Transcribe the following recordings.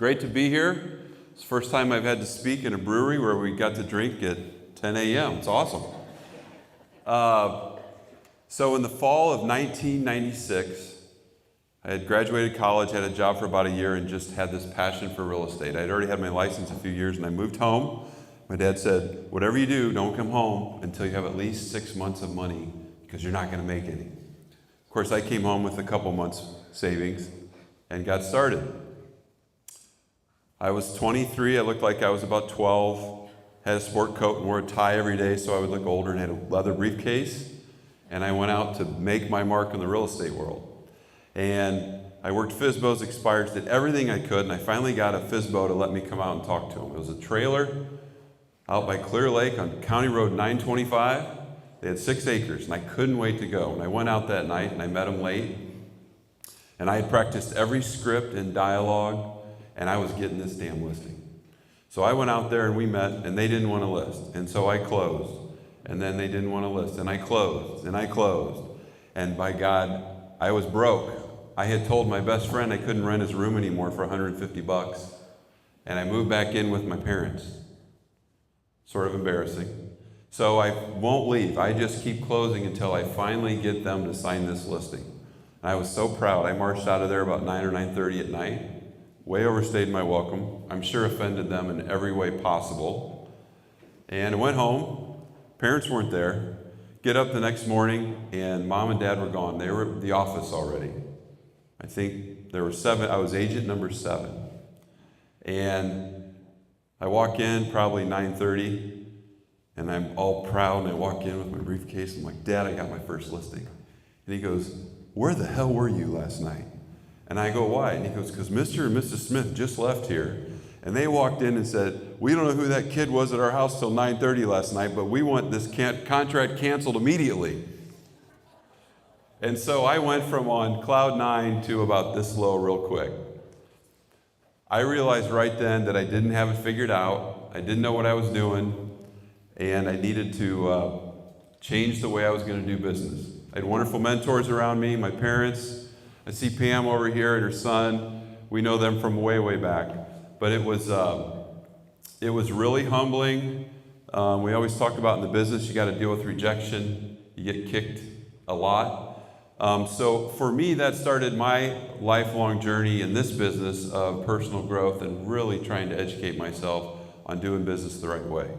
Great to be here. It's the first time I've had to speak in a brewery where we got to drink at 10 a.m. It's awesome. So in the fall of 1996, I had graduated college, had a job for about a year, and just had this passion for real estate. I had already had my license a few years, and I moved home. My dad said, whatever you do, don't come home until you have at least 6 months of money, because you're not going to make any. Of course, I came home with a couple months savings and got started. I was 23, I looked like I was about 12, had a sport coat and wore a tie every day so I would look older, and had a leather briefcase, and I went out to make my mark in the real estate world. And I worked FSBOs, expireds, did everything I could, and I finally got a FSBO to let me come out and talk to him. It was a trailer out by Clear Lake on County Road 925. They had 6 acres, and I couldn't wait to go. And I went out that night, and I met him late, and I had practiced every script and dialogue, and I was getting this damn listing. So I went out there and we met, and they didn't want to list. And so I closed. And then they didn't want to list. And I closed. And I closed. And by God, I was broke. I had told my best friend I couldn't rent his room anymore for $150. And I moved back in with my parents. Sort of embarrassing. So I won't leave. I just keep closing until I finally get them to sign this listing. And I was so proud. I marched out of there about 9 or 9:30 at night. Way overstayed my welcome. I'm sure offended them in every way possible. And I went home. Parents weren't there. Get up the next morning, and mom and dad were gone. They were at the office already. I think there were 7. I was agent number 7. And I walk in probably 9:30, and I'm all proud, and I walk in with my briefcase. I'm like, Dad, I got my first listing. And he goes, where the hell were you last night? And I go, why? And he goes, because Mr. and Mrs. Smith just left here. And they walked in and said, we don't know who that kid was at our house till 9:30 last night, but we want this contract canceled immediately. And so I went from on cloud 9 to about this low real quick. I realized right then that I didn't have it figured out. I didn't know what I was doing, and I needed to change the way I was going to do business. I had wonderful mentors around me, my parents. I see Pam over here and her son. We know them from way, way back. But it was really humbling. We always talk about in the business, you got to deal with rejection. You get kicked a lot. So for me, that started my lifelong journey in this business of personal growth and really trying to educate myself on doing business the right way.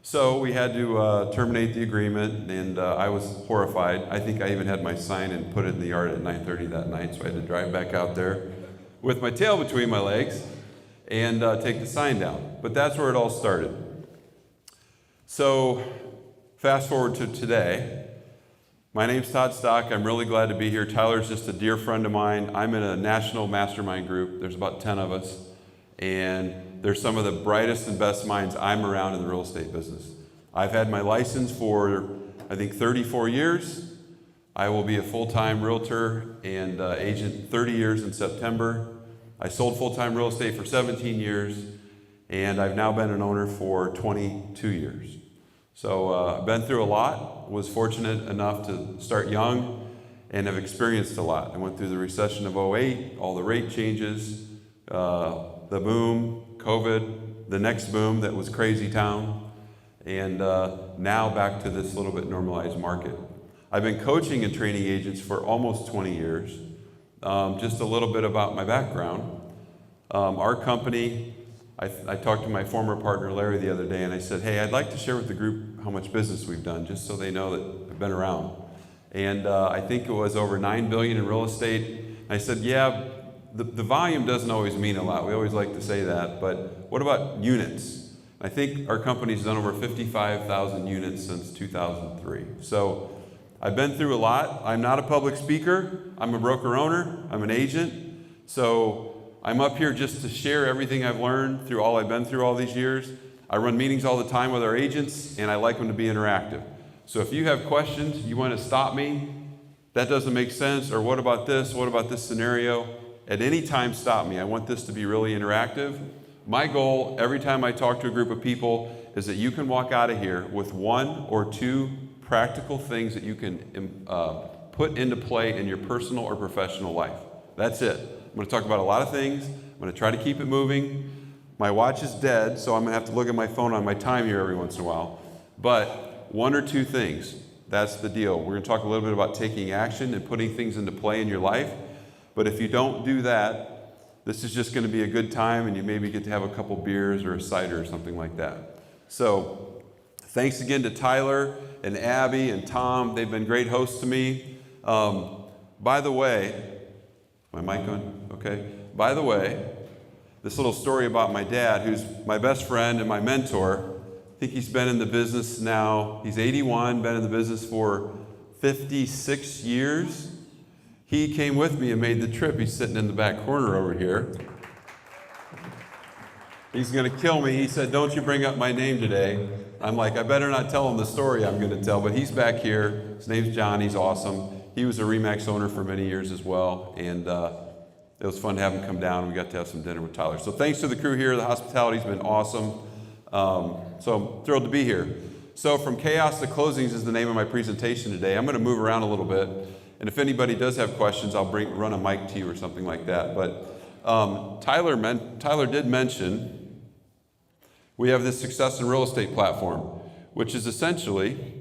So we had to terminate the agreement, and I was horrified. I think I even had my sign and put it in the yard at 9:30 that night, so I had to drive back out there with my tail between my legs and take the sign down. But that's where it all started. So fast forward to today. My name's Todd Stock. I'm really glad to be here. Tyler's just a dear friend of mine. I'm in a national mastermind group. There's about 10 of us, and they're some of the brightest and best minds I'm around in the real estate business. I've had my license for, I think, 34 years. I will be a full-time realtor and agent 30 years in September. I sold full-time real estate for 17 years, and I've now been an owner for 22 years. So I've been through a lot, was fortunate enough to start young, and have experienced a lot. I went through the recession of '08, all the rate changes, the boom, COVID, the next boom that was crazy town, and now back to this little bit normalized market. I've been coaching and training agents for almost 20 years. Just a little bit about my background. Our company, I talked to my former partner Larry the other day, and I said, hey, I'd like to share with the group how much business we've done, just so they know that I've been around. And I think it was over $9 billion in real estate. I said, yeah, the volume doesn't always mean a lot. We always like to say that, but what about units? I think our company's done over 55,000 units since 2003. So I've been through a lot. I'm not a public speaker. I'm a broker owner. I'm an agent. So I'm up here just to share everything I've learned through all I've been through all these years. I run meetings all the time with our agents, and I like them to be interactive. So if you have questions, you want to stop me, that doesn't make sense, or what about this scenario? At any time, stop me. I want this to be really interactive. My goal every time I talk to a group of people is that you can walk out of here with 1 or 2 practical things that you can put into play in your personal or professional life. That's it. I'm going to talk about a lot of things. I'm going to try to keep it moving. My watch is dead, so I'm going to have to look at my phone on my time here every once in a while. But one or two things, that's the deal. We're going to talk a little bit about taking action and putting things into play in your life. But if you don't do that, this is just going to be a good time, and you maybe get to have a couple beers or a cider or something like that. So thanks again to Tyler and Abby and Tom. They've been great hosts to me. By the way, my mic on? Okay. By the way, this little story about my dad, who's my best friend and my mentor. I think he's been in the business now, he's 81, been in the business for 56 years. He came with me and made the trip. He's sitting in the back corner over here. He's going to kill me. He said, don't you bring up my name today. I'm like, I better not tell him the story I'm going to tell, but he's back here. His name's John. He's awesome. He was a Remax owner for many years as well, and it was fun to have him come down, and we got to have some dinner with Tyler. So thanks to the crew here. The hospitality's been awesome. So I'm thrilled to be here. So from chaos to closings is the name of my presentation today. I'm going to move around a little bit, and if anybody does have questions, I'll run a mic to you or something like that. But Tyler did mention we have this success in real estate platform, which is essentially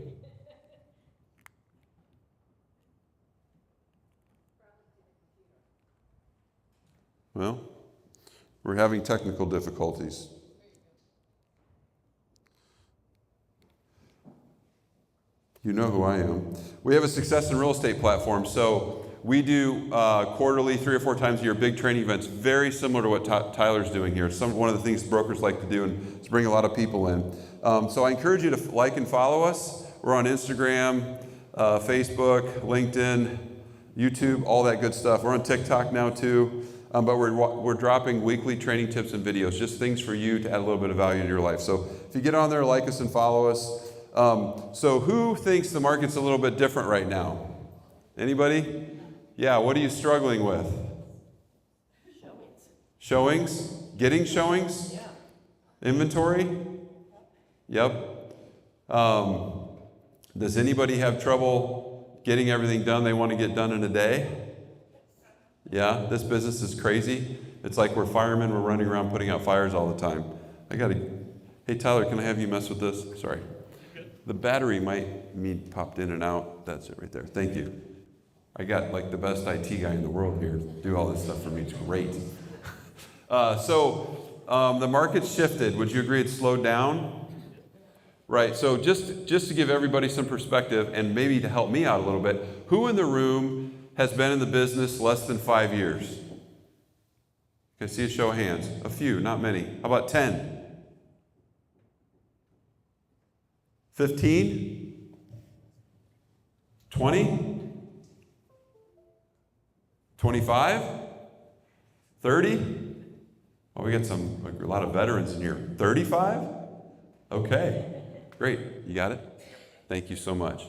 well, we're having technical difficulties. You know who I am. We have a success in real estate platform. So we do quarterly, 3 or 4 times a year, big training events, very similar to what Tyler's doing here. One of the things brokers like to do and is bring a lot of people in. So I encourage you to like and follow us. We're on Instagram, Facebook, LinkedIn, YouTube, all that good stuff. We're on TikTok now too. But we're dropping weekly training tips and videos, just things for you to add a little bit of value to your life. So if you get on there, like us and follow us. So who thinks the market's a little bit different right now? Anybody? Yeah, what are you struggling with? Showings? Getting showings? Yeah. Inventory? Yep. Does anybody have trouble getting everything done they want to get done in a day? Yeah, this business is crazy. It's like we're firemen, we're running around putting out fires all the time. Hey Tyler, can I have you mess with this? Sorry. The battery might need popped in and out. That's it right there. Thank you. I got like the best IT guy in the world here to do all this stuff for me. It's great. The market's shifted. Would you agree it's slowed down? Right, so just to give everybody some perspective and maybe to help me out a little bit, who in the room has been in the business less than 5 years? Can I see a show of hands? A few, not many. How about 10? 15? 20? 25? 30? Oh, we got a lot of veterans in here. 35? Okay, great. You got it? Thank you so much.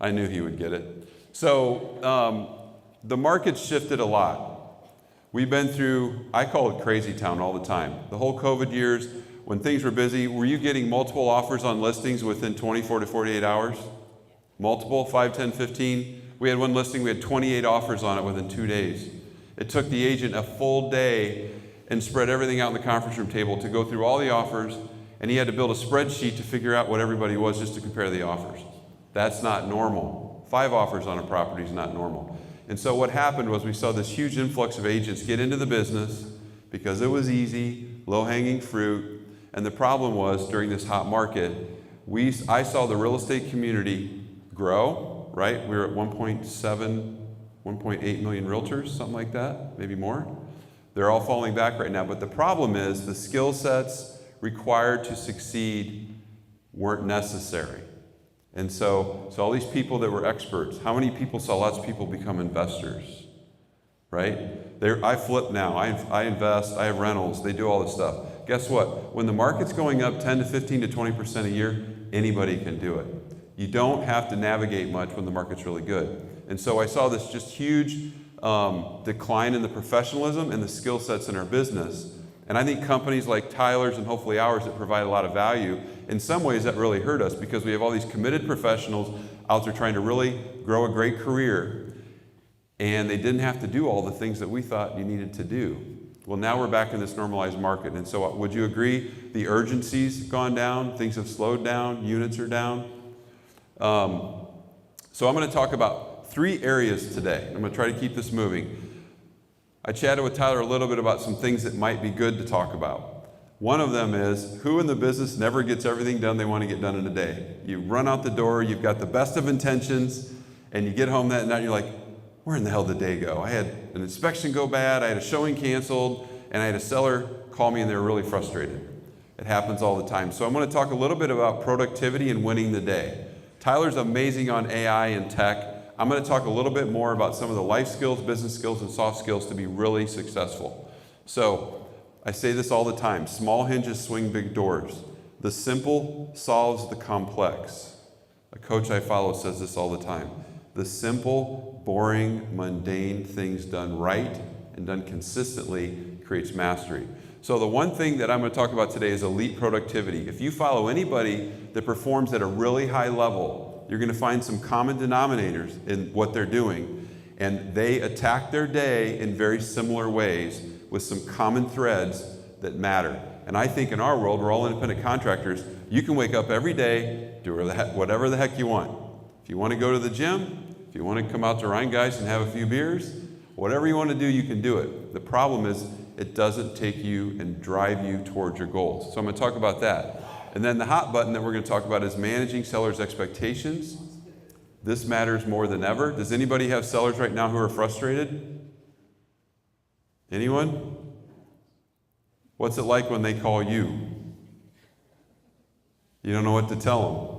I knew he would get it. So the market's shifted a lot. We've been through, I call it crazy town all the time. The whole COVID years, when things were busy, were you getting multiple offers on listings within 24 to 48 hours? Multiple, 5, 10, 15. We had one listing, we had 28 offers on it within 2 days. It took the agent a full day and spread everything out in the conference room table to go through all the offers, and he had to build a spreadsheet to figure out what everybody was just to compare the offers. That's not normal. 5 offers on a property is not normal. And so what happened was we saw this huge influx of agents get into the business because it was easy, low-hanging fruit, and the problem was during this hot market, I saw the real estate community grow, right? We were at 1.7, 1.8 million realtors, something like that, maybe more. They're all falling back right now, but the problem is the skill sets required to succeed weren't necessary. And so all these people that were experts, how many people saw lots of people become investors, right? I flip now, I invest, I have rentals, they do all this stuff. Guess what? When the market's going up 10 to 15 to 20% a year, anybody can do it. You don't have to navigate much when the market's really good. And so I saw this just huge decline in the professionalism and the skill sets in our business. And I think companies like Tyler's and hopefully ours that provide a lot of value, in some ways that really hurt us because we have all these committed professionals out there trying to really grow a great career. and they didn't have to do all the things that we thought you needed to do. Well, now we're back in this normalized market. And so would you agree the urgency's gone down, things have slowed down, units are down? So I'm going to talk about 3 areas today. I'm going to try to keep this moving. I chatted with Tyler a little bit about some things that might be good to talk about. One of them is, who in the business never gets everything done they want to get done in a day? You run out the door, you've got the best of intentions, and you get home that night and you're like, where in the hell did the day go? I had an inspection go bad, I had a showing canceled, and I had a seller call me and they were really frustrated. It happens all the time. So I'm going to talk a little bit about productivity and winning the day. Tyler's amazing on AI and tech. I'm going to talk a little bit more about some of the life skills, business skills, and soft skills to be really successful. So I say this all the time, small hinges swing big doors. The simple solves the complex. A coach I follow says this all the time. The simple, boring, mundane things done right and done consistently creates mastery. So the one thing that I'm going to talk about today is elite productivity. If you follow anybody that performs at a really high level, you're going to find some common denominators in what they're doing, and they attack their day in very similar ways with some common threads that matter. And I think in our world, we're all independent contractors, you can wake up every day, do whatever the heck you want. If you want to go to the gym, if you want to come out to Rheingeist and have a few beers, whatever you want to do, you can do it. The problem is it doesn't take you and drive you towards your goals. So I'm going to talk about that. And then the hot button that we're going to talk about is managing sellers' expectations. This matters more than ever. Does anybody have sellers right now who are frustrated? Anyone? What's it like when they call you? You don't know what to tell them.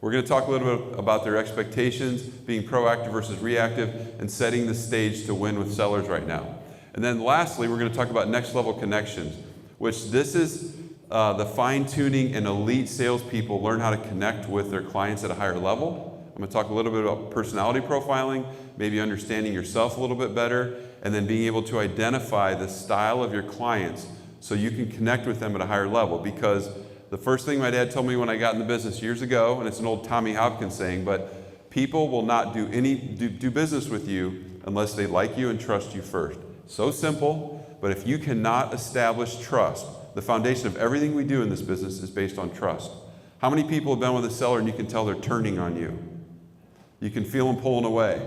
We're going to talk a little bit about their expectations, being proactive versus reactive, and setting the stage to win with sellers right now. And then lastly, we're going to talk about next level connections, which this is the fine-tuning and elite salespeople learn how to connect with their clients at a higher level. I'm going to talk a little bit about personality profiling, maybe understanding yourself a little bit better, and then being able to identify the style of your clients so you can connect with them at a higher level. Because the first thing my dad told me when I got in the business years ago, and it's an old Tommy Hopkins saying, but people will not do business with you unless they like you and trust you first. So simple, but if you cannot establish trust, the foundation of everything we do in this business is based on trust. How many people have been with a seller and you can tell they're turning on you? You can feel them pulling away.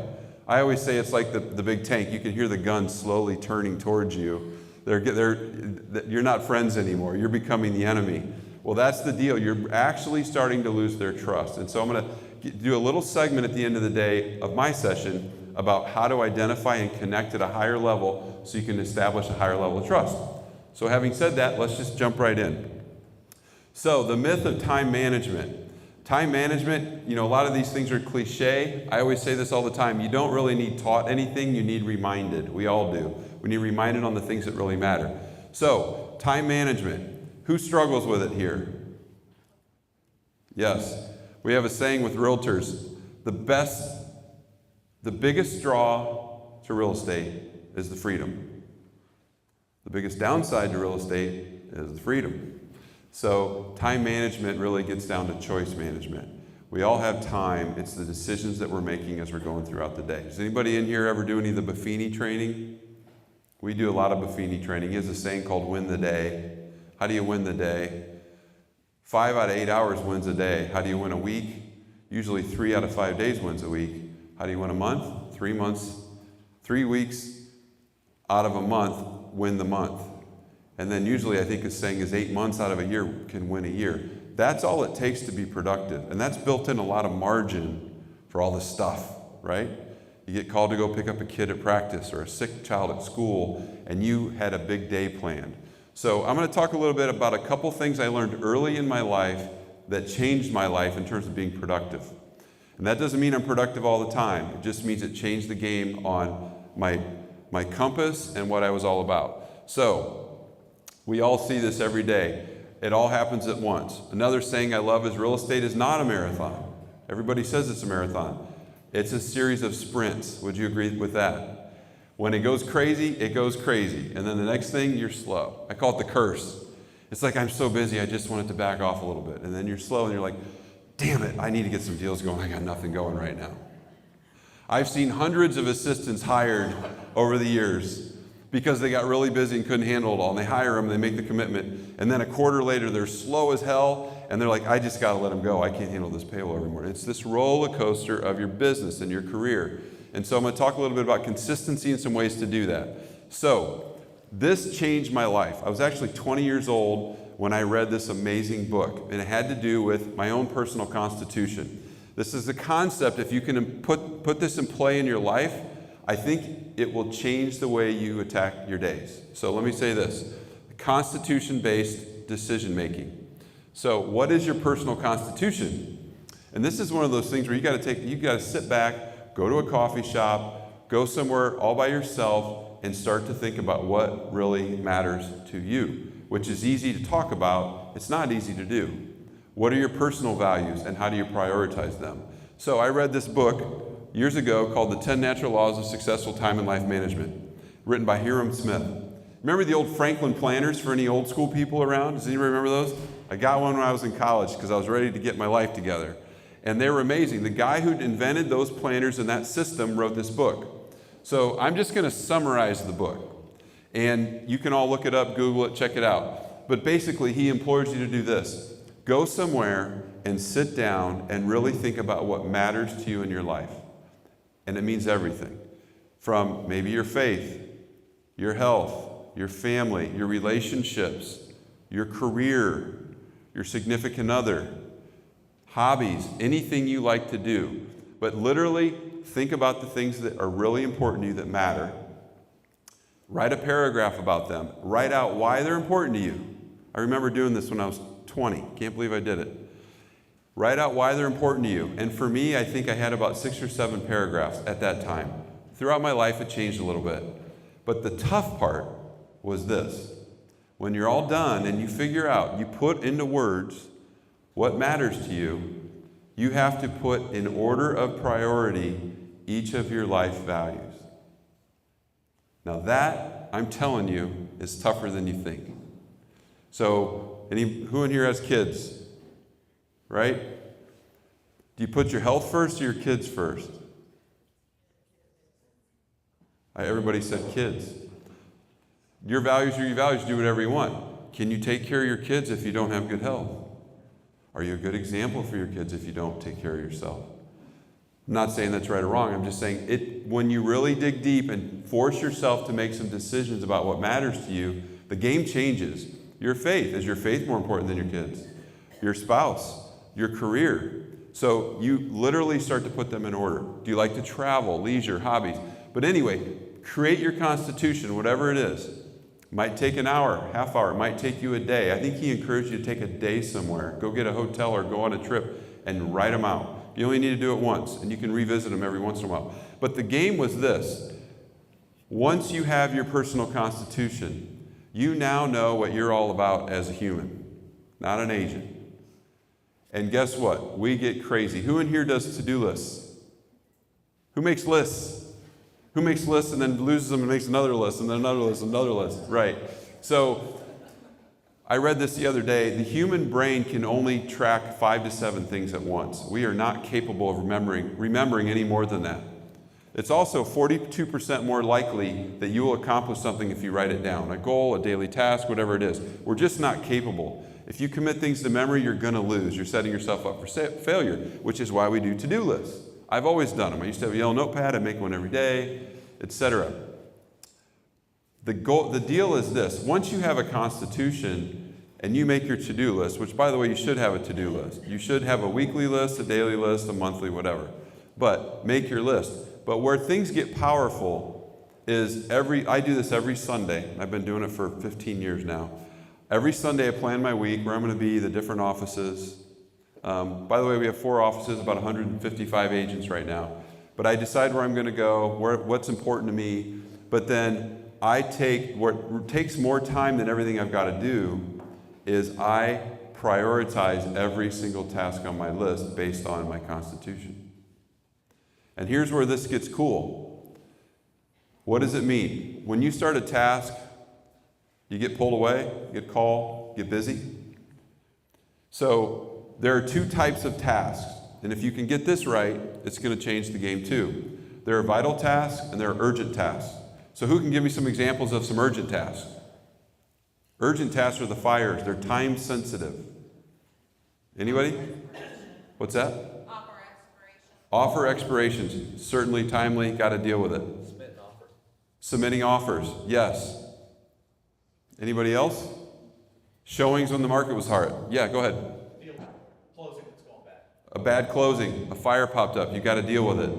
I always say it's like the big tank. You can hear the gun slowly turning towards you. You're not friends anymore. You're becoming the enemy. Well, that's the deal. You're actually starting to lose their trust. And so I'm going to do a little segment at the end of the day of my session about how to identify and connect at a higher level so you can establish a higher level of trust. So having said that, let's just jump right in. So the myth of time management. Time management, a lot of these things are cliche. I always say this all the time. You don't really need taught anything. You need reminded. We all do. We need reminded on the things that really matter. So time management. Who struggles with it here? Yes. We have a saying with realtors, the biggest draw to real estate is the freedom. The biggest downside to real estate is the freedom. So time management really gets down to choice management. We all have time. It's the decisions that we're making as we're going throughout the day. Does anybody in here ever do any of the Buffini training? We do a lot of Buffini training. He has a saying called win the day. How do you win the day? 5 out of 8 hours wins a day. How do you win a week? Usually 3 out of 5 days wins a week. How do you win a month? 3 months, 3 weeks out of a month win the month. And then usually I think his saying is 8 months out of a year can win a year. That's all it takes to be productive. And that's built in a lot of margin for all this stuff, right? You get called to go pick up a kid at practice or a sick child at school, and you had a big day planned. So I'm going to talk a little bit about a couple things I learned early in my life that changed my life in terms of being productive. And that doesn't mean I'm productive all the time. It just means it changed the game on my compass and what I was all about. So we all see this every day. It all happens at once. Another saying I love is real estate is not a marathon. Everybody says it's a marathon. It's a series of sprints. Would you agree with that? When it goes crazy, it goes crazy. And then the next thing, you're slow. I call it the curse. It's like, I'm so busy, I just want it to back off a little bit. And then you're slow and you're like, damn it, I need to get some deals going. I got nothing going right now. I've seen hundreds of assistants hired over the years because they got really busy and couldn't handle it all. And they hire them, they make the commitment, and then a quarter later they're slow as hell, and they're like, I just got to let them go. I can't handle this payroll anymore. It's this roller coaster of your business and your career. And so I'm going to talk a little bit about consistency and some ways to do that. So this changed my life. I was actually 20 years old when I read this amazing book, and it had to do with my own personal constitution. This is the concept. If you can put this in play in your life, I think it will change the way you attack your days. So let me say this: constitution-based decision making. So what is your personal constitution? And this is one of those things where you got to sit back, go to a coffee shop, go somewhere all by yourself, and start to think about what really matters to you, which is easy to talk about. It's not easy to do. What are your personal values and how do you prioritize them? So I read this book years ago called The 10 Natural Laws of Successful Time and Life Management, written by Hiram Smith. Remember the old Franklin planners for any old school people around? Does anybody remember those? I got one when I was in college because I was ready to get my life together. And they were amazing. The guy who invented those planners and that system wrote this book. So I'm just going to summarize the book. And you can all look it up, Google it, check it out. But basically, he implores you to do this. Go somewhere and sit down and really think about what matters to you in your life. And it means everything. From maybe your faith, your health, your family, your relationships, your career, your significant other, hobbies, anything you like to do. But literally, think about the things that are really important to you that matter. Write a paragraph about them. Write out why they're important to you. I remember doing this when I was 20. Can't believe I did it. Write out why they're important to you. And for me, I think I had about 6 or 7 paragraphs at that time. Throughout my life, it changed a little bit. But the tough part was this. When you're all done and you figure out, you put into words what matters to you, you have to put in order of priority each of your life values. Now that, I'm telling you, is tougher than you think. So, who in here has kids? Right? Do you put your health first or your kids first? Everybody said kids. Your values are your values. Do whatever you want. Can you take care of your kids if you don't have good health? Are you a good example for your kids if you don't take care of yourself? I'm not saying that's right or wrong. I'm just saying when you really dig deep and force yourself to make some decisions about what matters to you, the game changes. Your faith. Is your faith more important than your kids? Your spouse, your career. So you literally start to put them in order. Do you like to travel, leisure, hobbies? But anyway, create your constitution, whatever it is. It might take an hour, half hour. It might take you a day. I think he encouraged you to take a day somewhere. Go get a hotel or go on a trip and write them out. You only need to do it once, and you can revisit them every once in a while. But the game was this. Once you have your personal constitution, you now know what you're all about as a human, not an agent. And guess what? We get crazy. Who in here does to-do lists? Who makes lists? Who makes lists and then loses them and makes another list and then another list and another list? Right. So I read this the other day. The human brain can only track 5 to 7 things at once. We are not capable of remembering any more than that. It's also 42% more likely that you will accomplish something if you write it down. A goal, a daily task, whatever it is. We're just not capable. If you commit things to memory, you're going to lose. You're setting yourself up for failure, which is why we do to-do lists. I've always done them. I used to have a yellow notepad. I'd make one every day, etc. The deal is this. Once you have a constitution and you make your to-do list, which, by the way, you should have a to-do list. You should have a weekly list, a daily list, a monthly, whatever. But make your list. But where things get powerful is I do this every Sunday. I've been doing it for 15 years now. Every Sunday I plan my week, where I'm going to be, the different offices. By the way, we have 4 offices, about 155 agents right now. But I decide where I'm going to go, what's important to me. But then what takes more time than everything I've got to do is I prioritize every single task on my list based on my constitution. And here's where this gets cool. What does it mean? When you start a task, you get pulled away, you get called, get busy. So there are 2 types of tasks. And if you can get this right, it's going to change the game too. There are vital tasks and there are urgent tasks. So who can give me some examples of some urgent tasks? Urgent tasks are the fires. They're time sensitive. Anybody? What's that? Offer expirations. Certainly timely. Got to deal with it. Submitting offers. Yes. Anybody else? Showings when the market was hard. Yeah, go ahead. Closing that's going bad. A bad closing. A fire popped up. You got to deal with it.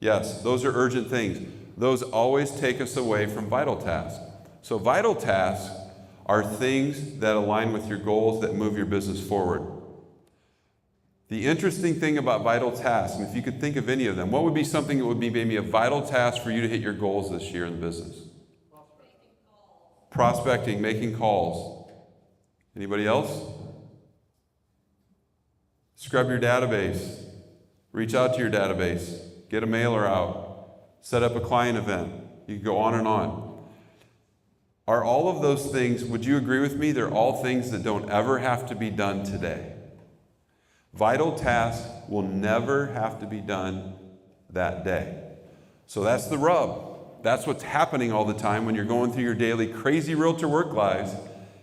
Yes, those are urgent things. Those always take us away from vital tasks. So vital tasks are things that align with your goals that move your business forward. The interesting thing about vital tasks, and if you could think of any of them, what would be something that would be maybe a vital task for you to hit your goals this year in the business? Prospecting, making calls. Anybody else? Scrub your database. Reach out to your database. Get a mailer out. Set up a client event. You can go on and on. Are all of those things, would you agree with me, they're all things that don't ever have to be done today? Vital tasks will never have to be done that day. So that's the rub. That's what's happening all the time when you're going through your daily crazy realtor work lives,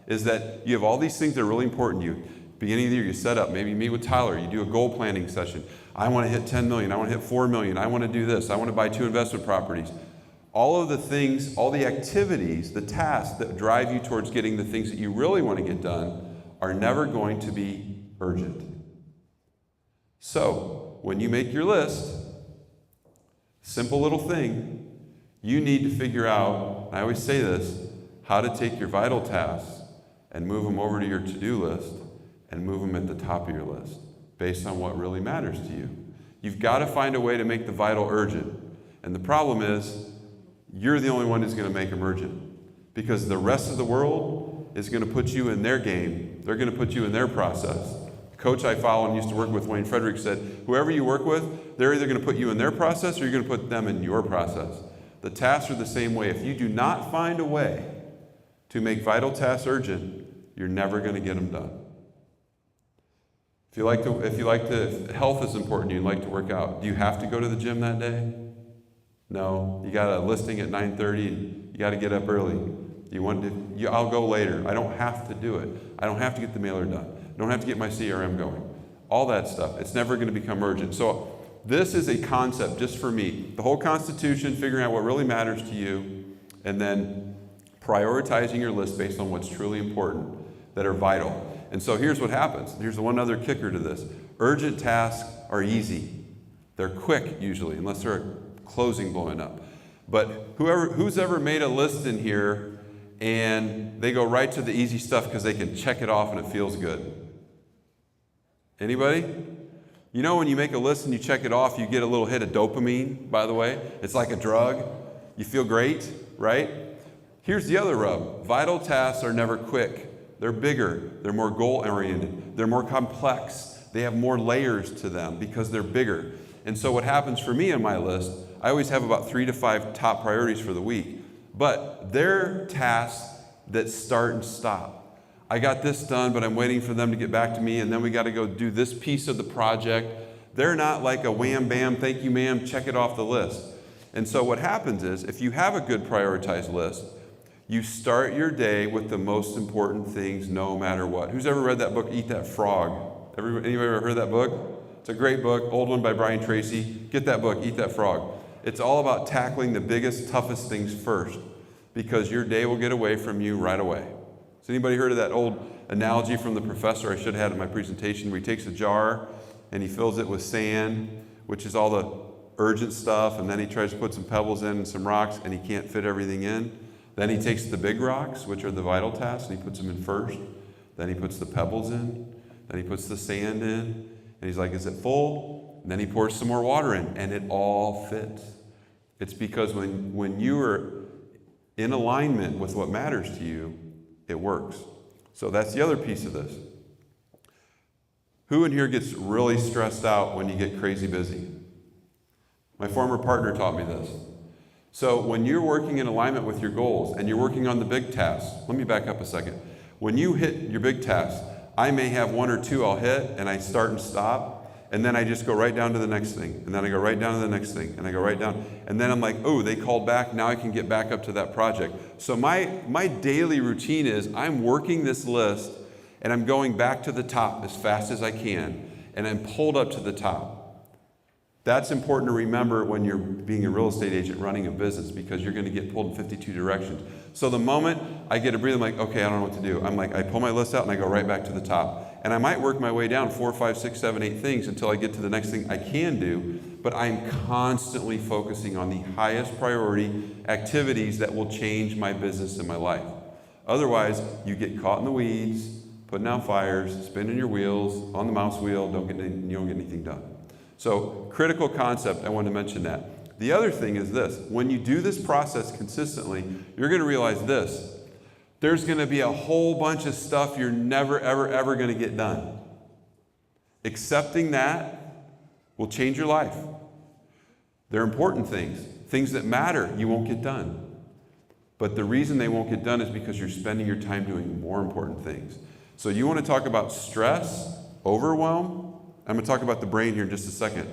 is that you have all these things that are really important to you. Beginning of the year, you set up, maybe you meet with Tyler, you do a goal planning session. I want to hit 10 million, I want to hit 4 million, I want to do this, I want to buy 2 investment properties. All of the things, all the activities, the tasks that drive you towards getting the things that you really want to get done are never going to be urgent. So, when you make your list, simple little thing, you need to figure out, I always say this, how to take your vital tasks and move them over to your to-do list and move them at the top of your list based on what really matters to you. You've got to find a way to make the vital urgent. And the problem is, you're the only one who's going to make them urgent, because the rest of the world is going to put you in their game. They're going to put you in their process. The coach I follow and used to work with, Wayne Frederick, said, whoever you work with, they're either going to put you in their process or you're going to put them in your process. The tasks are the same way. If you do not find a way to make vital tasks urgent, you're never going to get them done. If health is important to you and like to work out, do you have to go to the gym that day? No. You got a listing at 9:30 and you got to get up early. I'll go later. I don't have to do it. I don't have to get the mailer done. I don't have to get my CRM going. All that stuff. It's never going to become urgent. So this is a concept just for me. The whole Constitution, figuring out what really matters to you, and then prioritizing your list based on what's truly important that are vital. And so here's what happens. Here's one other kicker to this. Urgent tasks are easy. They're quick usually, unless they're a closing blowing up. But who's ever made a list in here and they go right to the easy stuff because they can check it off and it feels good? Anybody? You know when you make a list and you check it off, you get a little hit of dopamine, by the way. It's like a drug. You feel great, right? Here's the other rub. Vital tasks are never quick. They're bigger. They're more goal-oriented. They're more complex. They have more layers to them because they're bigger. And so what happens for me on my list, I always have about 3 to 5 top priorities for the week. But they're tasks that start and stop. I got this done, but I'm waiting for them to get back to me, and then we got to go do this piece of the project. They're not like a wham, bam, thank you, ma'am, check it off the list. And so what happens is, if you have a good prioritized list, you start your day with the most important things no matter what. Who's ever read that book, Eat That Frog? Anybody ever heard that book? It's a great book, old one by Brian Tracy. Get that book, Eat That Frog. It's all about tackling the biggest, toughest things first, because your day will get away from you right away. Has anybody heard of that old analogy from the professor I should have had in my presentation, where he takes a jar and he fills it with sand, which is all the urgent stuff, and then he tries to put some pebbles in and some rocks, and he can't fit everything in. Then he takes the big rocks, which are the vital tasks, and he puts them in first. Then he puts the pebbles in. Then he puts the sand in. And he's like, is it full? And then he pours some more water in, and it all fits. It's because when you are in alignment with what matters to you, it works. So that's the other piece of this. Who in here gets really stressed out when you get crazy busy? My former partner taught me this. So when you're working in alignment with your goals and you're working on the big tasks, let me back up a second. When you hit your big tasks, I may have 1 or 2 I'll hit and I start and stop, And then I just go right down to the next thing. And then I go right down to the next thing. And I go right down. And then I'm like, oh, they called back. Now I can get back up to that project. So my daily routine is I'm working this list and I'm going back to the top as fast as I can. And I'm pulled up to the top. That's important to remember when you're being a real estate agent running a business, because you're going to get pulled in 52 directions. So the moment I get a breather, I'm like, okay, I don't know what to do. I'm like, I pull my list out and I go right back to the top. And I might work my way down 4, 5, 6, 7, 8 things until I get to the next thing I can do. But I'm constantly focusing on the highest priority activities that will change my business and my life. Otherwise, you get caught in the weeds, putting out fires, spinning your wheels on the mouse wheel, you don't get anything done. So, critical concept, I wanted to mention that. The other thing is this: when you do this process consistently, you're going to realize this. There's going to be a whole bunch of stuff you're never, ever, ever going to get done. Accepting that will change your life. They're important things that matter, you won't get done. But the reason they won't get done is because you're spending your time doing more important things. So you want to talk about stress, overwhelm? I'm going to talk about the brain here in just a second.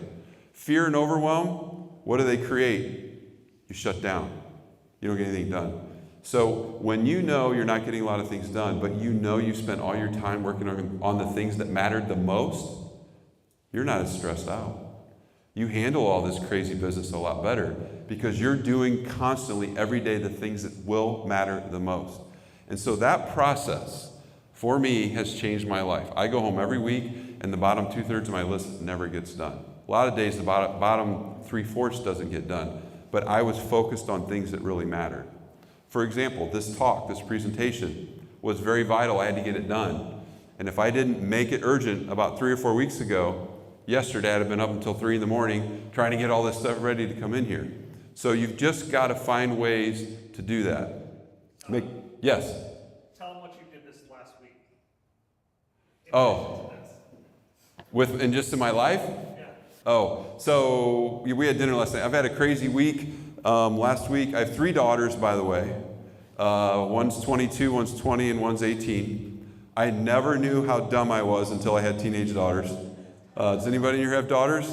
Fear and overwhelm, what do they create? You shut down. You don't get anything done. So when you know you're not getting a lot of things done, but you know you spent all your time working on the things that mattered the most, you're not as stressed out. You handle all this crazy business a lot better because you're doing constantly every day the things that will matter the most. And so that process, for me, has changed my life. I go home every week and the bottom 2/3 of my list never gets done. A lot of days the bottom 3/4 doesn't get done, but I was focused on things that really mattered. For example, this presentation was very vital. I had to get it done. And if I didn't make it urgent about 3 or 4 weeks ago, yesterday I'd have been up until 3 in the morning trying to get all this stuff ready to come in here. So you've just got to find ways to do that. Yes? Tell them what you did this last week. In just in my life? Yeah. Oh, so we had dinner last night. I've had a crazy week. Last week, I have 3 daughters, by the way. One's 22, one's 20, and one's 18. I never knew how dumb I was until I had teenage daughters. Does anybody here have daughters?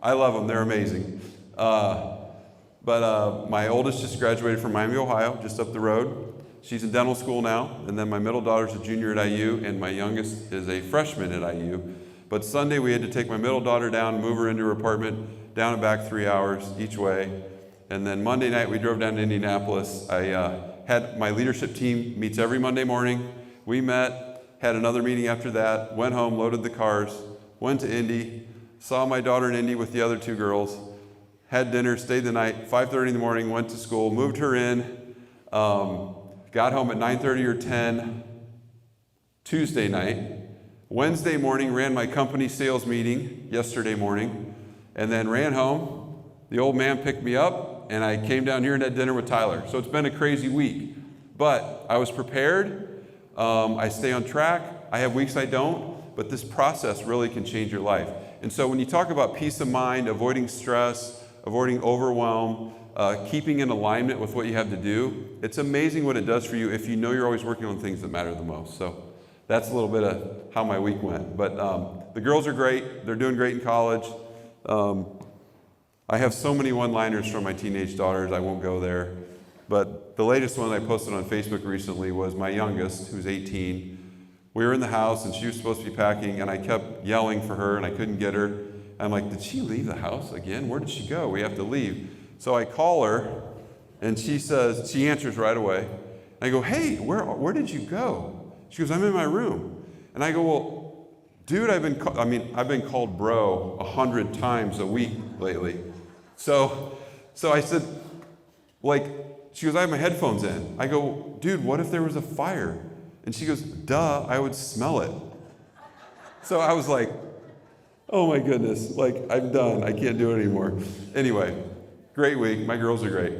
I love them. They're amazing. But my oldest just graduated from Miami, Ohio, just up the road. She's in dental school now. And then my middle daughter's a junior at IU, and my youngest is a freshman at IU. But Sunday, we had to take my middle daughter down, move her into her apartment, down and back 3 hours each way. And then Monday night, we drove down to Indianapolis. I had my leadership team meets every Monday morning. We met, had another meeting after that, went home, loaded the cars, went to Indy, saw my daughter in Indy with the other 2 girls, had dinner, stayed the night, 5:30 in the morning, went to school, moved her in, got home at 9:30 or 10 Tuesday night. Wednesday morning, ran my company sales meeting yesterday morning, and then ran home. The old man picked me up, and I came down here and had dinner with Tyler. So it's been a crazy week, but I was prepared. I stay on track. I have weeks I don't, but this process really can change your life. And so when you talk about peace of mind, avoiding stress, avoiding overwhelm, keeping in alignment with what you have to do, it's amazing what it does for you if you know you're always working on things that matter the most. So that's a little bit of how my week went. But the girls are great. They're doing great in college. I have so many one-liners from my teenage daughters, I won't go there. But the latest one I posted on Facebook recently was my youngest, who's 18. We were in the house, and she was supposed to be packing, and I kept yelling for her, and I couldn't get her. I'm like, did she leave the house again? Where did she go? We have to leave. So I call her, and she answers right away. I go, hey, where did you go? She goes, I'm in my room. And I go, well, dude, I've been called bro 100 times a week lately. So I said, she goes, I have my headphones in. I go, dude, what if there was a fire? And she goes, duh, I would smell it. So I was like, oh my goodness, I'm done. I can't do it anymore. Anyway, great week. My girls are great.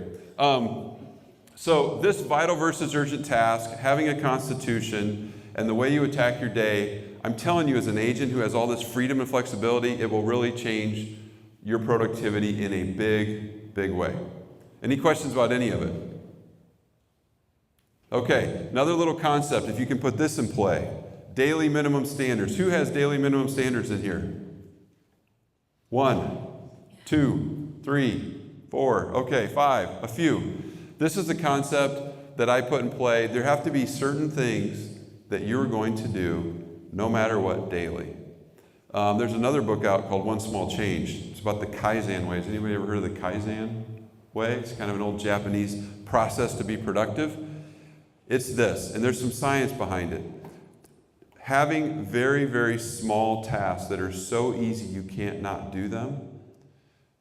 So this vital versus urgent task, having a constitution, and the way you attack your day, I'm telling you, as an agent who has all this freedom and flexibility, it will really change your productivity in a big, big way. Any questions about any of it? Okay, another little concept, if you can put this in play. Daily minimum standards. Who has daily minimum standards in here? 1, 2, 3, 4. Okay, 5. A few. This is the concept that I put in play. There have to be certain things that you're going to do no matter what daily. There's another book out called One Small Change. It's about the Kaizen way. Has anybody ever heard of the Kaizen way? It's kind of an old Japanese process to be productive. It's this, and there's some science behind it. Having very, very small tasks that are so easy you can't not do them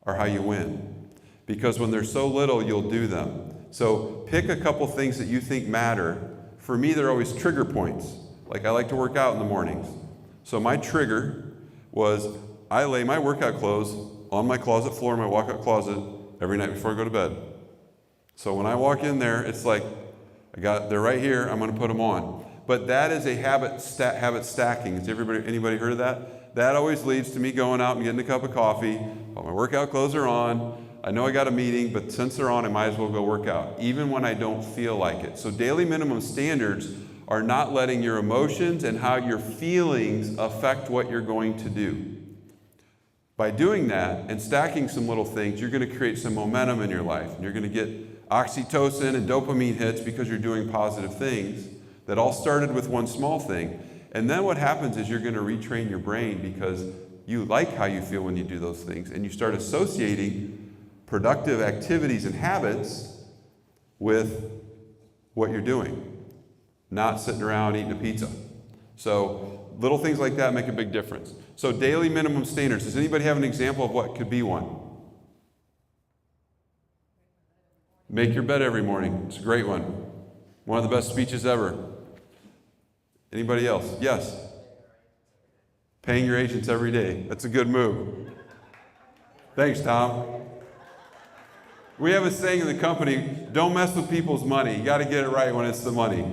are how you win. Because when they're so little, you'll do them. So pick a couple things that you think matter. For me, they're always trigger points. Like I like to work out in the mornings. So my trigger was I lay my workout clothes on my closet floor in my walkout closet every night before I go to bed. So when I walk in there, it's like they're right here, I'm going to put them on. But that is a habit stacking. Has anybody heard of that? That always leads to me going out and getting a cup of coffee. Well, my workout clothes are on. I know I got a meeting, but since they're on, I might as well go work out, even when I don't feel like it. So daily minimum standards are not letting your emotions and how your feelings affect what you're going to do. By doing that and stacking some little things, you're going to create some momentum in your life. And you're going to get oxytocin and dopamine hits because you're doing positive things that all started with one small thing. And then what happens is you're going to retrain your brain because you like how you feel when you do those things. And you start associating productive activities and habits with what you're doing. Not sitting around eating a pizza. So little things like that make a big difference. So daily minimum standards. Does anybody have an example of what could be one? Make your bed every morning. It's a great one. One of the best speeches ever. Anybody else? Yes. Paying your agents every day. That's a good move. Thanks, Tom. We have a saying in the company, don't mess with people's money. You got to get it right when it's the money.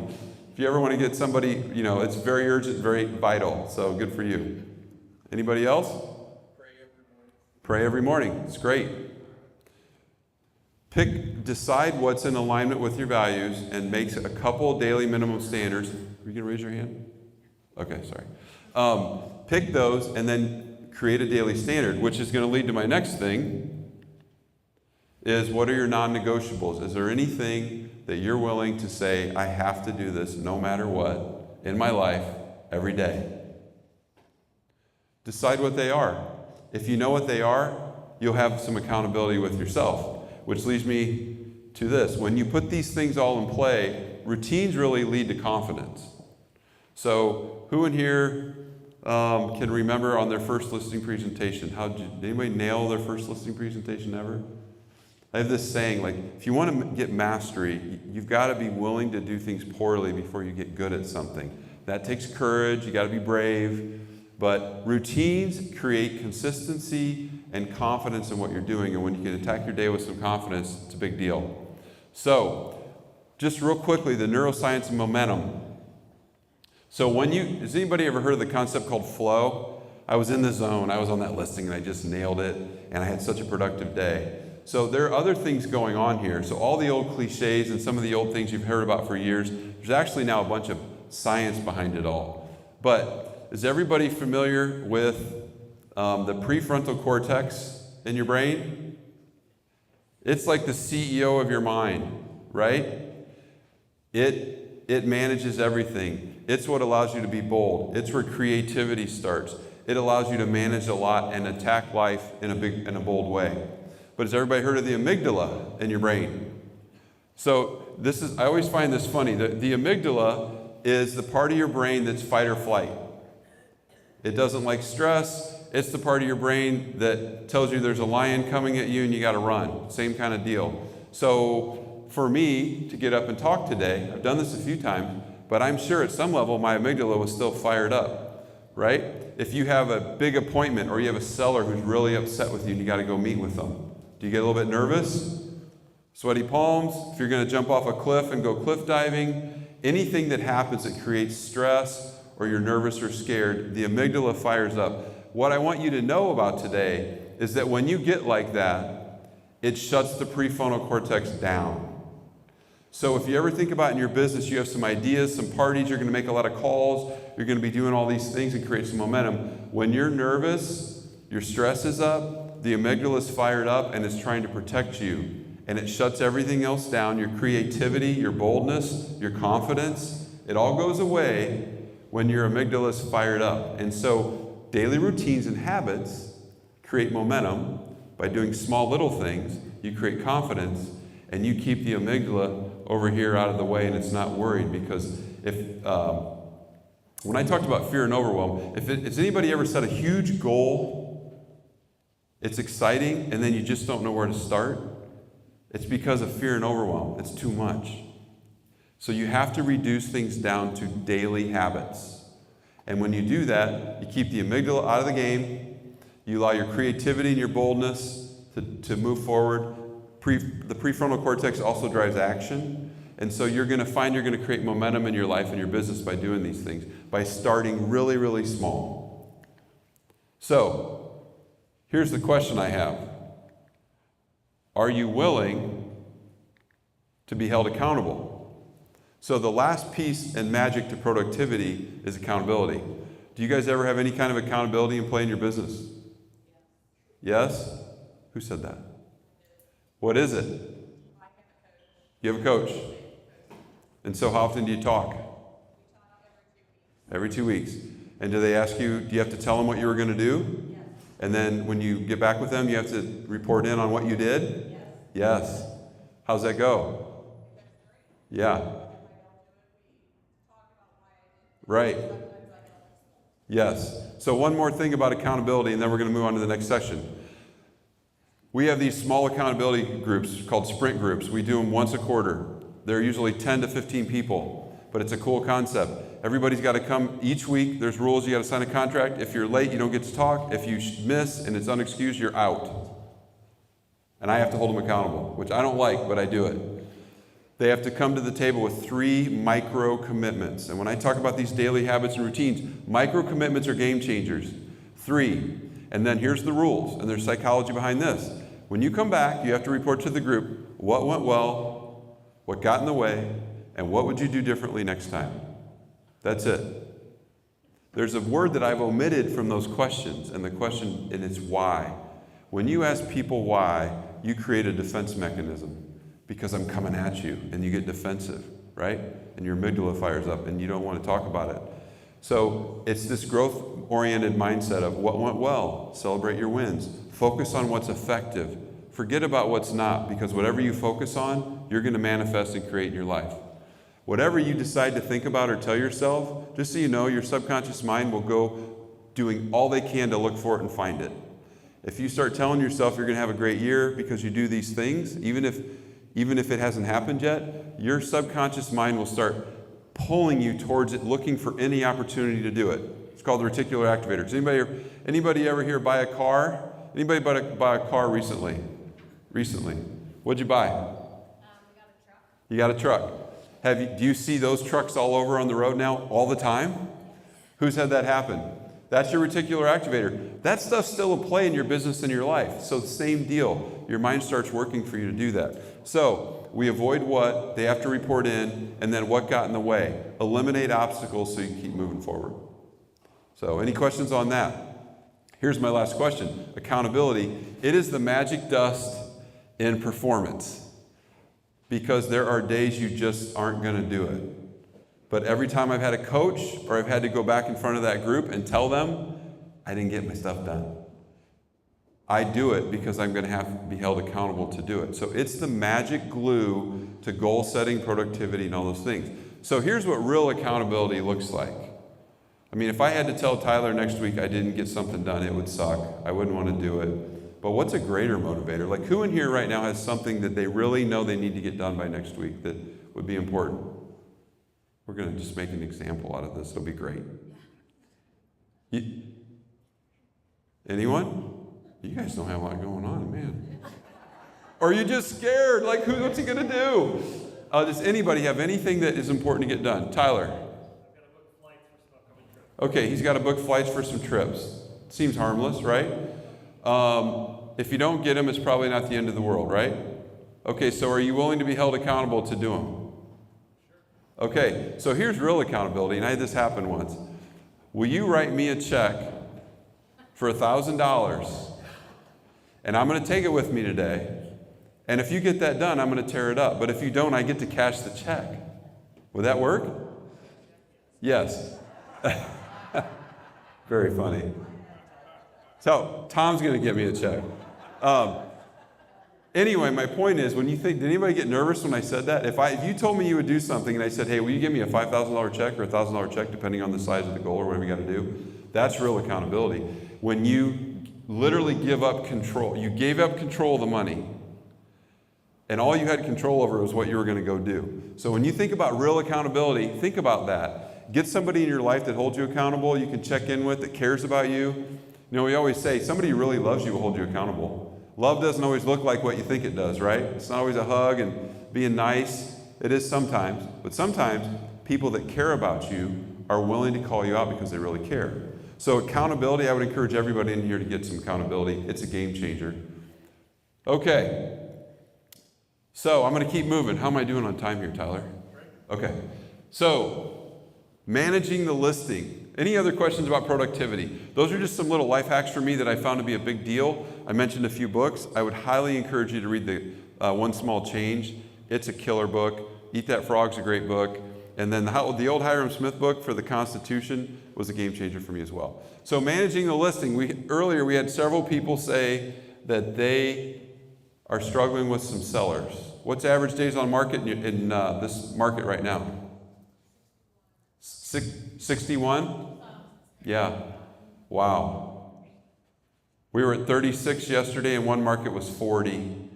If you ever want to get somebody, it's very urgent, very vital. So good for you. Anybody else? Pray every morning. It's great. Decide what's in alignment with your values and make a couple daily minimum standards. Are you going to raise your hand? Okay, sorry. Pick those and then create a daily standard, which is going to lead to my next thing, is what are your non-negotiables? Is there anything that you're willing to say, I have to do this no matter what in my life every day? Decide what they are. If you know what they are, you'll have some accountability with yourself, which leads me to this. When you put these things all in play, routines really lead to confidence. So who in here can remember on their first listing presentation? Did anybody nail their first listing presentation ever? I have this saying, if you want to get mastery, you've got to be willing to do things poorly before you get good at something. That takes courage, you got to be brave, but routines create consistency and confidence in what you're doing, and when you can attack your day with some confidence, it's a big deal. So, just real quickly, the neuroscience of momentum. So has anybody ever heard of the concept called flow? I was in the zone, I was on that listing, and I just nailed it, and I had such a productive day. So there are other things going on here. So all the old cliches and some of the old things you've heard about for years, there's actually now a bunch of science behind it all. But is everybody familiar with the prefrontal cortex in your brain? It's like the CEO of your mind, right? It manages everything. It's what allows you to be bold. It's where creativity starts. It allows you to manage a lot and attack life in a bold way. But has everybody heard of the amygdala in your brain? So I always find this funny. The amygdala is the part of your brain that's fight or flight. It doesn't like stress. It's the part of your brain that tells you there's a lion coming at you and you got to run. Same kind of deal. So for me to get up and talk today, I've done this a few times, but I'm sure at some level my amygdala was still fired up, right? If you have a big appointment or you have a seller who's really upset with you and you got to go meet with them, do you get a little bit nervous? Sweaty palms? If you're going to jump off a cliff and go cliff diving, anything that happens that creates stress or you're nervous or scared, the amygdala fires up. What I want you to know about today is that when you get like that, it shuts the prefrontal cortex down. So if you ever think about in your business, you have some ideas, some parties, you're going to make a lot of calls, you're going to be doing all these things and create some momentum. When you're nervous, your stress is up, the amygdala is fired up, and it's trying to protect you. And it shuts everything else down, your creativity, your boldness, your confidence. It all goes away when your amygdala is fired up. And so daily routines and habits create momentum. By doing small little things, you create confidence, and you keep the amygdala over here out of the way, and it's not worried. Because when I talked about fear and overwhelm, has anybody ever set a huge goal? It's exciting, and then you just don't know where to start. It's because of fear and overwhelm. It's too much. So you have to reduce things down to daily habits. And when you do that, you keep the amygdala out of the game. You allow your creativity and your boldness to move forward. The prefrontal cortex also drives action. And so you're going to create momentum in your life and your business by doing these things, by starting really, really small. So here's the question I have. Are you willing to be held accountable? So the last piece and magic to productivity is accountability. Do you guys ever have any kind of accountability in play in your business? Yes? Who said that? What is it? You have a coach. And so how often do you talk? Every 2 weeks. And do they ask you, do you have to tell them what you were going to do? Yes. And then when you get back with them, you have to report in on what you did? Yes. Yes. How's that go? Yeah. Right. Yes. So one more thing about accountability, and then we're going to move on to the next session. We have these small accountability groups called sprint groups. We do them once a quarter. They're usually 10 to 15 people, but it's a cool concept. Everybody's got to come each week. There's rules. You got to sign a contract. If you're late, you don't get to talk. If you miss and it's unexcused, you're out. And I have to hold them accountable, which I don't like, but I do it. They have to come to the table with 3 micro commitments. And when I talk about these daily habits and routines, micro commitments are game changers. 3. And then here's the rules, and there's psychology behind this. When you come back, you have to report to the group what went well, what got in the way, and what would you do differently next time. That's it. There's a word that I've omitted from those questions, and it's why. When you ask people why, you create a defense mechanism, because I'm coming at you, and you get defensive, right? And your amygdala fires up, and you don't want to talk about it. So it's this growth-oriented mindset of what went well, celebrate your wins, focus on what's effective, forget about what's not, because whatever you focus on, you're going to manifest and create in your life. Whatever you decide to think about or tell yourself, just so you know, your subconscious mind will go doing all they can to look for it and find it. If you start telling yourself you're going to have a great year because you do these things, even if it hasn't happened yet, your subconscious mind will start pulling you towards it, looking for any opportunity to do it. It's called the reticular activator. Does anybody ever here buy a car? Anybody buy a car recently? What'd you buy? We got a truck. You got a truck. Do you see those trucks all over on the road now all the time? Who's had that happen? That's your reticular activator. That stuff's still in play in your business and your life. So same deal. Your mind starts working for you to do that. So we avoid what they have to report in, and then what got in the way. Eliminate obstacles so you can keep moving forward. So any questions on that? Here's my last question. Accountability. It is the magic dust in performance, because there are days you just aren't going to do it. But every time I've had a coach or I've had to go back in front of that group and tell them I didn't get my stuff done, I do it because I'm going to have to be held accountable to do it. So it's the magic glue to goal setting, productivity, and all those things. So here's what real accountability looks like. I mean, if I had to tell Tyler next week I didn't get something done, it would suck. I wouldn't want to do it. But what's a greater motivator? Like, who in here right now has something that they really know they need to get done by next week that would be important? We're going to just make an example out of this. It'll be great. Anyone? You guys don't have a lot going on, man. Or are you just scared? Like, what's he going to do? Does anybody have anything that is important to get done? Tyler? I've got to book flights for some upcoming trips. Okay, he's got to book flights for some trips. Seems harmless, right? If you don't get them, it's probably not the end of the world, right? Okay, so are you willing to be held accountable to do them? Okay, so here's real accountability, and I had this happen once. Will you write me a check for $1,000. And I'm going to take it with me today. And if you get that done, I'm going to tear it up. But if you don't, I get to cash the check. Would that work? Yes. Very funny. So Tom's going to give me a check. Anyway, my point is, when you think, did anybody get nervous when I said that? If you told me you would do something and I said, hey, will you give me a $5,000 check or a $1,000 check, depending on the size of the goal or whatever you got to do, that's real accountability. When you literally give up control, you gave up control of the money, and all you had control over was what you were going to go do. So when you think about real accountability, think about that. Get somebody in your life that holds you accountable, you can check in with, that cares about you. You know, we always say, somebody who really loves you will hold you accountable. Love doesn't always look like what you think it does, right? It's not always a hug and being nice. It is sometimes. But sometimes people that care about you are willing to call you out because they really care. So accountability, I would encourage everybody in here to get some accountability. It's a game changer. Okay. So I'm going to keep moving. How am I doing on time here, Tyler? Okay. So managing the listing. Any other questions about productivity? Those are just some little life hacks for me that I found to be a big deal. I mentioned a few books. I would highly encourage you to read the One Small Change. It's a killer book. Eat That Frog's a great book. And then the old Hiram Smith book for the Constitution was a game changer for me as well. So managing the listing. Earlier we had several people say that they are struggling with some sellers. What's average days on market in this market right now? 61? Yeah. Wow. We were at 36 yesterday and one market was 40.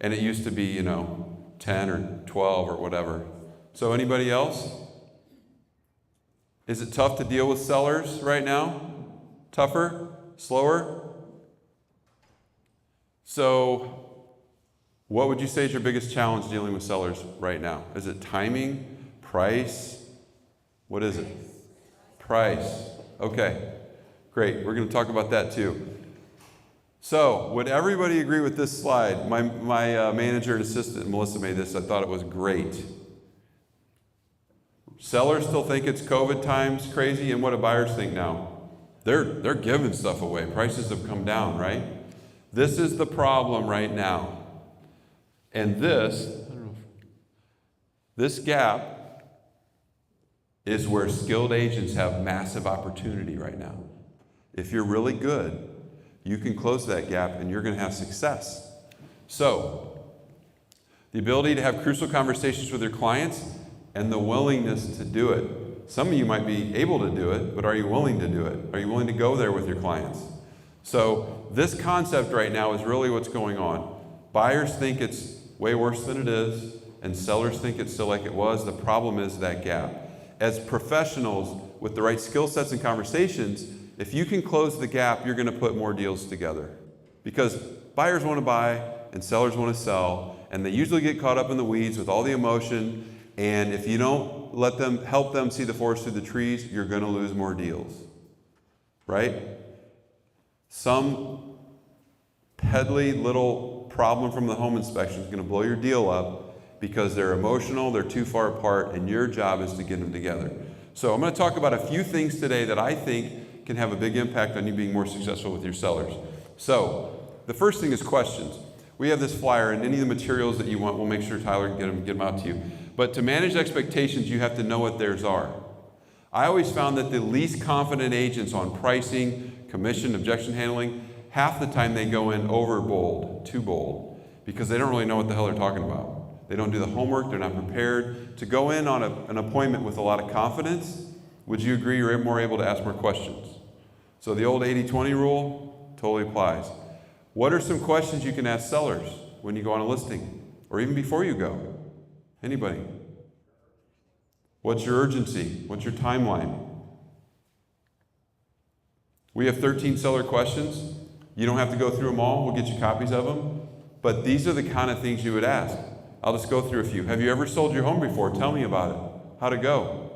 And it used to be, 10 or 12 or whatever. So anybody else? Is it tough to deal with sellers right now? Tougher? Slower? So what would you say is your biggest challenge dealing with sellers right now? Is it timing? Price? What is it? Price. Okay, great. We're going to talk about that too. So, would everybody agree with this slide? My manager and assistant, Melissa, made this. I thought it was great. Sellers still think it's COVID times crazy, and what do buyers think now? They're giving stuff away. Prices have come down, right? This is the problem right now. And this gap is where skilled agents have massive opportunity right now. If you're really good, you can close that gap and you're going to have success. So, the ability to have crucial conversations with your clients and the willingness to do it. Some of you might be able to do it, but are you willing to do it? Are you willing to go there with your clients? So, this concept right now is really what's going on. Buyers think it's way worse than it is, and sellers think it's still like it was. The problem is that gap. As professionals with the right skill sets and conversations, if you can close the gap, you're going to put more deals together. Because buyers want to buy and sellers want to sell, and they usually get caught up in the weeds with all the emotion, and if you don't help them see the forest through the trees, you're going to lose more deals. Right? Some peddly little problem from the home inspection is going to blow your deal up because they're emotional, they're too far apart, and your job is to get them together. So I'm going to talk about a few things today that I think can have a big impact on you being more successful with your sellers. So the first thing is questions. We have this flyer, and any of the materials that you want, we'll make sure Tyler can get them out to you. But to manage expectations, you have to know what theirs are. I always found that the least confident agents on pricing, commission, objection handling, half the time they go in over bold, too bold, because they don't really know what the hell they're talking about. They don't do the homework, they're not prepared. To go in on an appointment with a lot of confidence, would you agree you're more able to ask more questions? So the old 80-20 rule totally applies. What are some questions you can ask sellers when you go on a listing, or even before you go? Anybody? What's your urgency? What's your timeline? We have 13 seller questions. You don't have to go through them all. We'll get you copies of them. But these are the kind of things you would ask. I'll just go through a few. Have you ever sold your home before? Tell me about it. How'd it go?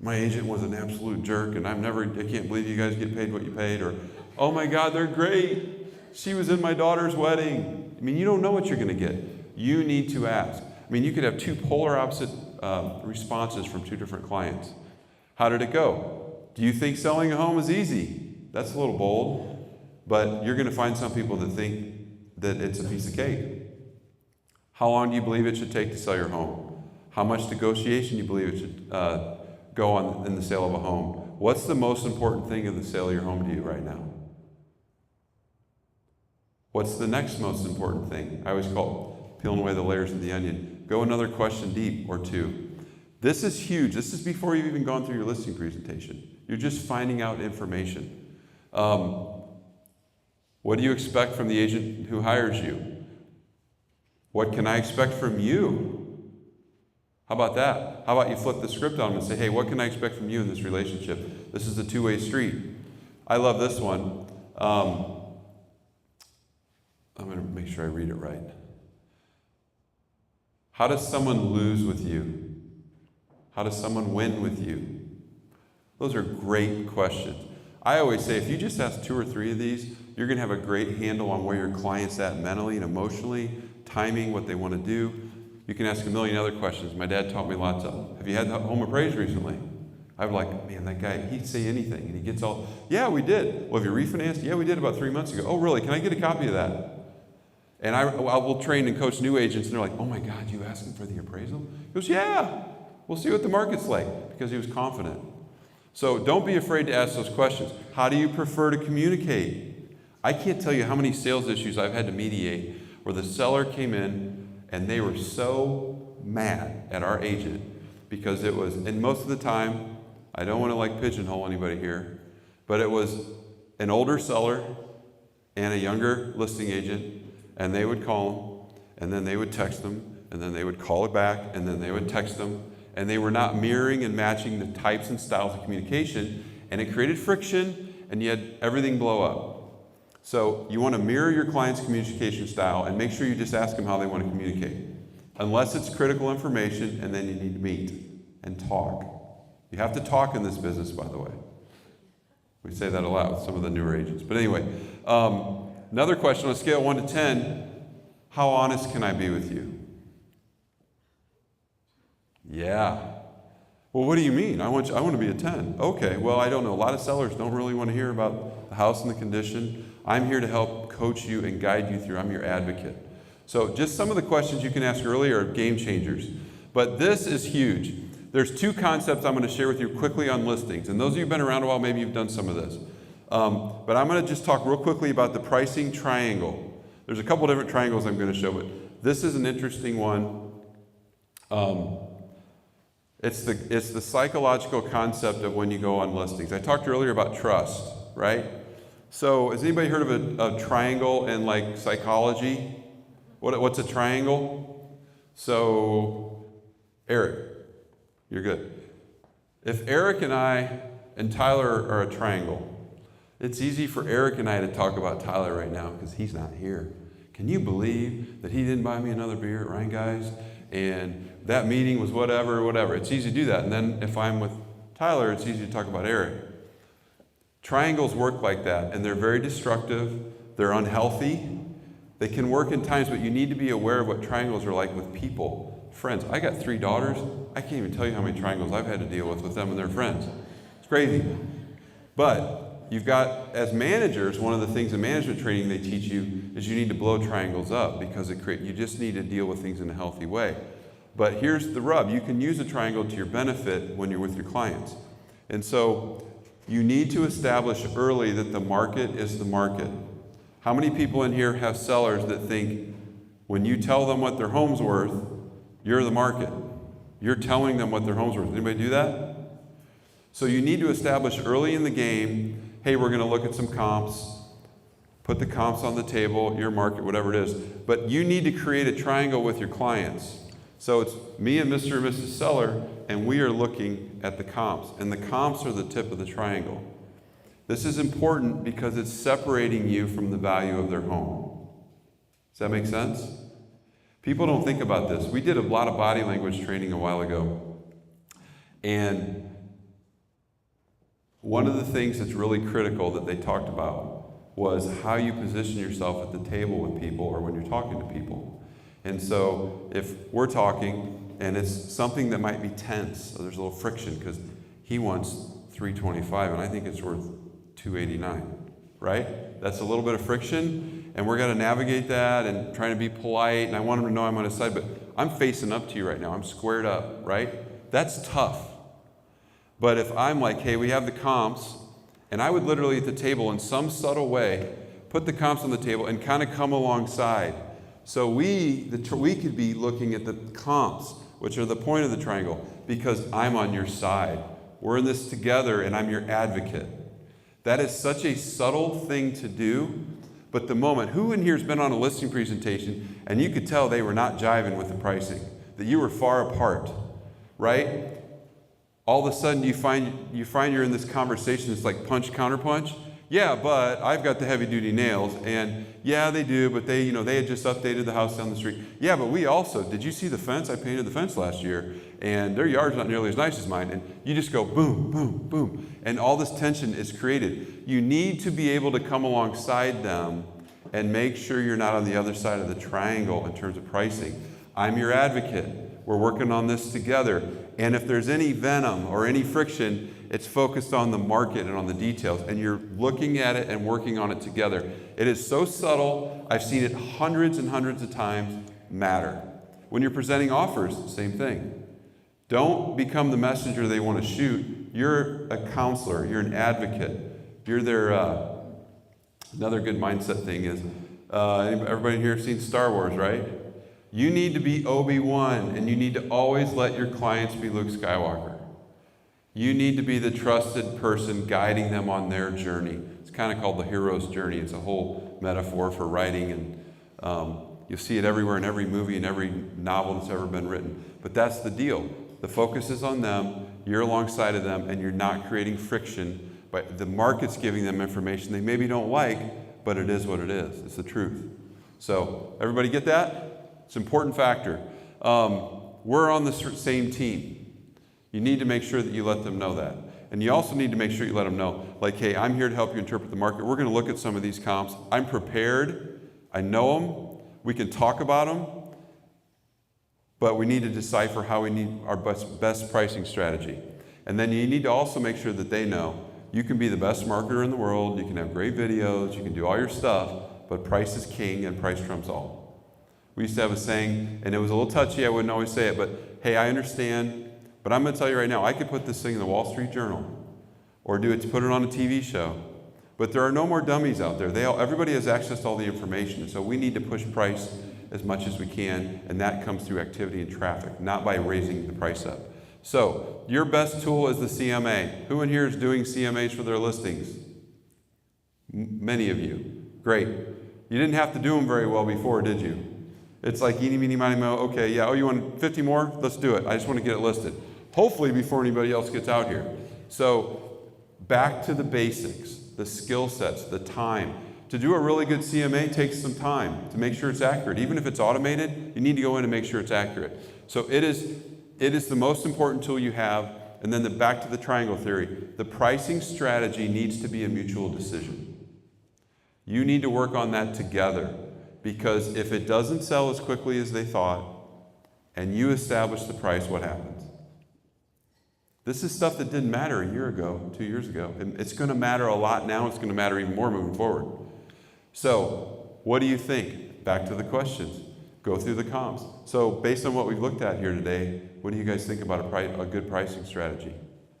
My agent was an absolute jerk, and I can't believe you guys get paid what you paid. Or, oh my God, they're great. She was in my daughter's wedding. I mean, you don't know what you're going to get. You need to ask. I mean, you could have two polar opposite responses from two different clients. How did it go? Do you think selling a home is easy? That's a little bold, but you're going to find some people that think that it's a piece of cake. How long do you believe it should take to sell your home? How much negotiation do you believe it should go on in the sale of a home? What's the most important thing in the sale of your home to you right now? What's the next most important thing? I always call it peeling away the layers of the onion. Go another question deep or two. This is huge. This is before you've even gone through your listing presentation. You're just finding out information. What do you expect from the agent who hires you? What can I expect from you? How about that? How about you flip the script on them and say, hey, what can I expect from you in this relationship? This is a two-way street. I love this one. I'm going to make sure I read it right. How does someone lose with you? How does someone win with you? Those are great questions. I always say if you just ask 2 or 3 of these, you're going to have a great handle on where your client's at mentally and emotionally, timing, what they want to do. You can ask a million other questions. My dad taught me lots of. Have you had the home appraised recently? I'm like, man, that guy, he'd say anything. And he gets all, yeah, we did. Well, have you refinanced? Yeah, we did about 3 months ago. Oh, really? Can I get a copy of that? And I will train and coach new agents, and they're like, oh my God, you asking for the appraisal? He goes, yeah, we'll see what the market's like, because he was confident. So don't be afraid to ask those questions. How do you prefer to communicate? I can't tell you how many sales issues I've had to mediate where the seller came in and they were so mad at our agent because it was, and most of the time, I don't want to like pigeonhole anybody here, but it was an older seller and a younger listing agent. And they would call them, and then they would text them, and then they would call it back, and then they would text them, and they were not mirroring and matching the types and styles of communication, and it created friction, and you had everything blow up. So you want to mirror your client's communication style and make sure you just ask them how they want to communicate. Unless it's critical information, and then you need to meet and talk. You have to talk in this business, by the way. We say that a lot with some of the newer agents. But anyway, another question on a scale of 1 to 10, how honest can I be with you? Yeah. Well, what do you mean? I want to be a 10. Okay, well, I don't know. A lot of sellers don't really want to hear about the house and the condition. I'm here to help coach you and guide you through. I'm your advocate. So just some of the questions you can ask early are game changers. But this is huge. There's 2 concepts I'm going to share with you quickly on listings. And those of you who've been around a while, maybe you've done some of this. But I'm going to just talk real quickly about the pricing triangle. There's a couple different triangles I'm going to show, but this is an interesting one. It's the psychological concept of when you go on listings. I talked earlier about trust, right? So has anybody heard of a triangle in like psychology? What's a triangle? So Eric, you're good. If Eric and I and Tyler are a triangle, it's easy for Eric and I to talk about Tyler right now because he's not here. Can you believe that he didn't buy me another beer at Ryan Guys? And that meeting was whatever. It's easy to do that. And then if I'm with Tyler, it's easy to talk about Eric. Triangles work like that, and they're very destructive. They're unhealthy. They can work in times, but you need to be aware of what triangles are like with people. Friends, I got 3 daughters. I can't even tell you how many triangles I've had to deal with them and their friends. It's crazy. But you've got, as managers, one of the things in management training they teach you is you need to blow triangles up because you just need to deal with things in a healthy way. But here's the rub. You can use a triangle to your benefit when you're with your clients. And so you need to establish early that the market is the market. How many people in here have sellers that think when you tell them what their home's worth, you're the market? You're telling them what their home's worth. Anybody do that? So you need to establish early in the game, hey, we're going to look at some comps, put the comps on the table, your market, whatever it is. But you need to create a triangle with your clients. So it's me and Mr. and Mrs. Seller, and we are looking at the comps. And the comps are the tip of the triangle. This is important because it's separating you from the value of their home. Does that make sense? People don't think about this. We did a lot of body language training a while ago. And one of the things that's really critical that they talked about was how you position yourself at the table with people or when you're talking to people. And so if we're talking and it's something that might be tense, so there's a little friction because he wants $325 and I think it's worth 289, right? That's a little bit of friction, and we're going to navigate that and trying to be polite, and I want them to know I'm on his side, but I'm facing up to you right now. I'm squared up, right? That's tough. But if I'm like, hey, we have the comps, and I would literally at the table in some subtle way put the comps on the table and kind of come alongside. So we could be looking at the comps, which are the point of the triangle, because I'm on your side. We're in this together, and I'm your advocate. That is such a subtle thing to do, but the moment, who in here has been on a listing presentation, and you could tell they were not jiving with the pricing, that you were far apart, right? All of a sudden you find you're in this conversation, it's like punch, counterpunch. Yeah, but I've got the heavy duty nails, and yeah, they do, but they had just updated the house down the street. Yeah, but we also, did you see the fence? I painted the fence last year, and their yard's not nearly as nice as mine. And you just go boom, boom, boom, and all this tension is created. You need to be able to come alongside them and make sure you're not on the other side of the triangle in terms of pricing. I'm your advocate. We're working on this together. And if there's any venom or any friction, it's focused on the market and on the details, and you're looking at it and working on it together. It is so subtle. I've seen it hundreds and hundreds of times matter. When you're presenting offers, same thing. Don't become the messenger they want to shoot. You're a counselor. You're an advocate. You're their, another good mindset thing is, everybody here has seen Star Wars, right? You need to be Obi-Wan, and you need to always let your clients be Luke Skywalker. You need to be the trusted person guiding them on their journey. It's kind of called the hero's journey. It's a whole metaphor for writing, and you'll see it everywhere in every movie and every novel that's ever been written. But that's the deal. The focus is on them, you're alongside of them, and you're not creating friction. But the market's giving them information they maybe don't like, but it is what it is. It's the truth. So everybody get that? It's an important factor. We're on the same team. You need to make sure that you let them know that. And you also need to make sure you let them know, like, hey, I'm here to help you interpret the market. We're going to look at some of these comps. I'm prepared. I know them. We can talk about them. But we need to decipher how we need our best pricing strategy. And then you need to also make sure that they know you can be the best marketer in the world. You can have great videos. You can do all your stuff. But price is king and price trumps all. We used to have a saying, and it was a little touchy. I wouldn't always say it. But, hey, I understand. But I'm going to tell you right now, I could put this thing in the Wall Street Journal or put it on a TV show. But there are no more dummies out there. Everybody has access to all the information. So we need to push price as much as we can, and that comes through activity and traffic, not by raising the price up. So your best tool is the CMA. Who in here is doing CMAs for their listings? Many of you. Great. You didn't have to do them very well before, did you? It's like eeny, meeny, miny, mo. Okay, yeah. Oh, you want 50 more? Let's do it. I just want to get it listed. Hopefully before anybody else gets out here. So back to the basics, the skill sets, the time. To do a really good CMA takes some time to make sure it's accurate. Even if it's automated, you need to go in and make sure it's accurate. So it is the most important tool you have. And then back to the triangle theory. The pricing strategy needs to be a mutual decision. You need to work on that together. Because if it doesn't sell as quickly as they thought, and you establish the price, what happens? This is stuff that didn't matter a year ago, 2 years ago. And it's going to matter a lot now. It's going to matter even more moving forward. So what do you think? Back to the questions. Go through the comps. So based on what we've looked at here today, what do you guys think about a good pricing strategy?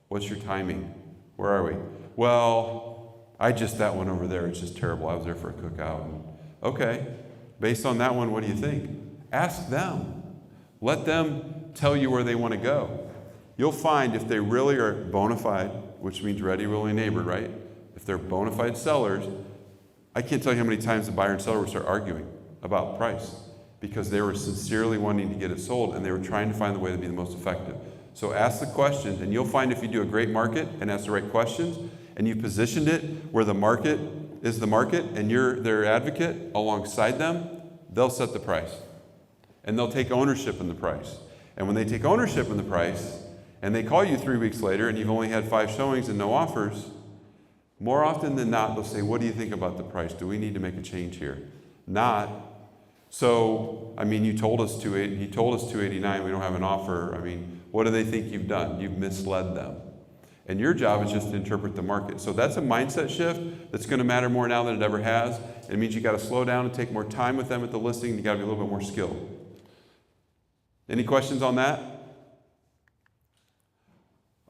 What's your timing? Where are we? Well, that one over there, it's just terrible. I was there for a cookout. Okay. Based on that one, what do you think? Ask them. Let them tell you where they want to go. You'll find if they really are bona fide, which means ready, willing, and able, right? If they're bona fide sellers, I can't tell you how many times the buyer and seller would start arguing about price because they were sincerely wanting to get it sold and they were trying to find the way to be the most effective. So ask the questions, and you'll find if you do a great market and ask the right questions and you positioned it where the market is the market and you're their advocate alongside them, they'll set the price. And they'll take ownership in the price. And when they take ownership in the price and they call you 3 weeks later and you've only had 5 showings and no offers, more often than not, they'll say, what do you think about the price? Do we need to make a change here? Not, so, you told us he told us 289, we don't have an offer. What do they think you've done? You've misled them. And your job is just to interpret the market. So that's a mindset shift that's going to matter more now than it ever has. It means you got to slow down and take more time with them at the listing. You got to be a little bit more skilled. Any questions on that?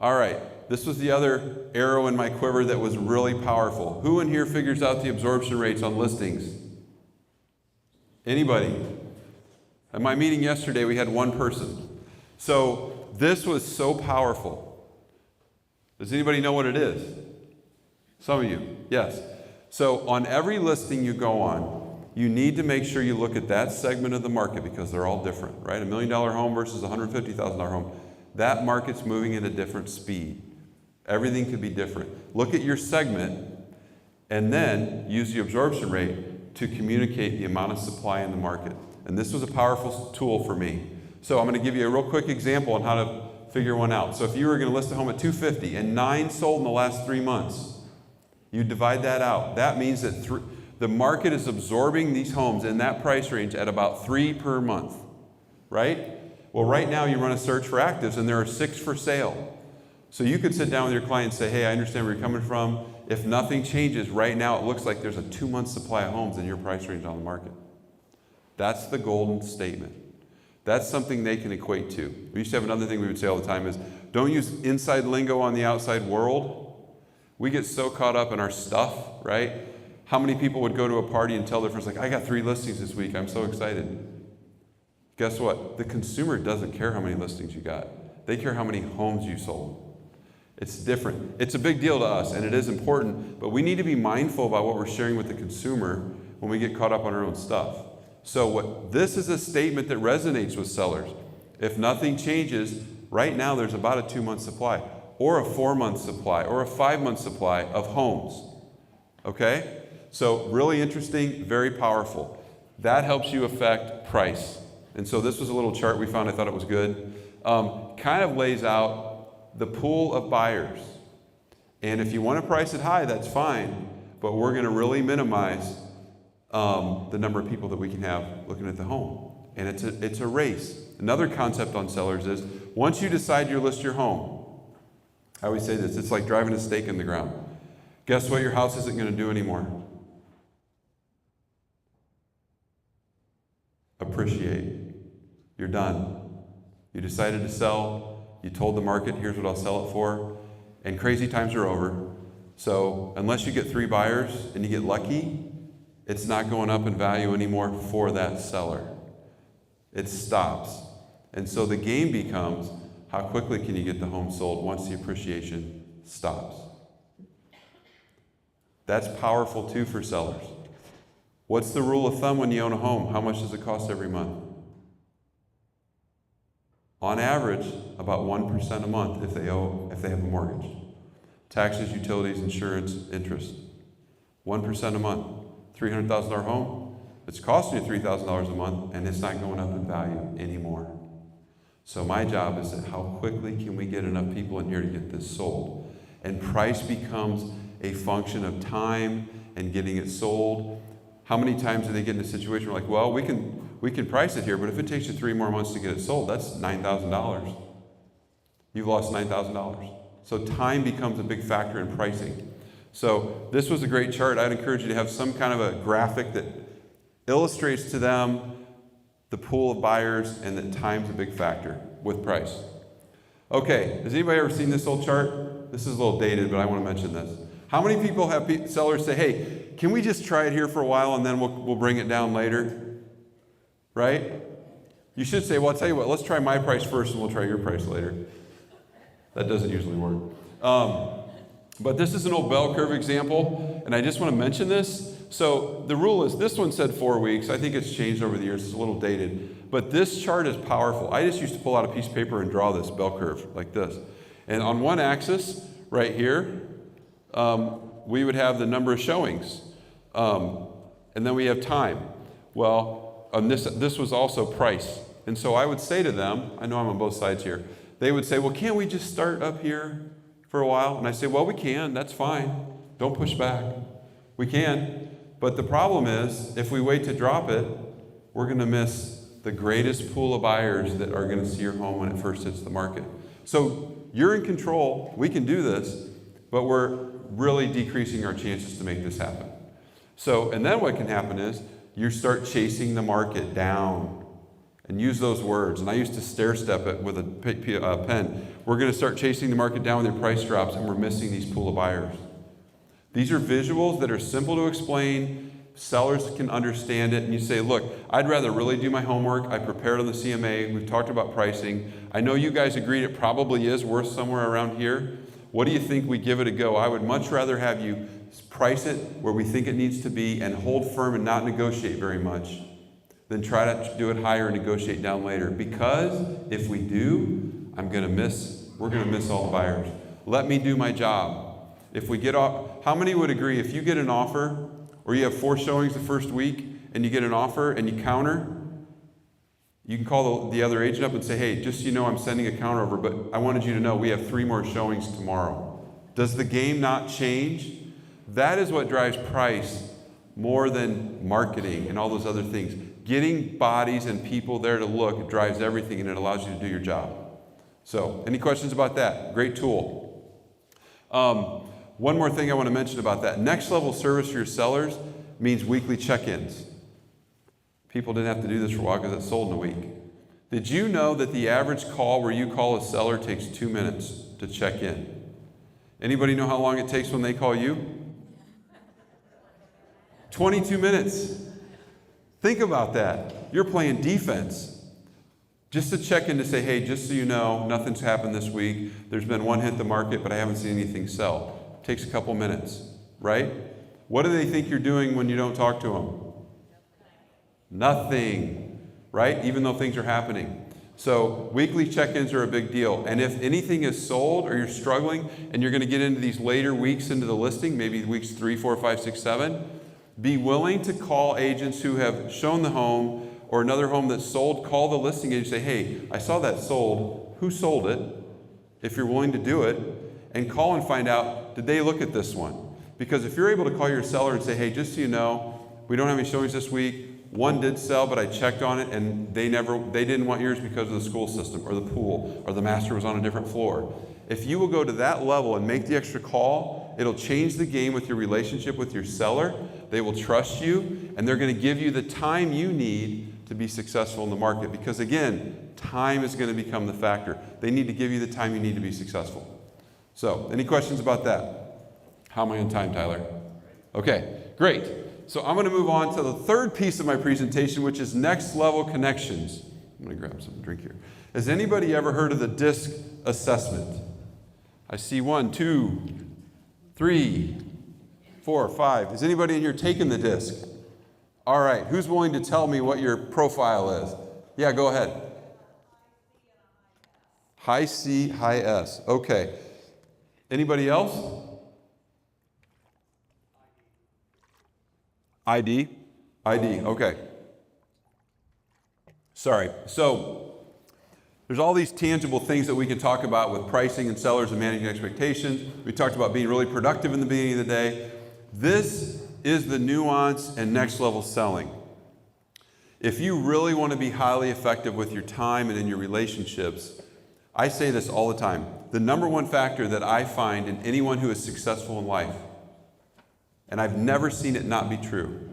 All right. This was the other arrow in my quiver that was really powerful. Who in here figures out the absorption rates on listings? Anybody? At my meeting yesterday, we had one person. So this was so powerful. Does anybody know what it is? Some of you, yes. So on every listing you go on, you need to make sure you look at that segment of the market because they're all different, right? $1 million home versus a $150,000 home. That market's moving at a different speed. Everything could be different. Look at your segment and then use the absorption rate to communicate the amount of supply in the market. And this was a powerful tool for me. So I'm going to give you a real quick example on how to figure one out. So if you were going to list a home at $250 and 9 sold in the last 3 months, you divide that out. That means that the market is absorbing these homes in that price range at about 3 per month, right? Well, right now you run a search for actives and there are 6 for sale. So you could sit down with your client and say, hey, I understand where you're coming from. If nothing changes, right now it looks like there's a 2-month supply of homes in your price range on the market. That's the golden statement. That's something they can equate to. We used to have another thing we would say all the time is, don't use inside lingo on the outside world. We get so caught up in our stuff, right? How many people would go to a party and tell their friends, like, I got 3 listings this week, I'm so excited. Guess what? The consumer doesn't care how many listings you got. They care how many homes you sold. It's different. It's a big deal to us, and it is important, but we need to be mindful about what we're sharing with the consumer when we get caught up on our own stuff. So this is a statement that resonates with sellers. If nothing changes, right now there's about a 2-month supply, or a 4-month supply, or a 5-month supply of homes. Okay? So really interesting, very powerful. That helps you affect price. And so this was a little chart we found, I thought it was good. Kind of lays out the pool of buyers. And if you want to price it high, that's fine, but we're going to really minimize the number of people that we can have looking at the home. And it's a race. Another concept on sellers is, once you decide you list your home, I always say this, it's like driving a stake in the ground. Guess what your house isn't going to do anymore? Appreciate. You're done. You decided to sell. You told the market, here's what I'll sell it for. And crazy times are over. So unless you get 3 buyers and you get lucky, it's not going up in value anymore for that seller. It stops. And so the game becomes, how quickly can you get the home sold once the appreciation stops? That's powerful too for sellers. What's the rule of thumb when you own a home? How much does it cost every month? On average, about 1% a month if they have a mortgage. Taxes, utilities, insurance, interest. 1% a month. $300,000 home, it's costing you $3,000 a month, and it's not going up in value anymore. So my job is that how quickly can we get enough people in here to get this sold? And price becomes a function of time and getting it sold. How many times do they get in a situation where, like, well, we can price it here, but if it takes you 3 more months to get it sold, that's $9,000. You've lost $9,000. So time becomes a big factor in pricing. So this was a great chart. I'd encourage you to have some kind of a graphic that illustrates to them the pool of buyers and that time's a big factor with price. Okay, has anybody ever seen this old chart? This is a little dated, but I want to mention this. How many people have sellers say, hey, can we just try it here for a while and then we'll bring it down later? Right? You should say, well, I'll tell you what, let's try my price first and we'll try your price later. That doesn't usually work. But this is an old bell curve example, and I just want to mention this. So the rule is, this one said 4 weeks. I think it's changed over the years. It's a little dated. But this chart is powerful. I just used to pull out a piece of paper and draw this bell curve like this. And on one axis, right here, we would have the number of showings. And then we have time. Well, on this was also price. And so I would say to them, I know I'm on both sides here, they would say, well, can't we just start up here for a while? And I say, well, we can, that's fine. Don't push back. We can. But the problem is, if we wait to drop it, we're going to miss the greatest pool of buyers that are going to see your home when it first hits the market. So you're in control, we can do this, but we're really decreasing our chances to make this happen. So, and then what can happen is you start chasing the market down and use those words. And I used to stair step it with a pen. We're going to start chasing the market down with their price drops, and we're missing these pool of buyers. These are visuals that are simple to explain. Sellers can understand it, and you say, look, I'd rather really do my homework. I prepared on the CMA. We've talked about pricing. I know you guys agreed it probably is worth somewhere around here. What do you think we give it a go? I would much rather have you price it where we think it needs to be and hold firm and not negotiate very much than try to do it higher and negotiate down later. Because if we do, we're going to miss all the buyers. Let me do my job. If we get off, how many would agree if you get an offer or you have 4 showings the first week and you get an offer and you counter, you can call the other agent up and say, hey, just so you know, I'm sending a counter over, but I wanted you to know we have 3 more showings tomorrow. Does the game not change? That is what drives price more than marketing and all those other things. Getting bodies and people there to look drives everything, and it allows you to do your job. So, any questions about that? Great tool. One more thing I want to mention about that. Next level service for your sellers means weekly check-ins. People didn't have to do this for a while because it's sold in a week. Did you know that the average call where you call a seller takes 2 minutes to check in? Anybody know how long it takes when they call you? 22 minutes. Think about that. You're playing defense. Just to check in to say, hey, just so you know, nothing's happened this week. There's been one hit the market, but I haven't seen anything sell. It takes a couple minutes, right? What do they think you're doing when you don't talk to them? Nothing, right? Even though things are happening. So weekly check-ins are a big deal. And if anything is sold or you're struggling and you're going to get into these later weeks into the listing, maybe weeks 3, 4, 5, 6, 7, be willing to call agents who have shown the home or another home that's sold. Call the listing agent and say, hey, I saw that sold. Who sold it? If you're willing to do it. And call and find out, did they look at this one? Because if you're able to call your seller and say, hey, just so you know, we don't have any showings this week. One did sell, but I checked on it, and they didn't want yours because of the school system or the pool or the master was on a different floor. If you will go to that level and make the extra call, it'll change the game with your relationship with your seller. They will trust you, and they're going to give you the time you need to be successful in the market. Because again, time is going to become the factor. They need to give you the time you need to be successful. So, any questions about that? How am I on time, Tyler? Okay, great. So I'm going to move on to the third piece of my presentation, which is next level connections. I'm going to grab some drink here. Has anybody ever heard of the DISC assessment? I see 1, 2, 3, 4, 5. Is anybody in here taking the DISC? All right. Who's willing to tell me what your profile is? Yeah, go ahead. High C, high S. Okay. Anybody else? ID? ID, okay. Sorry. So, there's all these tangible things that we can talk about with pricing and sellers and managing expectations. We talked about being really productive in the beginning of the day. This is the nuance and next level selling. If you really want to be highly effective with your time and in your relationships, I say this all the time. The number one factor that I find in anyone who is successful in life, and I've never seen it not be true,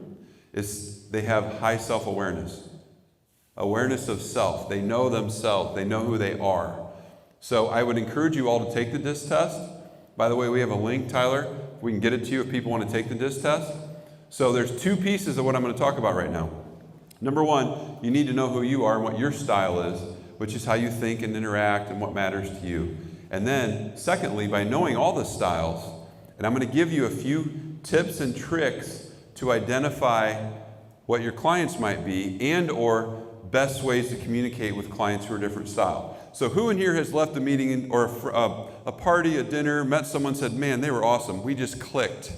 is they have high self-awareness. Awareness of self. They know themselves. They know who they are. So I would encourage you all to take the DISC test. By the way, we have a link, Tyler. We can get it to you if people want to take the DISC test. So there's 2 pieces of what I'm going to talk about right now. Number 1, you need to know who you are and what your style is, which is how you think and interact and what matters to you. And then, secondly, by knowing all the styles, and I'm going to give you a few tips and tricks to identify what your clients might be and or best ways to communicate with clients who are different style. So who in here has left a meeting or a party, a dinner, met someone, said, man, they were awesome. We just clicked.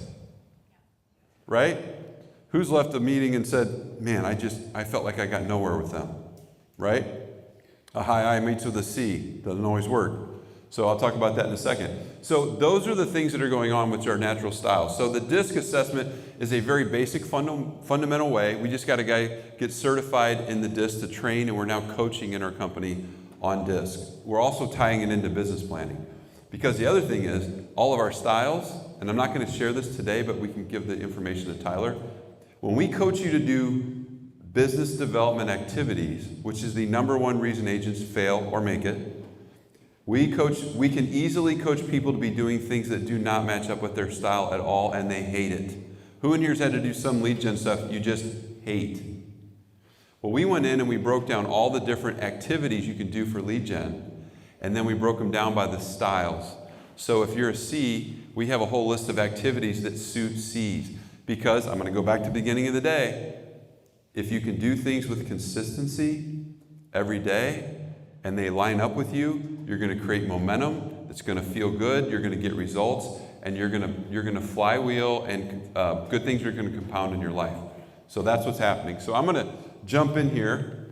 Right? Who's left a meeting and said, man, I felt like I got nowhere with them. Right? A high I meets with a C. Doesn't always work. So I'll talk about that in a second. So those are the things that are going on with our natural styles. So the DISC assessment is a very basic fundamental way. We just got a guy get certified in the DISC to train, and we're now coaching in our company on disc. We're also tying it into business planning. Because the other thing is, all of our styles, and I'm not going to share this today, but we can give the information to Tyler. When we coach you to do business development activities, which is the number one reason agents fail or make it, we can easily coach people to be doing things that do not match up with their style at all, and they hate it. Who in here's had to do some lead gen stuff you just hate? Well, we went in and we broke down all the different activities you can do for lead gen, and then we broke them down by the styles. So if you're a C, we have a whole list of activities that suit Cs. Because, I'm going to go back to the beginning of the day, if you can do things with consistency every day, and they line up with you, you're going to create momentum, it's going to feel good, you're going to get results, and you're going to flywheel, and good things are going to compound in your life. So that's what's happening. So I'm going to jump in here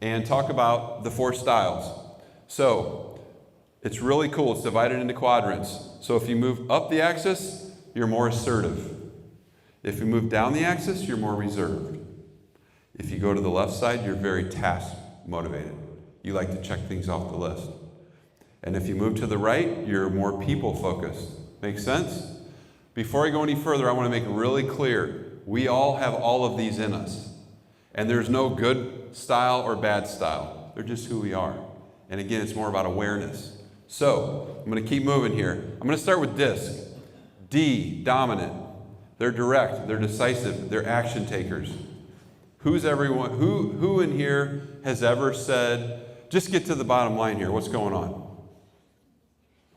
and talk about the 4 styles. So it's really cool. It's divided into quadrants. So if you move up the axis, you're more assertive. If you move down the axis, you're more reserved. If you go to the left side, you're very task motivated. You like to check things off the list. And if you move to the right, you're more people focused. Make sense? Before I go any further, I want to make it really clear. We all have all of these in us. And there's no good style or bad style. They're just who we are. And again, it's more about awareness. So, I'm going to keep moving here. I'm going to start with DISC. D, dominant. They're direct, they're decisive, they're action takers. Who in here has ever said, just get to the bottom line here, what's going on?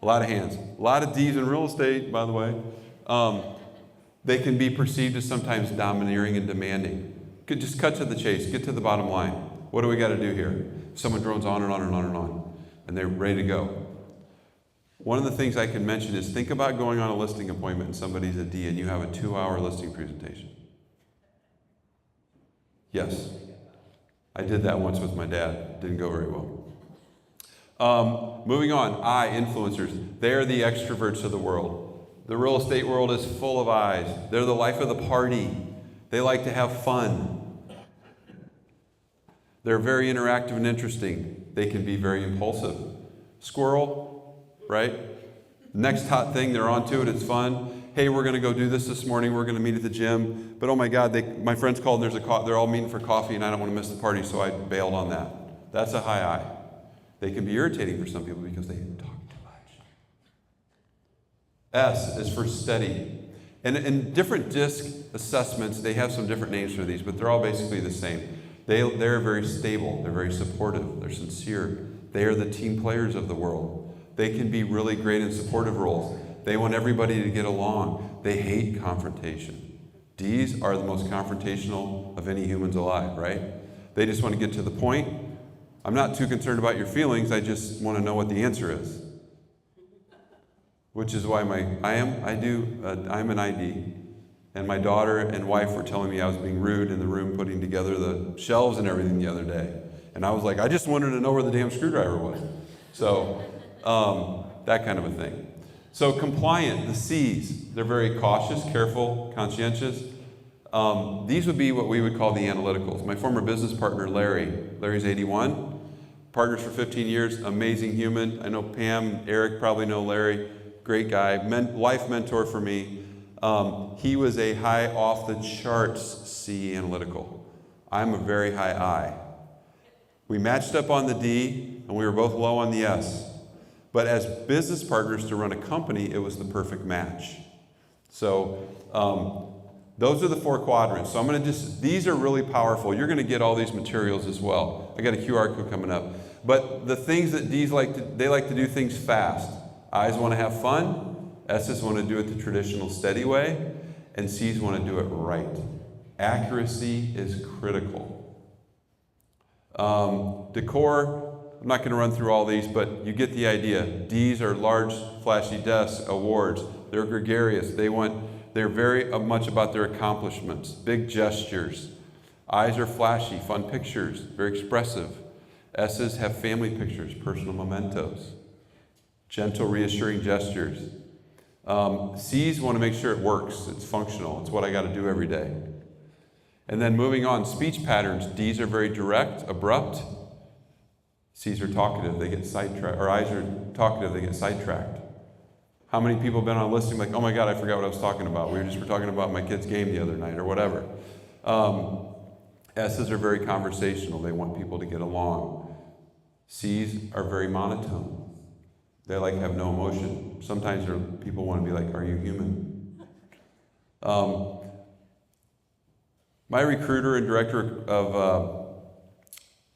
A lot of hands. A lot of D's in real estate, by the way. They can be perceived as sometimes domineering and demanding. Could just cut to the chase, get to the bottom line. What do we got to do here? Someone drones on and on and on and on, and they're ready to go. One of the things I can mention is think about going on a listing appointment and somebody's a D and you have a 2-hour listing presentation. Yes. I did that once with my dad. Didn't go very well. Moving on, I, influencers. They are the extroverts of the world. The real estate world is full of I's. They're the life of the party. They like to have fun. They're very interactive and interesting. They can be very impulsive. Squirrel, right? Next hot thing, they're onto it, it's fun. Hey, we're going to go do this morning. We're going to meet at the gym. But oh my God, my friends called and they're all meeting for coffee and I don't want to miss the party, so I bailed on that. That's a high I. They can be irritating for some people because they talk too much. S is for steady. And in different DISC assessments, they have some different names for these, but they're all basically the same. They're very stable. They're very supportive. They're sincere. They are the team players of the world. They can be really great in supportive roles. They want everybody to get along. They hate confrontation. D's are the most confrontational of any humans alive, right? They just want to get to the point. I'm not too concerned about your feelings. I just want to know what the answer is. Which is why I'm an ID. And my daughter and wife were telling me I was being rude in the room putting together the shelves and everything the other day. And I was like, I just wanted to know where the damn screwdriver was. So, that kind of a thing. So compliant, the C's, they're very cautious, careful, conscientious. These would be what we would call the analyticals. My former business partner, Larry's 81, partners for 15 years, amazing human. I know Pam and Eric probably know Larry, great guy, life mentor for me. He was a high off the charts C analytical. I'm a very high I. We matched up on the D and we were both low on the S. But as business partners to run a company, it was the perfect match. So those are the 4 quadrants. So I'm going to these are really powerful. You're going to get all these materials as well. I got a QR code coming up. But the things that D's they like to do things fast. I's want to have fun. S's want to do it the traditional steady way. And C's want to do it right. Accuracy is critical. Decor, I'm not going to run through all these, but you get the idea. D's are large, flashy desks, awards. They're gregarious. They're very much about their accomplishments, big gestures. I's are flashy, fun pictures, very expressive. S's have family pictures, personal mementos, gentle, reassuring gestures. C's want to make sure it works. It's functional. It's what I got to do every day. And then moving on, speech patterns. D's are very direct, abrupt. C's are talkative, they get sidetracked, or I's are talkative, they get sidetracked. How many people have been on a listing like, oh my God, I forgot what I was talking about. We were talking about my kid's game the other night or whatever. S's are very conversational. They want people to get along. C's are very monotone. They have no emotion. Sometimes people want to be like, are you human? My recruiter and director of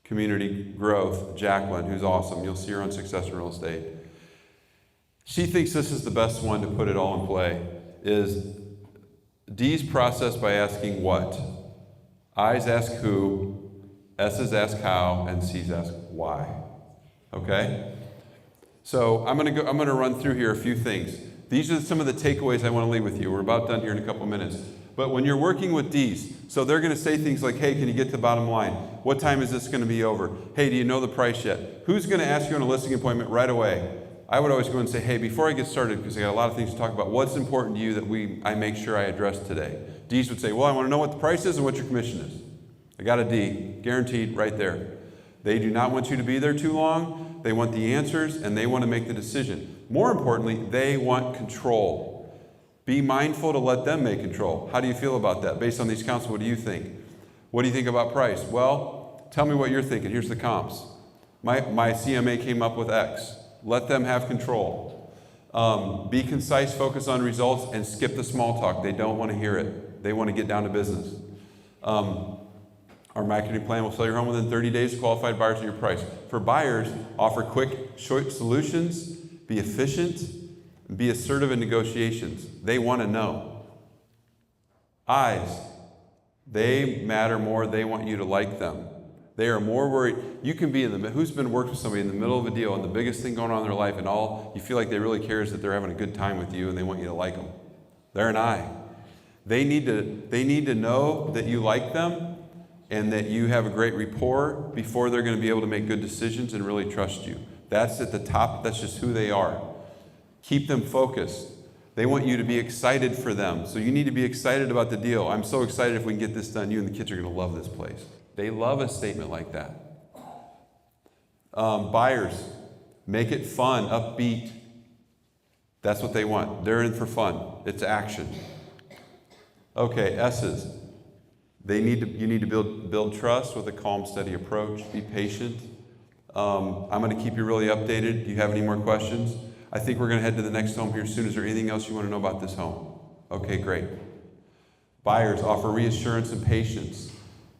community growth, Jacqueline, who's awesome. You'll see her on Success in Real Estate. She thinks this is the best one to put it all in play, is D's process by asking what, I's ask who, S's ask how, and C's ask why. Okay? So I'm gonna run through here a few things. These are some of the takeaways I want to leave with you. We're about done here in a couple minutes. But when you're working with D's, so they're going to say things like, hey, can you get to the bottom line? What time is this going to be over? Hey, do you know the price yet? Who's going to ask you on a listing appointment right away? I would always go and say, hey, before I get started, because I got a lot of things to talk about, what's important to you that I make sure I address today? D's would say, well, I want to know what the price is and what your commission is. I got a D, guaranteed right there. They do not want you to be there too long. They want the answers, and they want to make the decision. More importantly, they want control. Be mindful to let them make control. How do you feel about that? Based on these comps, what do you think? What do you think about price? Well, tell me what you're thinking. Here's the comps. My CMA came up with X. Let them have control. Be concise, focus on results, and skip the small talk. They don't want to hear it. They want to get down to business. Our marketing plan will sell your home within 30 days. Qualified buyers at your price. For buyers, offer quick, short solutions. Be efficient. Be assertive in negotiations. They want to know. I's, they matter more. They want you to like them. They are more worried. You can be who's been worked with somebody in the middle of a deal and the biggest thing going on in their life and all you feel like they really care is that they're having a good time with you and they want you to like them. They're an I. They need to know that you like them and that you have a great rapport before they're going to be able to make good decisions and really trust you. That's at the top. That's just who they are. Keep them focused. They want you to be excited for them. So you need to be excited about the deal. I'm so excited if we can get this done. You and the kids are going to love this place. They love a statement like that. Buyers, make it fun, upbeat. That's what they want. They're in for fun. It's action. Okay, S's. You need to build trust with a calm, steady approach. Be patient. I'm going to keep you really updated. Do you have any more questions? I think we're going to head to the next home here soon. Is there anything else you want to know about this home? Okay, great. Buyers, offer reassurance and patience.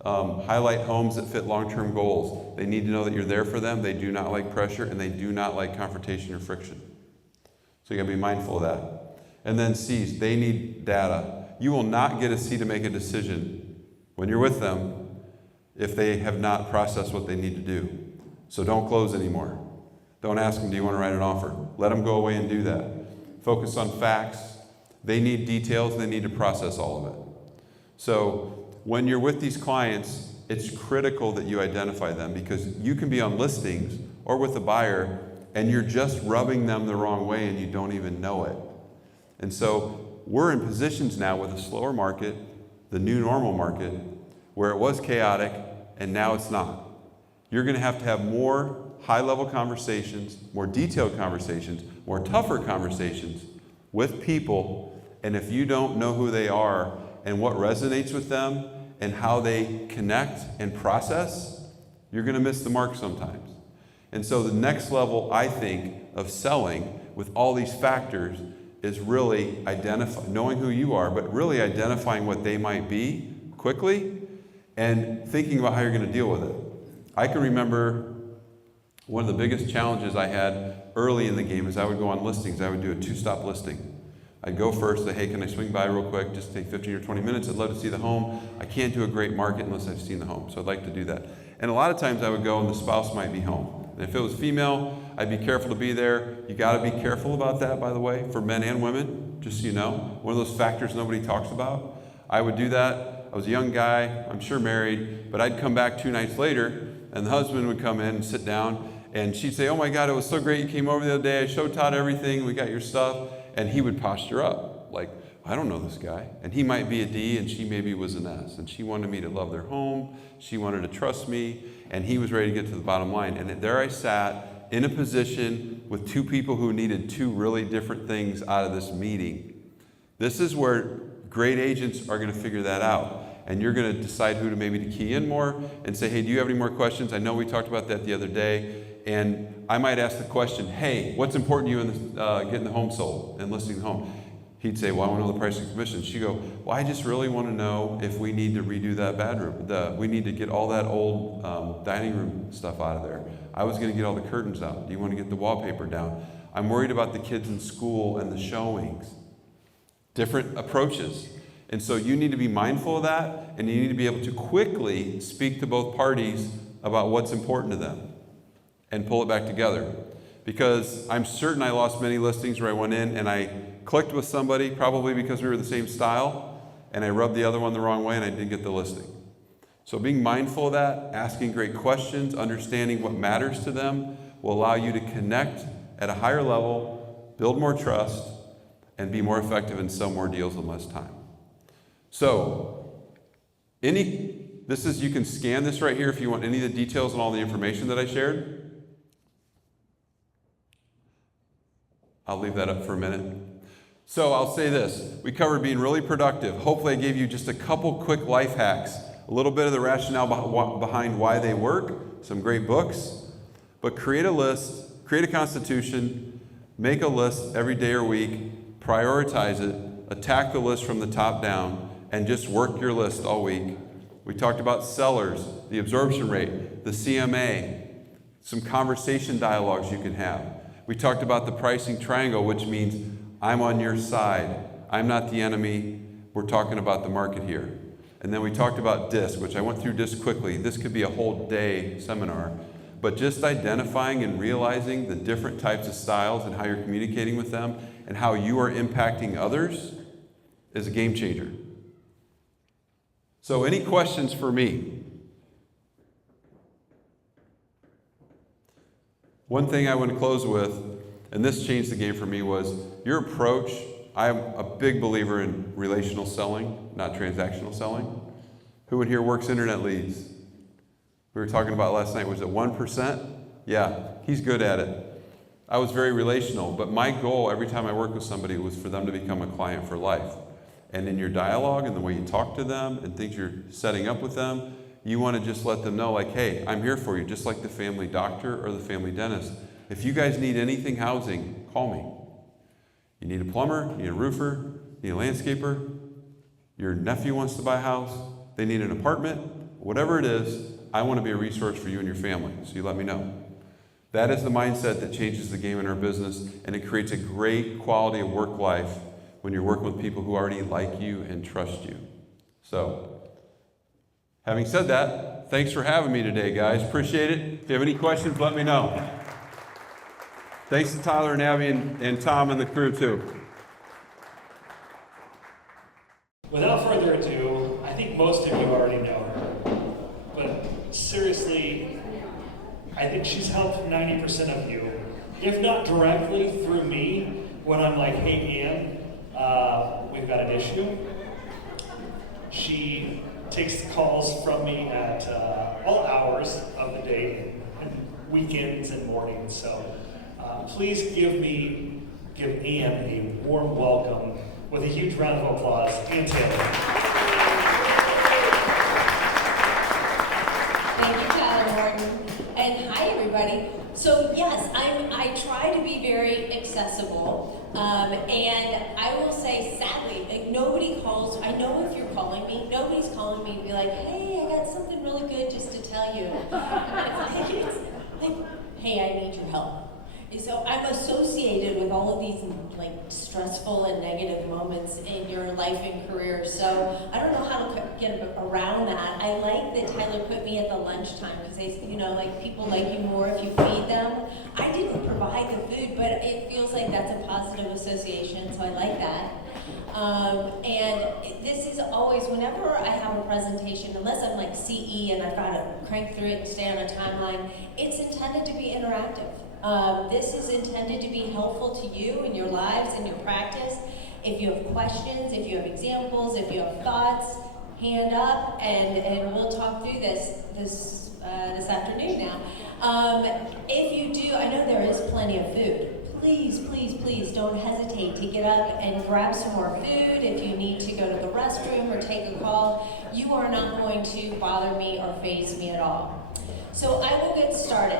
Highlight homes that fit long-term goals. They need to know that you're there for them. They do not like pressure, and they do not like confrontation or friction. So you got to be mindful of that. And then C's, they need data. You will not get a C to make a decision when you're with them if they have not processed what they need to do. So don't close anymore. Don't ask them, do you want to write an offer? Let them go away and do that. Focus on facts. They need details. They need to process all of it. So when you're with these clients, it's critical that you identify them because you can be on listings or with a buyer and you're just rubbing them the wrong way and you don't even know it. And so we're in positions now with a slower market, the new normal market, where it was chaotic and now it's not. You're going to have more high-level conversations, more detailed conversations, more tougher conversations with people, and if you don't know who they are and what resonates with them and how they connect and process, you're going to miss the mark sometimes. And so the next level, I think, of selling with all these factors is really knowing who you are, but really identifying what they might be quickly and thinking about how you're going to deal with it. I can remember one of the biggest challenges I had early in the game is I would go on listings. I would do a two-stop listing. I'd go first, say, hey, can I swing by real quick? Just take 15 or 20 minutes. I'd love to see the home. I can't do a great market unless I've seen the home, so I'd like to do that. And a lot of times I would go and the spouse might be home. And if it was female, I'd be careful to be there. You got to be careful about that, by the way, for men and women, just so you know. One of those factors nobody talks about. I would do that. I was a young guy, I'm sure married, but I'd come back 2 nights later, and the husband would come in and sit down, and she'd say, oh my God, it was so great you came over the other day. I showed Todd everything. We got your stuff. And he would posture up like, I don't know this guy. And he might be a D and she maybe was an S. And she wanted me to love their home. She wanted to trust me. And he was ready to get to the bottom line. And there I sat in a position with two people who needed two really different things out of this meeting. This is where great agents are going to figure that out. And you're going to decide who to maybe to key in more and say, hey, do you have any more questions? I know we talked about that the other day. And I might ask the question, hey, what's important to you in this, getting the home sold and listing the home? He'd say, well, I want to know the price and commission. She'd go, well, I just really want to know if we need to redo that bedroom. We need to get all that old dining room stuff out of there. I was going to get all the curtains out. Do you want to get the wallpaper down? I'm worried about the kids in school and the showings. Different approaches. And so you need to be mindful of that, and you need to be able to quickly speak to both parties about what's important to them and pull it back together. Because I'm certain I lost many listings where I went in and I clicked with somebody, probably because we were the same style, and I rubbed the other one the wrong way and I didn't get the listing. So being mindful of that, asking great questions, understanding what matters to them will allow you to connect at a higher level, build more trust, and be more effective and sell more deals in less time. So, you can scan this right here if you want any of the details and all the information that I shared. I'll leave that up for a minute. So I'll say this, we covered being really productive. Hopefully I gave you just a couple quick life hacks, a little bit of the rationale behind why they work, some great books, but create a list, create a constitution, make a list every day or week, prioritize it, attack the list from the top down, and just work your list all week. We talked about sellers, the absorption rate, the CMA, some conversation dialogues you can have. We talked about the pricing triangle, which means I'm on your side. I'm not the enemy. We're talking about the market here. And then we talked about DISC, which I went through DISC quickly. This could be a whole day seminar. But just identifying and realizing the different types of styles and how you're communicating with them and how you are impacting others is a game changer. So any questions for me? One thing I want to close with, and this changed the game for me, was your approach. I'm a big believer in relational selling, not transactional selling. Who in here works internet leads? We were talking about last night, was it 1%? Yeah, he's good at it. I was very relational, but my goal every time I worked with somebody was for them to become a client for life. And in your dialogue and the way you talk to them and things you're setting up with them, you want to just let them know, like, hey, I'm here for you, just like the family doctor or the family dentist. If you guys need anything housing, call me. You need a plumber, you need a roofer, you need a landscaper, your nephew wants to buy a house, they need an apartment, whatever it is, I want to be a resource for you and your family, so you let me know. That is the mindset that changes the game in our business, and it creates a great quality of work life when you're working with people who already like you and trust you. So, having said that, thanks for having me today, guys. Appreciate it. If you have any questions, let me know. Thanks to Tyler and Abby and Tom and the crew, too. Without further ado, I think most of you already know her. But seriously, I think she's helped 90% of you, if not directly through me, when I'm like, hey, Ann, we've got an issue. She takes calls from me at all hours of the day, and weekends and mornings. So please give Ann a warm welcome with a huge round of applause. Ann Taylor. Thank you, Tyler Morton. And hi, everybody. So yes, I try to be very accessible. And I will say, sadly, like, nobody calls. I know if you're calling me, nobody's calling me and be like, hey, I got something really good just to tell you. It's like, hey, I need your help. And so I'm associated with all of these like stressful and negative moments in your life and career. So I don't know how to get around that. I like that Tyler put me at the lunchtime because like people like you more if you feed them. I didn't provide the food, but it feels like that's a positive association, so I like that. This is always, whenever I have a presentation, unless I'm like CE and I've got to crank through it and stay on a timeline, it's intended to be interactive. This is intended to be helpful to you in your lives and your practice. If you have questions, if you have examples, if you have thoughts, hand up, and we'll talk through this afternoon now. If you do, I know there is plenty of food. Please, please, please don't hesitate to get up and grab some more food. If you need to go to the restroom or take a call, you are not going to bother me or faze me at all. So I will get started.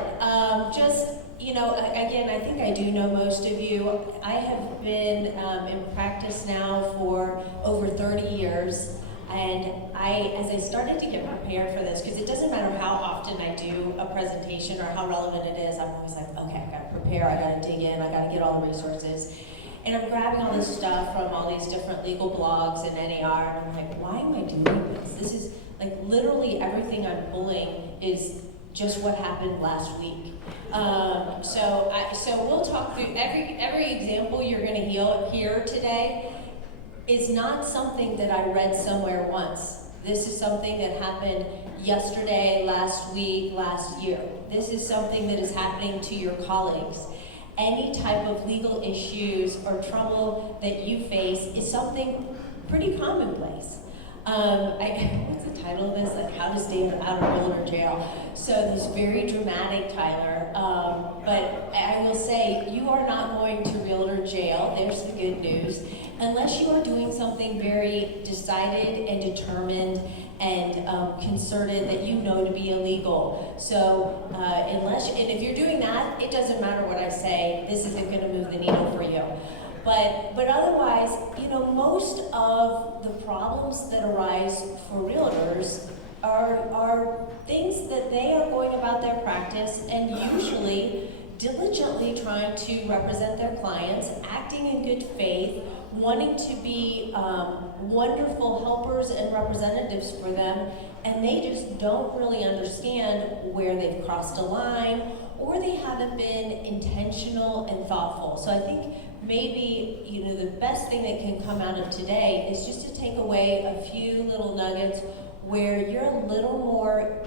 Again, I think I do know most of you. I have been in practice now for over 30 years. And as I started to get prepared for this, because it doesn't matter how often I do a presentation or how relevant it is, I'm always like, okay, I gotta prepare, I gotta dig in, I gotta get all the resources. And I'm grabbing all this stuff from all these different legal blogs and NAR, and I'm like, why am I doing this? This is like literally everything I'm pulling is just what happened last week. So we'll talk through every example you're gonna hear today. Is not something that I read somewhere once. This is something that happened yesterday, last week, last year. This is something that is happening to your colleagues. Any type of legal issues or trouble that you face is something pretty commonplace. What's the title of this? Like, how to stay out of realtor jail. So this very dramatic, Tyler. But I will say, you are not going to realtor jail. There's the good news. Unless you are doing something very decided and determined and concerted that you know to be illegal. So and if you're doing that, it doesn't matter what I say. This isn't going to move the needle for you. But otherwise, most of the problems that arise for realtors are things that they are going about their practice and usually diligently trying to represent their clients, acting in good faith, wanting to be wonderful helpers and representatives for them, and they just don't really understand where they've crossed a line or they haven't been intentional and thoughtful. So I think maybe the best thing that can come out of today is just to take away a few little nuggets where you're a little more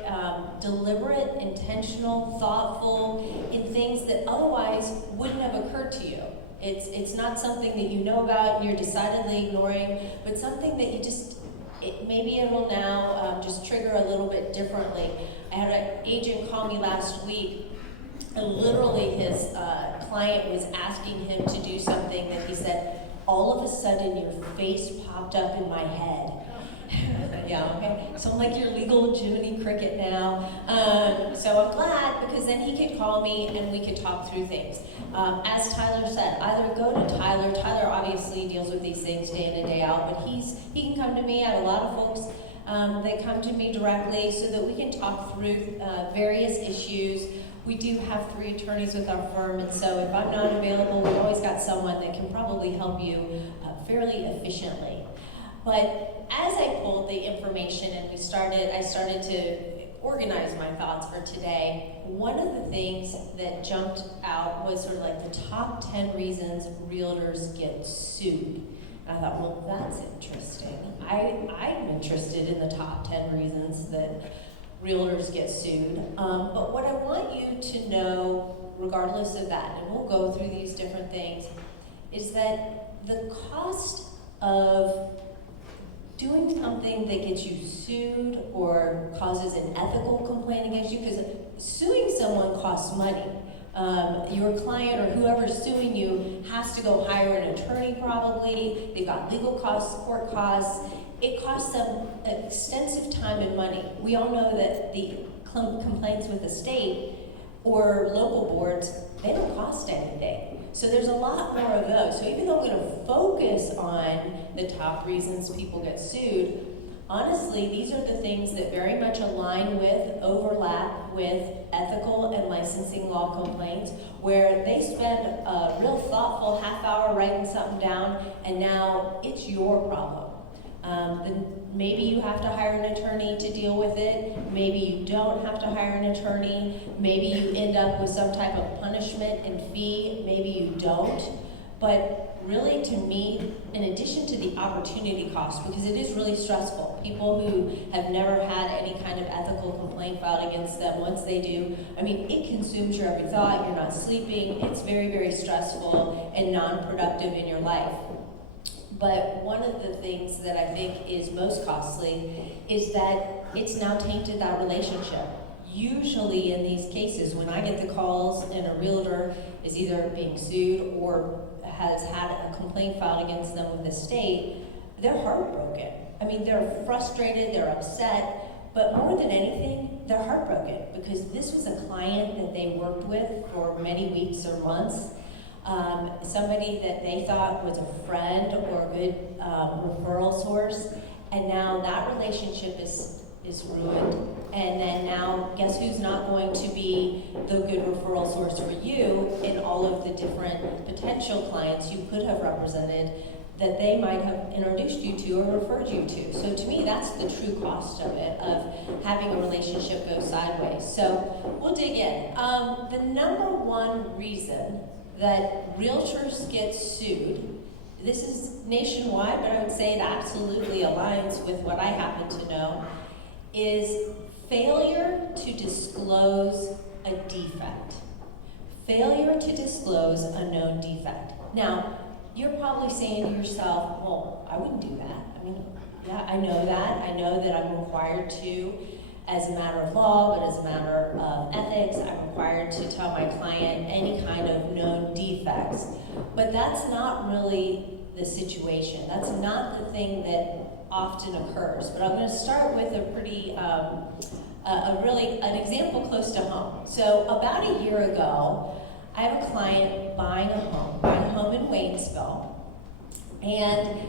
deliberate, intentional, thoughtful in things that otherwise wouldn't have occurred to you. It's not something that you know about and you're decidedly ignoring, but something that maybe it'll now just trigger a little bit differently. I had an agent call me last week, and literally his client was asking him to do something that he said, all of a sudden your face popped up in my head. Yeah, okay. So I'm like your legal Jiminy Cricket now. So I'm glad, because then he could call me and we could talk through things. As Tyler said, either go to Tyler. Tyler obviously deals with these things day in and day out, but he can come to me. I have a lot of folks that come to me directly so that we can talk through various issues. We do have 3 attorneys with our firm, and so if I'm not available, we've always got someone that can probably help you fairly efficiently. But as I pulled the information and I started to organize my thoughts for today, one of the things that jumped out was sort of like the top 10 reasons realtors get sued. And I thought, well, that's interesting. I'm interested in the top 10 reasons that realtors get sued. But what I want you to know, regardless of that, and we'll go through these different things, is that the cost of doing something that gets you sued or causes an ethical complaint against you, because suing someone costs money. Your client or whoever's suing you has to go hire an attorney probably. They've got legal costs, court costs. It costs them extensive time and money. We all know that the complaints with the state or local boards, they don't cost anything. So there's a lot more of those. So even though I'm going to focus on the top reasons people get sued, honestly, these are the things that very much align with, overlap with ethical and licensing law complaints, where they spend a real thoughtful half hour writing something down, and now it's your problem. Then maybe you have to hire an attorney to deal with it. Maybe you don't have to hire an attorney. Maybe you end up with some type of punishment and fee. Maybe you don't. But really, to me, in addition to the opportunity cost, because it is really stressful, people who have never had any kind of ethical complaint filed against them, once they do, I mean, it consumes your every thought. You're not sleeping. It's very, very stressful and non-productive in your life. But one of the things that I think is most costly is that it's now tainted that relationship. Usually in these cases, when I get the calls and a realtor is either being sued or has had a complaint filed against them with the state, they're heartbroken. I mean, they're frustrated, they're upset, but more than anything, they're heartbroken because this was a client that they worked with for many weeks or months. Somebody that they thought was a friend or a good referral source, and now that relationship is ruined. And then now, guess who's not going to be the good referral source for you in all of the different potential clients you could have represented that they might have introduced you to or referred you to. So to me, that's the true cost of it, of having a relationship go sideways. So we'll dig in. The number one reason that realtors get sued, this is nationwide, but I would say it absolutely aligns with what I happen to know, is failure to disclose a defect. Failure to disclose a known defect. Now, you're probably saying to yourself, well, I wouldn't do that. I mean, yeah, I know that. I know that I'm required to, as a matter of law, but as a matter of ethics, I'm required to tell my client any kind of known defects. But that's not really the situation. That's not the thing that often occurs. But I'm going to start with a pretty, an example close to home. So about a year ago, I have a client buying a home in Waynesville, and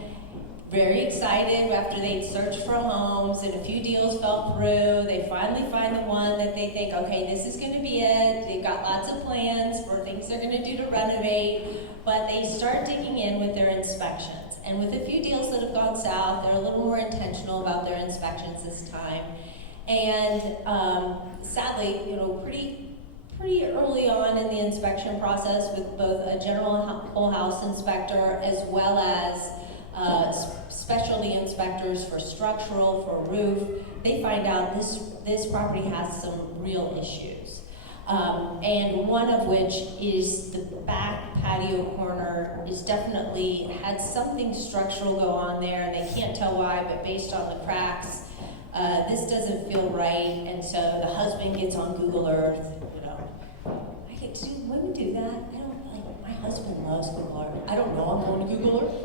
very excited after they'd searched for homes and a few deals fell through. They finally find the one that they think, okay, this is going to be it. They've got lots of plans for things they're going to do to renovate, but they start digging in with their inspections. And with a few deals that have gone south, they're a little more intentional about their inspections this time. And sadly, pretty early on in the inspection process, with both a general whole house inspector as well as specialty inspectors for structural, for roof, they find out this property has some real issues. And one of which is the back patio corner is definitely had something structural go on there, and they can't tell why, but based on the cracks, this doesn't feel right. And so the husband gets on Google Earth. Do women do that? I don't, like, my husband loves Google Earth. I don't know, I'm going to Google Earth.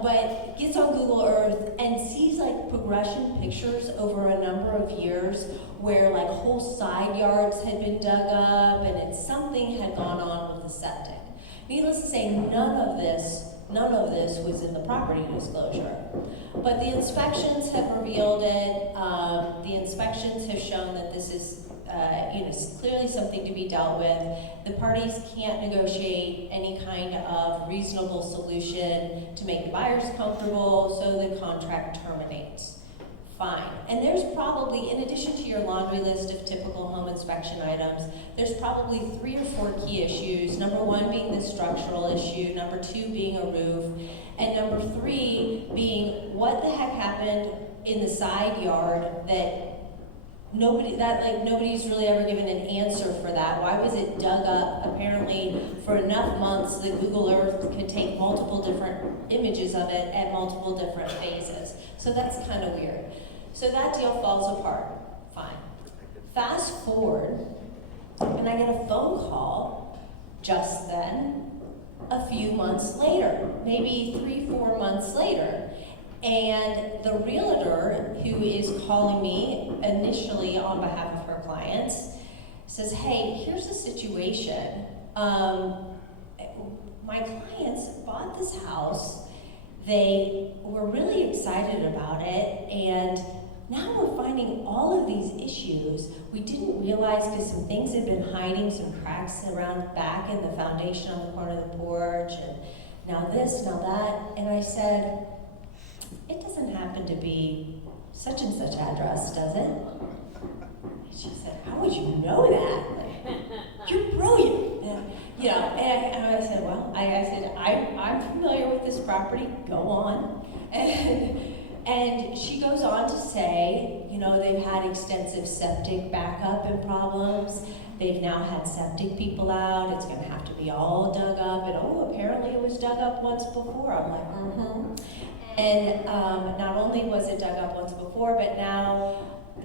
But gets on Google Earth and sees like progression pictures over a number of years where like whole side yards had been dug up and something had gone on with the septic. Needless to say, none of this was in the property disclosure. But the inspections have revealed it. The inspections have shown that this is clearly something to be dealt with. The parties can't negotiate any kind of reasonable solution to make the buyers comfortable, so the contract terminates. Fine. And there's probably, in addition to your laundry list of typical home inspection items, there's probably 3 or 4 key issues. Number 1 being the structural issue, number 2 being a roof, and number 3 being what the heck happened in the side yard that nobody's really ever given an answer for that. Why was it dug up apparently for enough months that Google Earth could take multiple different images of it at multiple different phases? So that's kind of weird. So that deal falls apart. Fine. Fast forward, and I get a phone call just then, a few months later, maybe 3-4 months later. And the realtor who is calling me initially on behalf of her clients says, hey, here's the situation. My clients bought this house. They were really excited about it, and now we're finding all of these issues. We didn't realize because some things had been hiding, some cracks around back in the foundation on the corner of the porch, and now this, now that. And I said, it doesn't happen to be such and such address, does it? And she said, how would you know that? Like, you're brilliant. And I said, well, I'm familiar with this property, go on. And she goes on to say, they've had extensive septic backup and problems. They've now had septic people out. It's going to have to be be all dug up, and oh, apparently it was dug up once before. I'm like, And not only was it dug up once before, but now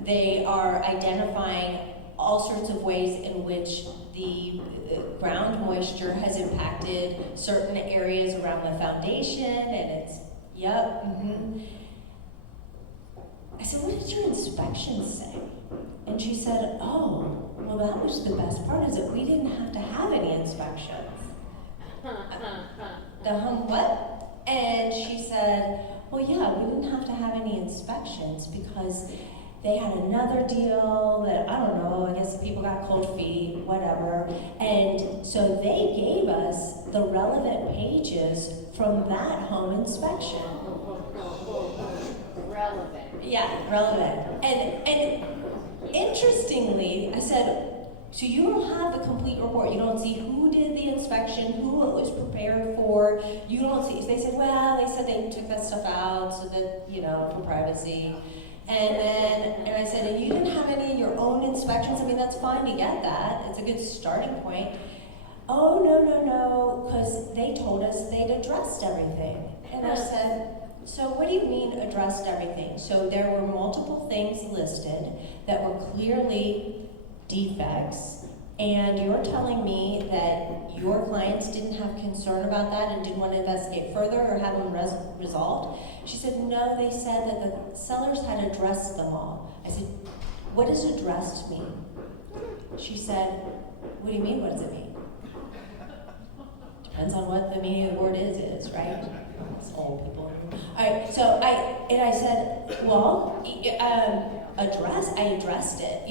they are identifying all sorts of ways in which the ground moisture has impacted certain areas around the foundation, and it's, yep, I said, what did your inspection say? And she said, oh, well, that was the best part, is that we didn't have to have any inspections. What? And she said, well, yeah, we didn't have to have any inspections because they had another deal that, I don't know, I guess people got cold feet, whatever. And so they gave us the relevant pages from that home inspection. Relevant. Yeah, relevant. And interestingly, I said, so you don't have the complete report. You don't see who did the inspection, who it was prepared for. You don't see, they said, well, they said they took that stuff out so that, for privacy. And I said, and you didn't have any of your own inspections? I mean, that's fine to get that. It's a good starting point. Oh, no, because they told us they'd addressed everything. And I said, so what do you mean addressed everything? So there were multiple things listed that were clearly defects, and you're telling me that your clients didn't have concern about that and didn't want to investigate further or have them resolved? She said, no, they said that the sellers had addressed them all. I said, what does addressed mean? She said, what do you mean, what does it mean? Depends on what the meaning of the word is, right? It's old people. All right, so I said, well, I addressed it.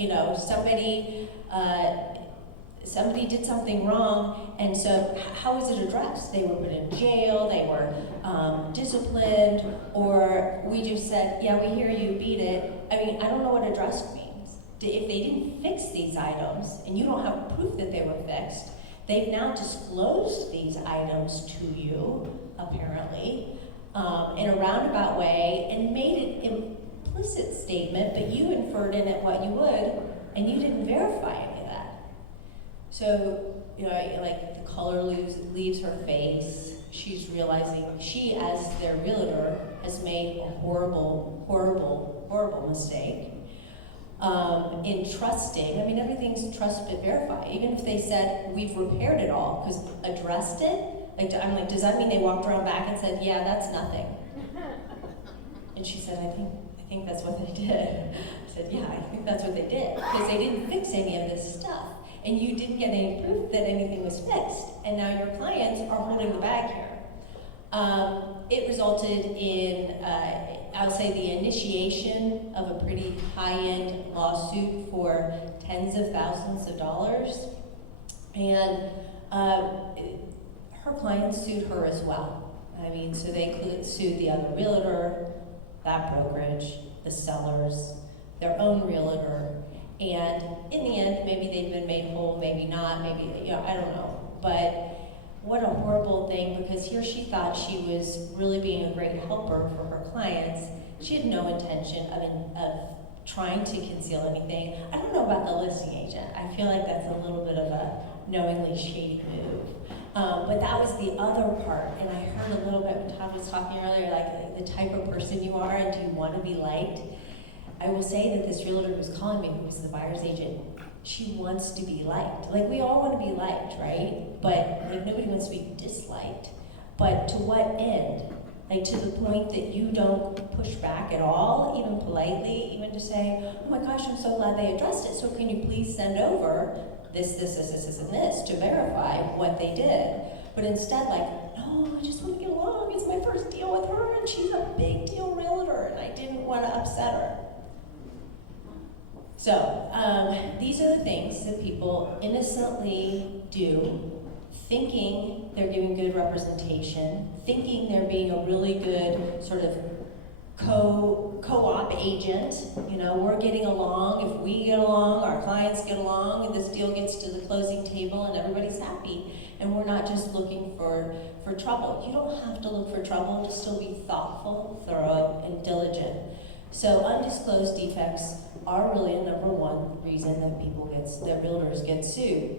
Somebody did something wrong, and so how was it addressed? They were put in jail, they were disciplined, or we just said, yeah, we hear you, beat it. I mean, I don't know what addressed means. If they didn't fix these items, and you don't have proof that they were fixed, they've now disclosed these items to you, apparently, in a roundabout way, and made an implicit statement, but you inferred in it what you would, and you didn't verify any of that. So, like the color leaves her face. She's realizing she, as their realtor, has made a horrible, horrible, horrible mistake in trusting. I mean, everything's trust but verify. Even if they said, we've repaired it all, because addressed it, I'm like, does that mean they walked around back and said, yeah, that's nothing? And she said, I think that's what they did. I said, yeah, I think that's what they did, because they didn't fix any of this stuff. And you didn't get any proof that anything was fixed. And now your clients are holding the bag here. It resulted in, I would say, the initiation of a pretty high-end lawsuit for tens of thousands of dollars. And her clients sued her as well. I mean, so they sued the other realtor, that brokerage, the sellers, their own realtor, and in the end, maybe they've been made whole, maybe not, maybe, I don't know. But what a horrible thing, because here she thought she was really being a great helper for her clients. She had no intention of trying to conceal anything. I don't know about the listing agent. I feel like that's a little bit of a knowingly shady move. But that was the other part, and I heard a little bit when Todd was talking earlier, like the type of person you are and do you want to be liked. I will say that this realtor who was calling me, who was the buyer's agent, she wants to be liked. Like, we all want to be liked, right? But like, nobody wants to be disliked. But to what end? Like, to the point that you don't push back at all, even politely, even to say, oh my gosh, I'm so glad they addressed it, so can you please send over this, and this to verify what they did. But instead, like, no, I just want to get along. It's my first deal with her, and she's a big deal realtor, and I didn't want to upset her. So, these are the things that people innocently do, thinking they're giving good representation, thinking they're being a really good sort of co-op agent. We're getting along. If we get along, our clients get along, and this deal gets to the closing table and everybody's happy. And we're not just looking for trouble. You don't have to look for trouble, just still be thoughtful, thorough, and diligent. So undisclosed defects are really a number one reason that realtors get sued.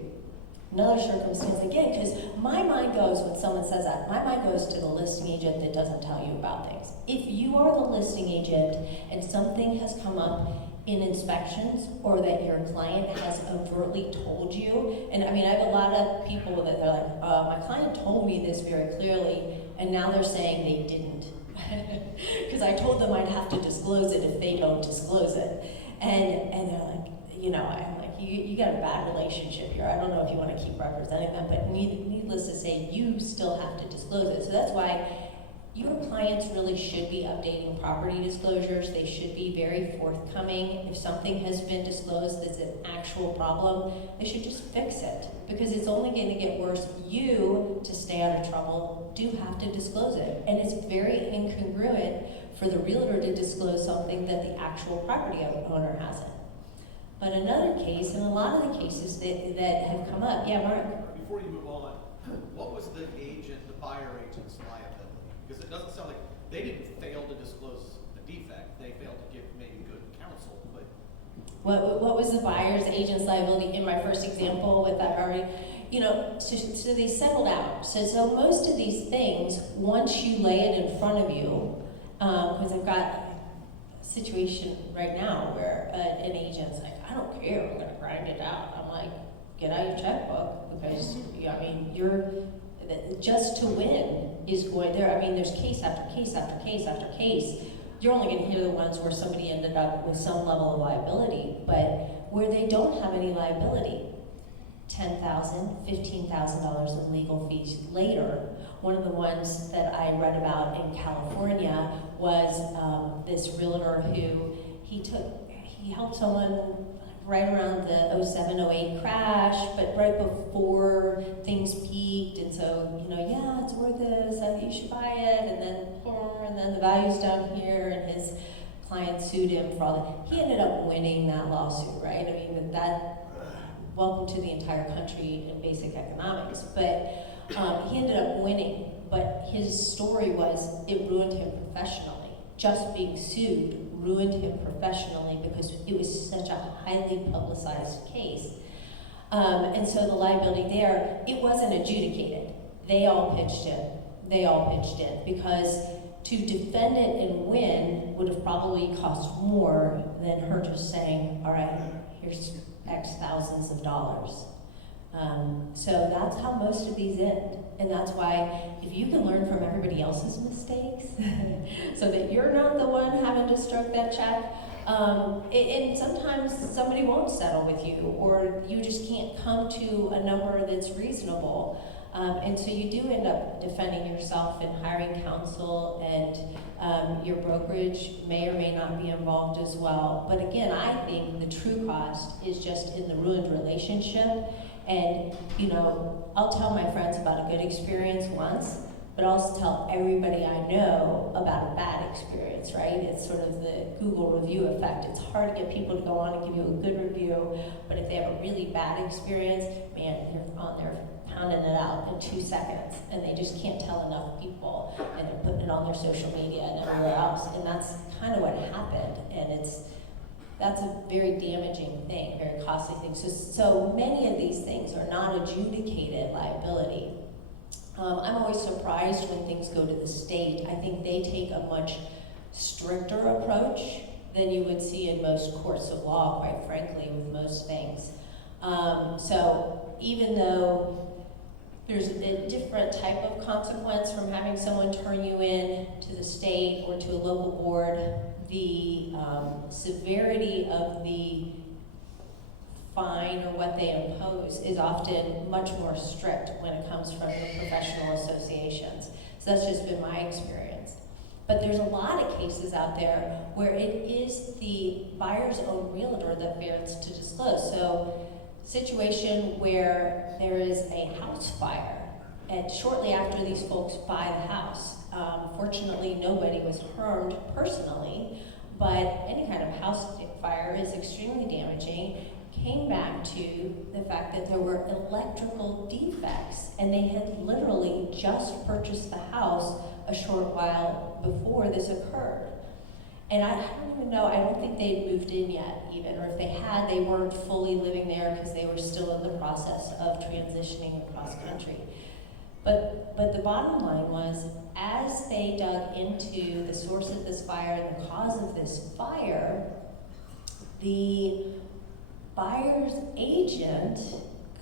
Another circumstance, again, because my mind goes, when someone says that, my mind goes to the listing agent that doesn't tell you about things. If you are the listing agent and something has come up in inspections or that your client has overtly told you, and I mean, I have a lot of people that they're like, my client told me this very clearly, and now they're saying they didn't. Because I told them I'd have to disclose it if they don't disclose it. And they're like, I'm like, you got a bad relationship here. I don't know if you want to keep representing them, but needless to say, you still have to disclose it. So that's why your clients really should be updating property disclosures. They should be very forthcoming. If something has been disclosed that's an actual problem, they should just fix it, because it's only going to get worse. You, to stay out of trouble, do have to disclose it. And it's very incongruent for the realtor to disclose something that the actual property owner hasn't. But another case, and a lot of the cases that have come up, yeah, Mark? Before you move on, what was the buyer agent's liability? Because it doesn't sound like they didn't fail to disclose a defect, they failed to give maybe good counsel, but. What was the buyer's agent's liability in my first example with that already? So they settled out. So most of these things, once you lay it in front of you, because I've got a situation right now where an agent's like, I don't care, we're gonna grind it out. I'm like, get out your checkbook, because you're just to win is going there. I mean, there's case after case after case after case. You're only going to hear the ones where somebody ended up with some level of liability, but where they don't have any liability, $10,000, $15,000 in legal fees later. One of the ones that I read about in California was this realtor who he helped someone right around the 07-08 crash, but right before things peaked, and so, yeah, it's worth this, you should buy it, and then the value's down here, and his client sued him for all that. He ended up winning that lawsuit, right? I mean, welcome to the entire country in basic economics, but he ended up winning, but his story was it ruined him professionally. Just being sued ruined him professionally because it was such a highly publicized case. And so the liability there, it wasn't adjudicated. They all pitched in because to defend it and win would have probably cost more than her just saying, all right, here's X thousands of dollars. So that's how most of these end. And that's why if you can learn from everybody else's mistakes so that you're not the one having to stroke that check, and sometimes somebody won't settle with you, or you just can't come to a number that's reasonable. And so you do end up defending yourself and hiring counsel, and your brokerage may or may not be involved as well. But again, I think the true cost is just in the ruined relationship. And, I'll tell my friends about a good experience once, but I'll also tell everybody I know about a bad experience, right? It's sort of the Google review effect. It's hard to get people to go on and give you a good review, but if they have a really bad experience, man, they're on there pounding it out in 2 seconds, and they just can't tell enough people, and they're putting it on their social media and everywhere else, and that's kind of what happened, and that's a very damaging thing, very costly thing. So many of these things are not adjudicated liability. I'm always surprised when things go to the state. I think they take a much stricter approach than you would see in most courts of law, quite frankly, with most things. So even though there's a different type of consequence from having someone turn you in to the state or to a local board, the severity of the fine or what they impose is often much more strict when it comes from the professional associations. So that's just been my experience. But there's a lot of cases out there where it is the buyer's own realtor that fails to disclose. So, situation where there is a house fire, and shortly after these folks buy the house, fortunately nobody was harmed personally, but any kind of house fire is extremely damaging. Came back to the fact that there were electrical defects, and they had literally just purchased the house a short while before this occurred. And I don't even know, I don't think they'd moved in yet even, or if they had, they weren't fully living there because they were still in the process of transitioning across country. But the bottom line was, as they dug into the source of this fire and the cause of this fire, the buyer's agent,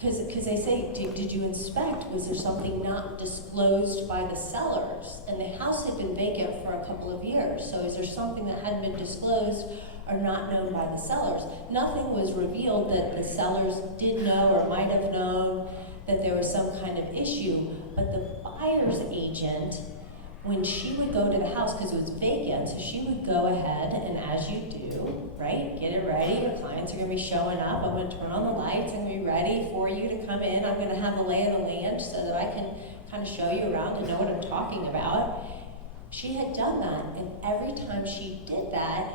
because they say, did you inspect? Was there something not disclosed by the sellers? And the house had been vacant for a couple of years, so is there something that hadn't been disclosed or not known by the sellers? Nothing was revealed that the sellers did know or might have known that there was some kind of issue, but the buyer's agent, when she would go to the house, because it was vacant, so she would go ahead and, as you do, right, get it ready, your clients are going to be showing up, I'm going to turn on the lights, I'm going to be ready for you to come in, I'm going to have a lay of the land so that I can kind of show you around and know what I'm talking about. She had done that, and every time she did that,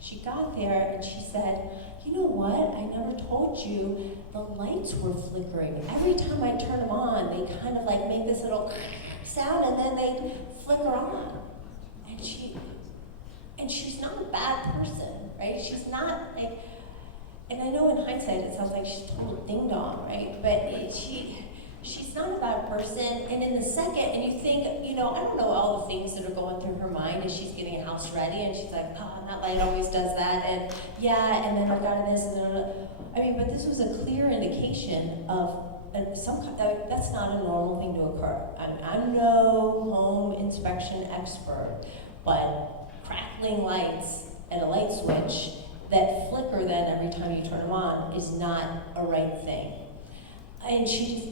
she got there and she said, you know what, I never told you, the lights were flickering. Every time I turn them on, they kind of like make this little sound and then they flicker on. And she's not a bad person, right? She's not like, and I know in hindsight it sounds like she's a total ding dong, right? But she's not a bad person. And in the second, and you think, you know, I don't know all the things that are going through her mind as she's getting a house ready, and she's like, oh, that light always does that, and yeah, and then I've got this, and then, I mean, but this was a clear indication of that's not a normal thing to occur. I'm no home inspection expert, but crackling lights and a light switch that flicker then every time you turn them on is not a right thing. And she just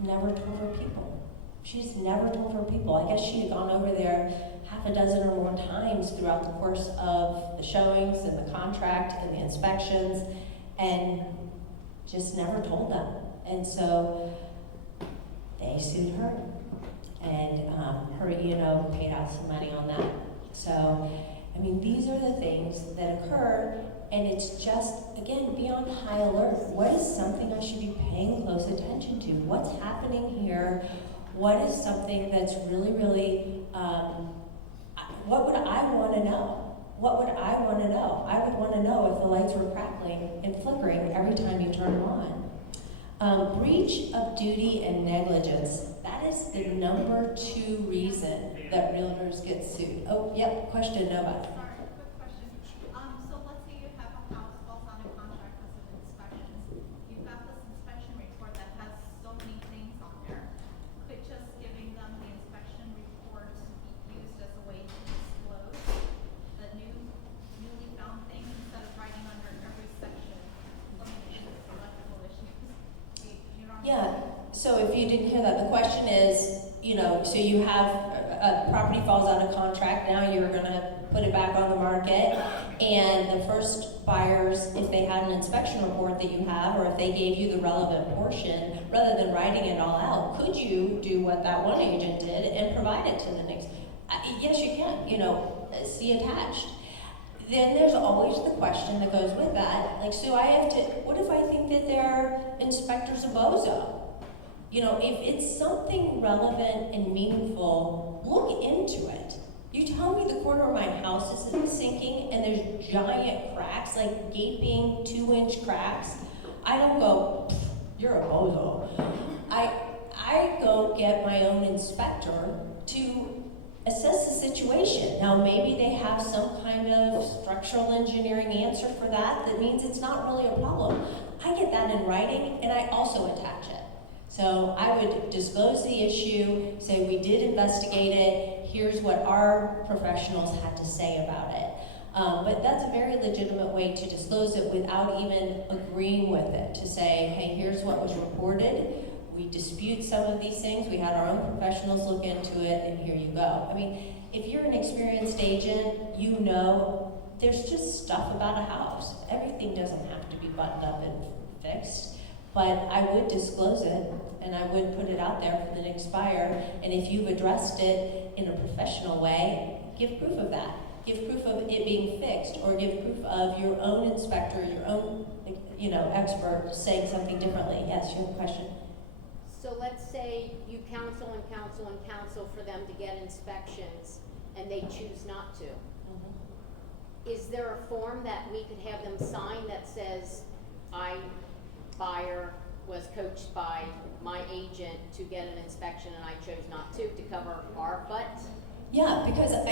never told her people. She just never told her people. I guess she had gone over there half a dozen or more times throughout the course of the showings and the contract and the inspections, and just never told them. And so they sued her, and her E&O paid out some money on that. So, I mean, these are the things that occur, and it's just, again, be on high alert. What is something I should be paying close attention to? What's happening here? What is something that's really, really, what would I want to know? What would I want to know? I would want to know if the lights were crackling and flickering every time you turn them on. Breach of duty and negligence. That is the number 2 reason that realtors get sued. Oh, yep, question, Nova. Sorry, quick question. So let's say you have a house falls under contract because of inspections. You've got this inspection report that has so many things on there. Could just giving them the inspection report be used as a way to disclose the newly found things instead of writing under every section limitations, electrical issues? You know what I'm Yeah, saying? so if you didn't hear that, the question is, you know, so you have a property falls out of contract, now you're gonna put it back on the market, and the first buyers, if they had an inspection report that you have, or if they gave you the relevant portion, rather than writing it all out, could you do what that one agent did and provide it to the next? Yes, you can, you know, see attached. Then there's always the question that goes with that, like, so I have to, what if I think that their inspector's a bozo? You know, if it's something relevant and meaningful, look into it. You tell me the corner of my house isn't sinking and there's giant cracks, like gaping 2-inch cracks, I don't go, you're a bozo. I go get my own inspector to assess the situation. Now maybe they have some kind of structural engineering answer for that that means it's not really a problem. I get that in writing and I also attach it. So I would disclose the issue, say we did investigate it, here's what our professionals had to say about it. But that's a very legitimate way to disclose it without even agreeing with it, to say, hey, here's what was reported, we dispute some of these things, we had our own professionals look into it, and here you go. I mean, if you're an experienced agent, you know there's just stuff about a house. Everything doesn't have to be buttoned up and fixed. But I would disclose it, and I would put it out there for the next buyer, and if you've addressed it in a professional way, give proof of that. Give proof of it being fixed, or give proof of your own inspector, your own, you know, expert saying something differently. Yes, you have a question? So let's say you counsel and counsel and counsel for them to get inspections, and they choose not to. is there a form that we could have them sign that says, I, buyer, was coached by my agent to get an inspection and I chose not to cover our butt? Yeah, because if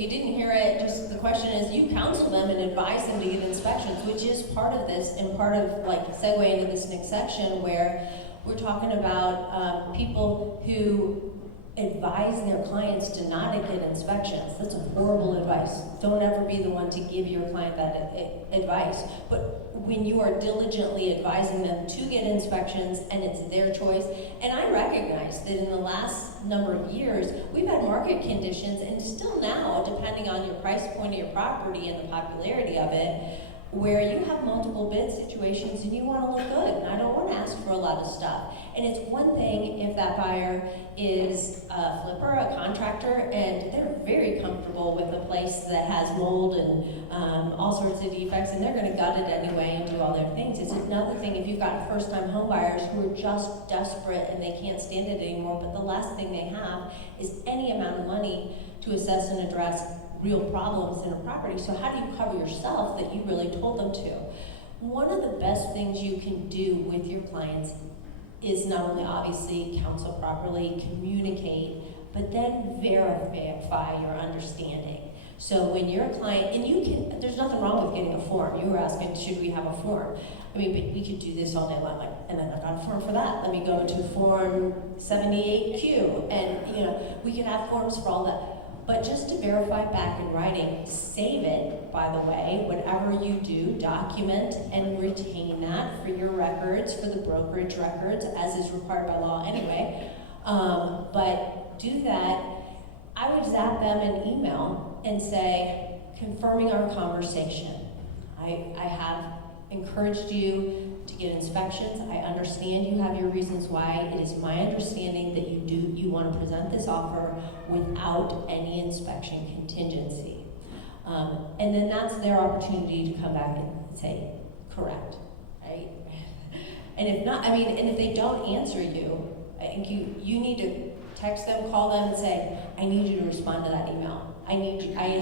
you didn't hear it, just the question is, you counsel them and advise them to get inspections, which is part of this and part of like segue into this next section where we're talking about people who advise their clients to not get inspections. That's a horrible advice. Don't ever be the one to give your client that advice. But when you are diligently advising them to get inspections and it's their choice, and I recognize that in the last number of years, we've had market conditions, and still now, depending on your price point of your property and the popularity of it, where you have multiple bid situations and you want to look good, and I don't want to ask for a lot of stuff. And it's one thing if that buyer is a flipper, a contractor, and they're very comfortable with a place that has mold and all sorts of defects, and they're going to gut it anyway and do all their things. It's another thing if you've got first-time home buyers who are just desperate and they can't stand it anymore, but the last thing they have is any amount of money to assess and address real problems in a property. So how do you cover yourself that you really told them to? One of the best things you can do with your clients is not only obviously counsel properly, communicate, but then verify your understanding. So when you're a client, and there's nothing wrong with getting a form. You were asking, should we have a form? I mean, but we could do this all day long, like, and then I've got a form for that. Let me go to Form 78Q, and we can have forms for all that. But just to verify back in writing, save it, by the way, whatever you do, document and retain that for your records, for the brokerage records, as is required by law anyway. But do that. I would zap them an email and say, confirming our conversation. I have encouraged you to get inspections. I understand you have your reasons why. It is my understanding that you want to present this offer without any inspection contingency. And then that's their opportunity to come back and say, correct, right? And if not, and if they don't answer you, I think you need to text them, call them and say, I need you to respond to that email. I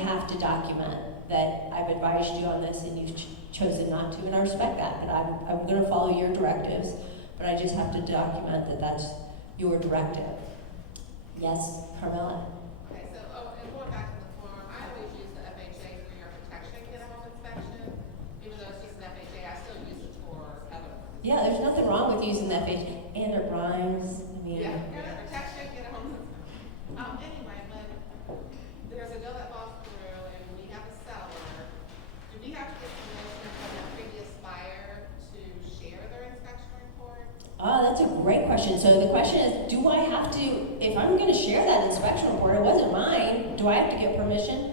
have to document that I've advised you on this and you've chosen not to, and I respect that, but I'm going to follow your directives, but I just have to document that that's your directive. Yes, Carmela? Okay, so, and going back to the form, I always use the FHA for your protection, get a home inspection. Even though it's just an FHA, I still use it for other ones. Yeah, there's nothing wrong with using that page, and it rhymes. Yeah, get a protection, get a home inspection. Anyway, when there's a deal that falls through and we have a seller, do we have to get permission from the previous buyer to share their inspection report? Oh, that's a great question. So the question is, do I have to, if I'm going to share that inspection report, it wasn't mine, do I have to get permission?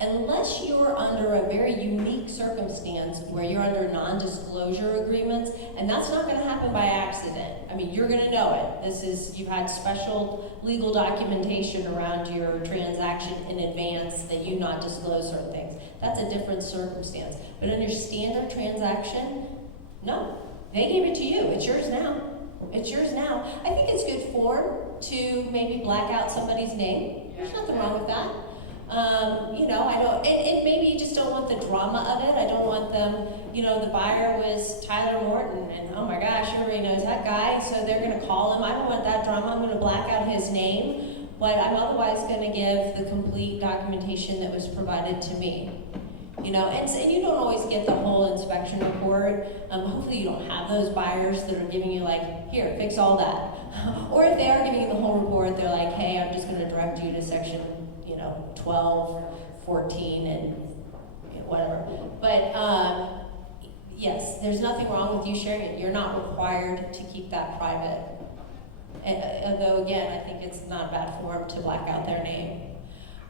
Unless you're under a very unique circumstance where you're under non-disclosure agreements, and that's not going to happen by accident. I mean, you're going to know it. You've had special legal documentation around your transaction in advance that you not disclose certain things. That's a different circumstance. But on your standard transaction, no. They gave it to you. It's yours now. It's yours now. I think it's good form to maybe black out somebody's name. There's nothing wrong with that. I don't, and maybe you just don't want the drama of it. I don't want them, the buyer was Tyler Morton, and oh my gosh, everybody knows that guy, so they're going to call him. I don't want that drama. I'm going to black out his name, but I'm otherwise going to give the complete documentation that was provided to me. And you don't always get the whole inspection report. Hopefully you don't have those buyers that are giving you like, here, fix all that. Or if they are giving you the whole report, they're like, hey, I'm just going to direct you to section 12, 14, and whatever. But yes, there's nothing wrong with you sharing it. You're not required to keep that private. Although, again, I think it's not a bad form to black out their name.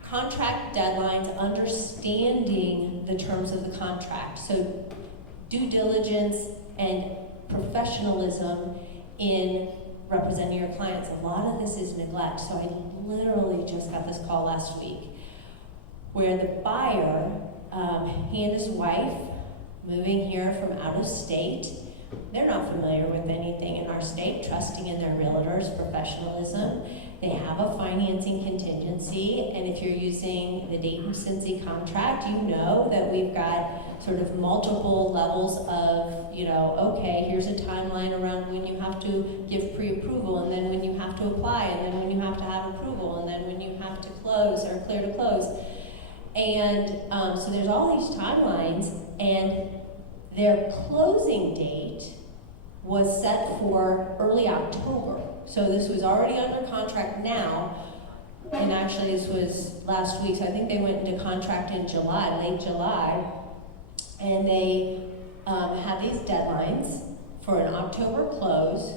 Contract deadlines, understanding the terms of the contract. So due diligence and professionalism in representing your clients. A lot of this is neglect. So I literally just got this call last week where the buyer, he and his wife, moving here from out of state, they're not familiar with anything in our state, trusting in their realtors' professionalism. They have a financing contingency, and if you're using the Dayton Cincy contract, you know that we've got sort of multiple levels of, you know, okay, here's a timeline around when you have to give pre-approval, and then when you have to apply, and then when you have to have approval, and then when you have to close or clear to close. And so there's all these timelines, and their closing date was set for early October. So this was already under contract now, and actually this was last week, so I think they went into contract in July, late July, and they had these deadlines for an October close,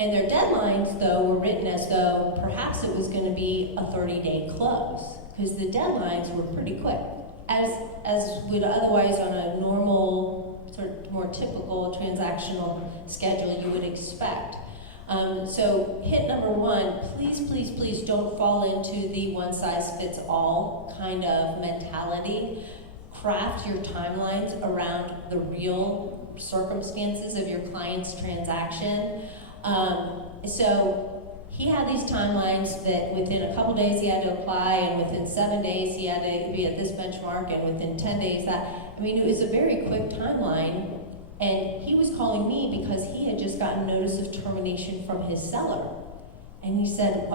and their deadlines, though, were written as though perhaps it was gonna be a 30-day close, because the deadlines were pretty quick, as would otherwise on a normal, sort of more typical transactional schedule you would expect. So hit number one, please, please, please don't fall into the one-size-fits-all kind of mentality. Craft your timelines around the real circumstances of your client's transaction. So he had these timelines that within a couple days he had to apply, and within 7 days he had to be at this benchmark, and within 10 days that. I mean, it was a very quick timeline. And he was calling me because he had just gotten notice of termination from his seller. And he said,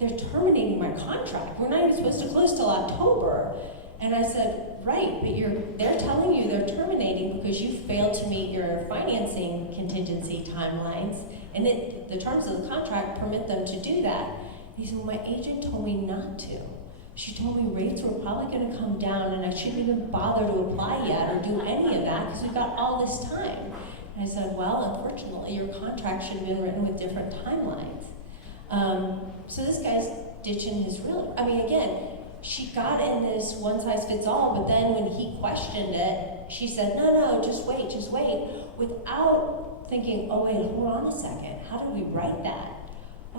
they're terminating my contract. We're not even supposed to close till October. And I said, right, but they're telling you they're terminating because you failed to meet your financing contingency timelines. And the terms of the contract permit them to do that. And he said, well, my agent told me not to. She told me rates were probably going to come down, and I shouldn't even bother to apply yet or do any of that because we've got all this time. And I said, well, unfortunately, your contract should have been written with different timelines. So this guy's ditching his realtor. I mean, again, she got in this one-size-fits-all, but then when he questioned it, she said, no, just wait, without thinking, oh, wait, hold on a second. How did we write that?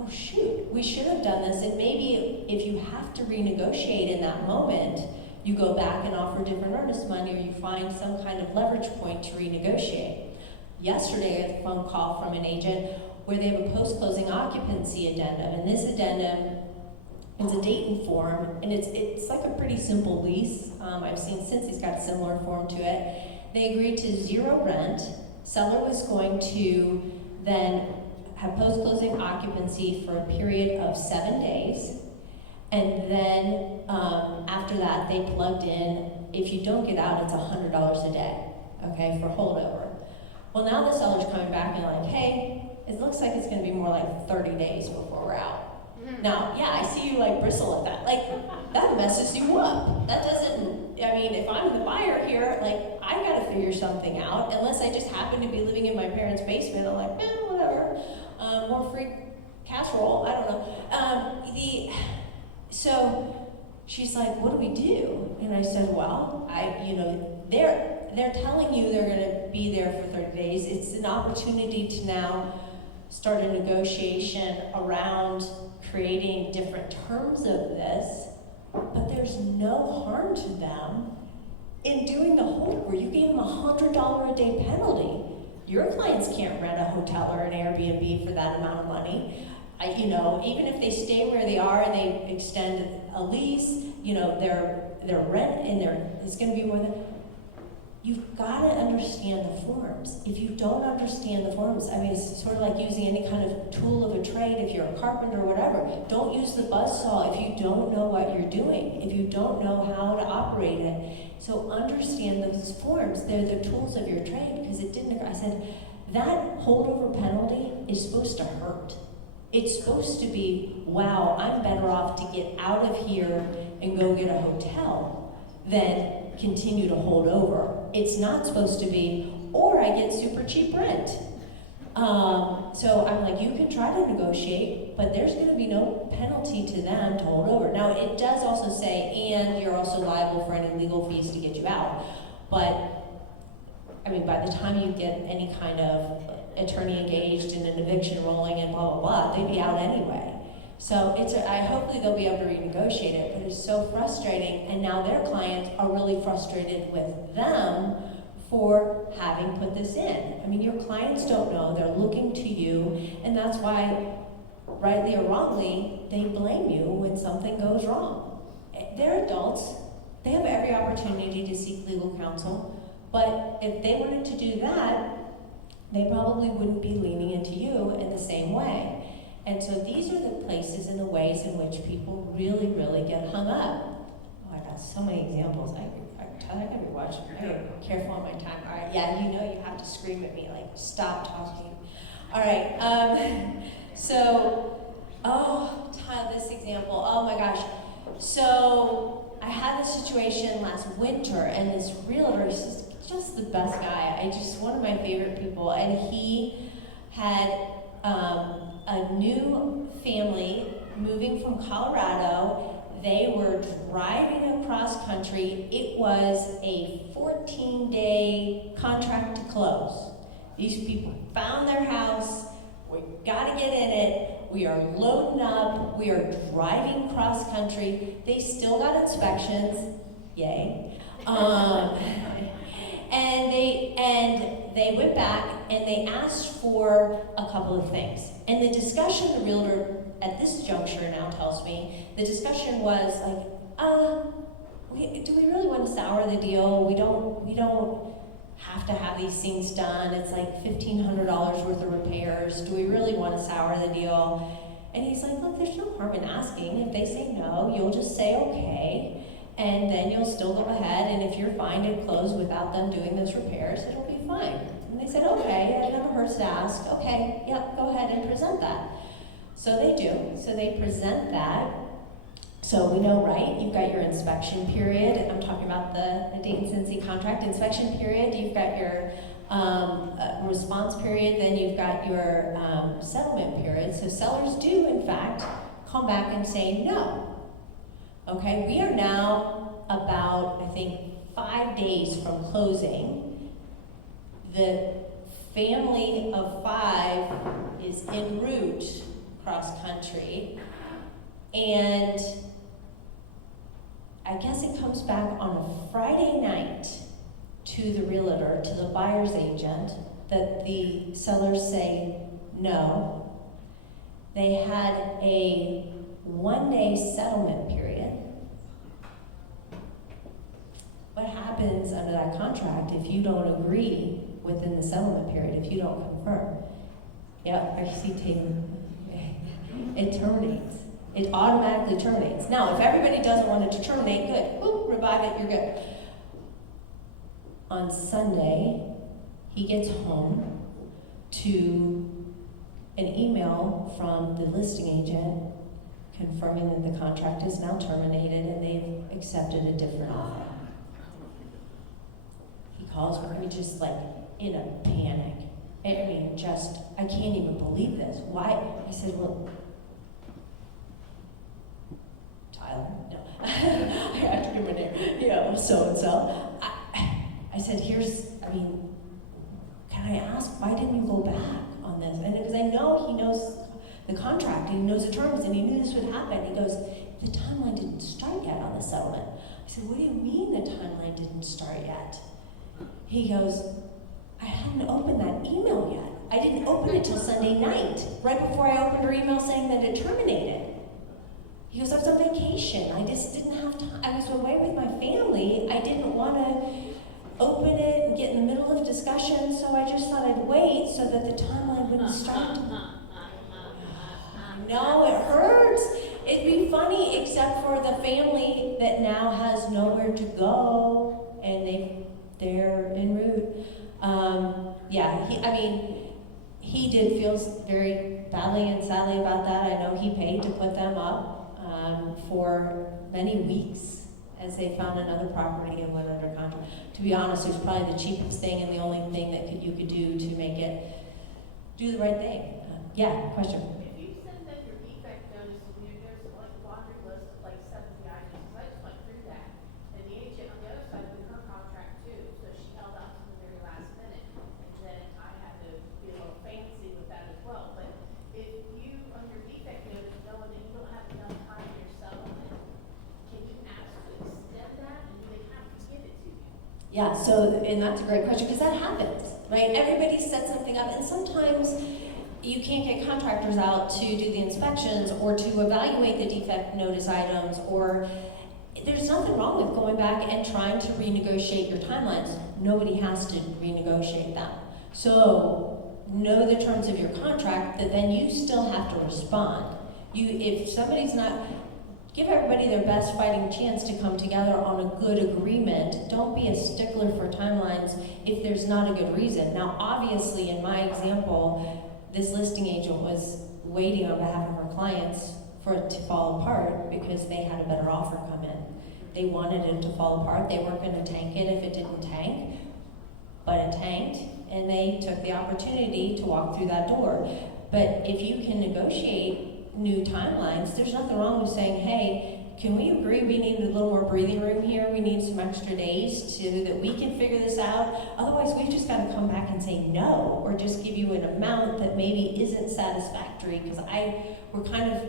Oh shoot, we should have done this, and maybe if you have to renegotiate in that moment, you go back and offer different earnest money, or you find some kind of leverage point to renegotiate. Yesterday, I had a phone call from an agent where they have a post-closing occupancy addendum, and this addendum is a Dayton form, and it's like a pretty simple lease. I've seen Cincy's got a similar form to it. They agreed to 0 rent. Seller was going to then have post-closing occupancy for a period of 7 days, and then after that they plugged in, if you don't get out, it's $100 a day, okay, for holdover. Well, now the seller's coming back and like, hey, it looks like it's going to be more like 30 days before we're out. Now, yeah, I see you like bristle at that. Like, that messes you up. That doesn't, I mean, if I'm the buyer here, like, I've got to figure something out, unless I just happen to be living in my parents' basement. I'm like, whatever. More free casserole, I don't know. So she's like, what do we do? And I said, well, they're telling you they're gonna be there for 30 days. It's an opportunity to now start a negotiation around creating different terms of this, but there's no harm to them in doing the holdover. You gave them $100 a day penalty. Your clients can't rent a hotel or an Airbnb for that amount of money. Even if they stay where they are and they extend a lease, their rent in there is going to be more than. You've got to understand the forms. If you don't understand the forms, I mean, it's sort of like using any kind of tool of a trade. If you're a carpenter or whatever, don't use the buzzsaw if you don't know what you're doing, if you don't know how to operate it. So understand those forms. They're the tools of your trade, because it didn't. I said, that holdover penalty is supposed to hurt. It's supposed to be, wow, I'm better off to get out of here and go get a hotel than continue to hold over. It's not supposed to be, or I get super cheap rent. So I'm like, you can try to negotiate, but there's going to be no penalty to them to hold over. Now, it does also say, and you're also liable for any legal fees to get you out. But, I mean, by the time you get any kind of attorney engaged in an eviction rolling and blah, blah, blah, they'd be out anyway. So hopefully they'll be able to renegotiate it, but it's so frustrating, and now their clients are really frustrated with them for having put this in. I mean, your clients don't know, they're looking to you, and that's why rightly or wrongly, they blame you when something goes wrong. They're adults. They have every opportunity to seek legal counsel. But if they wanted to do that, they probably wouldn't be leaning into you in the same way. And so these are the places and the ways in which people really, really get hung up. Oh, I got so many examples. I gotta be watching. I gotta be careful on my time. All right, yeah, you know you have to scream at me, like, stop talking. All right, Tyler, this example, oh my gosh. So I had this situation last winter, and this realtor is just the best guy. One of my favorite people, and he had a new family moving from Colorado. They were driving across country. It was a 14-day contract to close. These people found their house. We gotta get in it. We are loading up. We are driving cross country. They still got inspections. Yay. And they went back and they asked for a couple of things. And the discussion, the realtor at this juncture now tells me, the discussion was like, do we really want to sour the deal? We don't have to have these things done. It's like $1,500 worth of repairs. Do we really want to sour the deal? And he's like, look, there's no harm in asking. If they say no, you'll just say okay. And then you'll still go ahead, and if you're fine to close without them doing those repairs, it'll be fine. And they said, okay, it never hurts to ask. Okay, yep, go ahead and present that. So they do. So they present that. So we know, right, you've got your inspection period. I'm talking about the Dayton Cincy contract inspection period. You've got your response period. Then you've got your settlement period. So sellers do, in fact, come back and say no. Okay, we are now about, I think, 5 days from closing. The family of 5 is en route cross country, and I guess it comes back on a Friday night to the realtor, to the buyer's agent, that the sellers say no. They had a 1-day settlement period. What happens under that contract if you don't agree within the settlement period, if you don't confirm? Yeah, I see Taylor. It terminates. It automatically terminates. Now, if everybody doesn't want it to terminate, good. Boop, revive it, you're good. On Sunday, he gets home to an email from the listing agent confirming that the contract is now terminated and they've accepted a different offer. He calls me just like in a panic. I mean, I can't even believe this. Why? I said, well, Tyler, no. I have to give him a name. Yeah, so-and-so. I said, can I ask, why didn't you go back on this? And because I know he knows the contract, he knows the terms, and he knew this would happen. He goes, the timeline didn't start yet on the settlement. I said, what do you mean the timeline didn't start yet? He goes, I hadn't opened that email yet. I didn't open it till Sunday night, right before I opened her email saying that it terminated. He goes, I was on vacation. I just didn't have time. I was away with my family. I didn't want to open it and get in the middle of discussion, so I just thought I'd wait so that the timeline wouldn't start. No, it hurts. It'd be funny, except for the family that now has nowhere to go, and they're en route. He did feel very badly and sadly about that. I know he paid to put them up for many weeks as they found another property and went under contract. To be honest, it was probably the cheapest thing and the only thing that you could do to make it do the right thing. Question. If you send them your defect notice, there's like a laundry list of like 70 items, 'cause I just went through that. And the agent on the other side with her contract too, so she held out to the very last minute. And then I had to be a little fancy with that as well. But if you, on your defect notice, knowing that you don't have enough time in your settlement, can you ask to extend that, and do they have to give it to you? Yeah, and that's a great question because that happens, right? Everybody sets something up, and sometimes, you can't get contractors out to do the inspections or to evaluate the defect notice items, or there's nothing wrong with going back and trying to renegotiate your timelines. Nobody has to renegotiate them. So know the terms of your contract, that then you still have to respond. If somebody's not, give everybody their best fighting chance to come together on a good agreement. Don't be a stickler for timelines if there's not a good reason. Now, obviously, in my example, this listing agent was waiting on behalf of her clients for it to fall apart because they had a better offer come in. They wanted it to fall apart. They weren't going to tank it if it didn't tank, but it tanked, and they took the opportunity to walk through that door. But if you can negotiate new timelines, there's nothing wrong with saying, hey, can we agree we need a little more breathing room here? We need some extra days so that we can figure this out. Otherwise, we've just got to come back and say no, or just give you an amount that maybe isn't satisfactory, because we're kind of,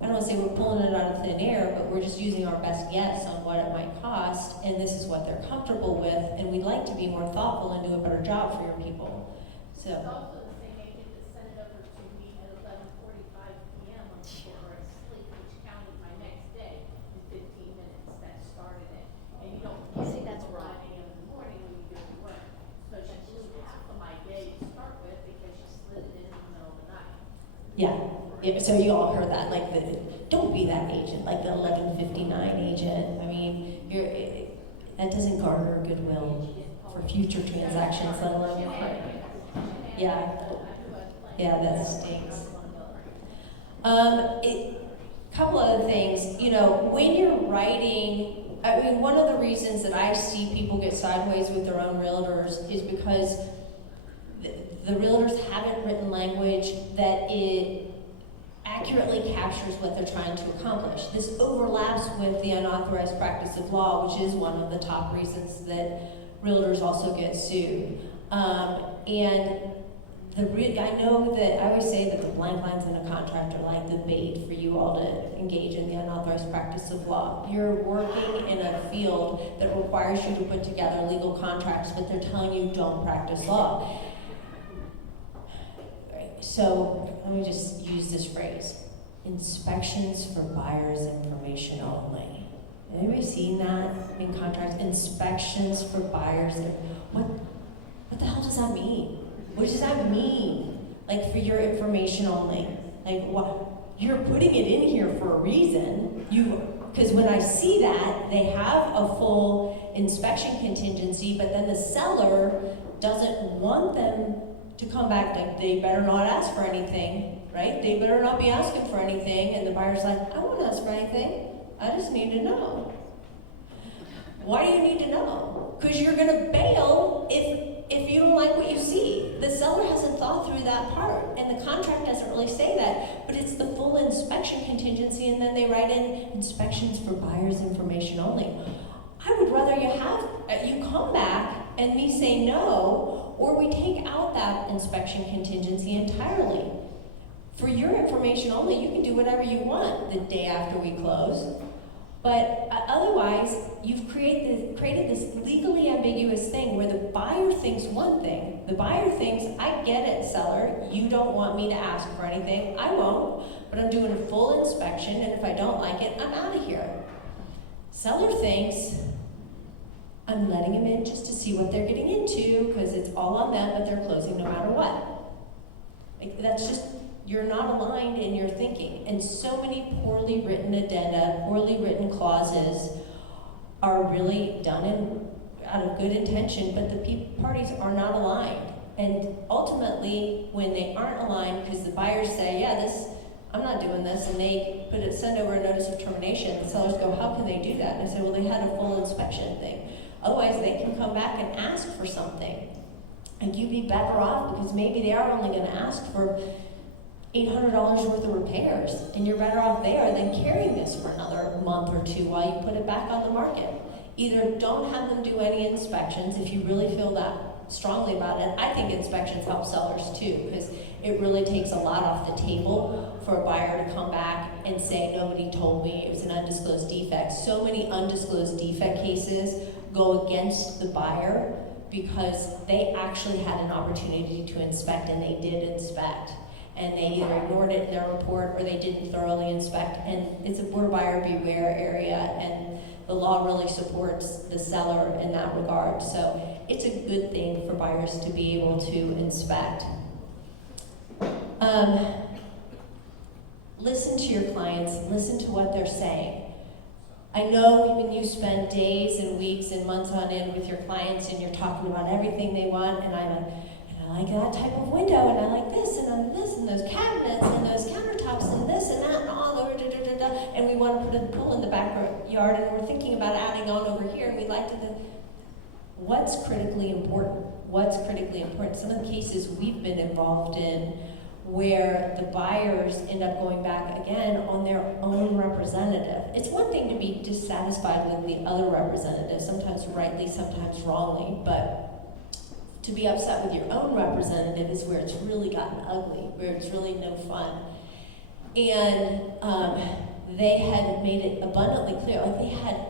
I don't want to say we're pulling it out of thin air, but we're just using our best guess on what it might cost, and this is what they're comfortable with, and we'd like to be more thoughtful and do a better job for your people. It's also the same agent that sent it over to me at 11:45 p.m. when people were asleep, which counted my next day in 15 minutes. That started it. And you don't See, get it that's until right. 9 a.m. in the morning when you go to work. So she blew half of my day to start with because she slid it in the middle of the night. Yeah, so you all heard that, like, don't be that agent, like the 11:59 agent. I mean, that doesn't garner goodwill for future transactions, let alone yeah, that stinks. Couple other things, when you're writing, I mean, one of the reasons that I see people get sideways with their own realtors is because the realtors haven't written language that it accurately captures what they're trying to accomplish. This overlaps with the unauthorized practice of law, which is one of the top reasons that realtors also get sued. I know that I always say that the blank lines in a contract are like the bait for you all to engage in the unauthorized practice of law. You're working in a field that requires you to put together legal contracts, but they're telling you don't practice law. So let me just use this phrase: inspections for buyer's information only. Anybody seen that in contracts? Inspections for buyers. What the hell does that mean? What does that mean? Like, for your information only? Like, what? You're putting it in here for a reason. Because when I see that, they have a full inspection contingency, but then the seller doesn't want them to come back. Like, they better not ask for anything, right? They better not be asking for anything. And the buyer's like, I won't ask for anything. I just need to know. Why do you need to know? Because you're going to bail if you don't like what you see. The seller hasn't thought through that part, and the contract doesn't really say that, but it's the full inspection contingency, and then they write in inspections for buyer's information only. I would rather you come back and me say no, or we take out that inspection contingency entirely. For your information only, you can do whatever you want the day after we close. But otherwise, you've created this legally ambiguous thing where the buyer thinks one thing. The buyer thinks, I get it, seller. You don't want me to ask for anything. I won't, but I'm doing a full inspection, and if I don't like it, I'm out of here. Seller thinks, I'm letting them in just to see what they're getting into, because it's all on them, but they're closing no matter what. Like, that's just, you're not aligned in your thinking. And so many poorly written addenda, poorly written clauses are really done out of good intention, but the parties are not aligned. And ultimately, when they aren't aligned, because the buyers say, yeah, I'm not doing this, and they send over a notice of termination, the sellers go, how can they do that? And I say, well, they had a full inspection thing. Otherwise, they can come back and ask for something. And you'd be better off, because maybe they are only going to ask for $800 worth of repairs, and you're better off there than carrying this for another month or two while you put it back on the market. Either don't have them do any inspections if you really feel that strongly about it. I think inspections help sellers too, because it really takes a lot off the table for a buyer to come back and say, nobody told me it was an undisclosed defect. So many undisclosed defect cases go against the buyer because they actually had an opportunity to inspect, and they did inspect. and they either ignored it in their report or they didn't thoroughly inspect. And it's a we're buyer beware area, and the law really supports the seller in that regard. So it's a good thing for buyers to be able to inspect. Listen to your clients, listen to what they're saying. I know when you spend days and weeks and months on end with your clients and you're talking about everything they want, and I like that type of window, and I like this, and I like this, and those cabinets, and those countertops, and this, and that, and all over, and we want to put a pool in the backyard, and we're thinking about adding on over here, and we like to do. What's critically important? What's critically important? Some of the cases we've been involved in where the buyers end up going back again on their own representative. It's one thing to be dissatisfied with the other representative, sometimes rightly, sometimes wrongly, but to be upset with your own representative is where it's really gotten ugly, where it's really no fun. And they had made it abundantly clear, like they had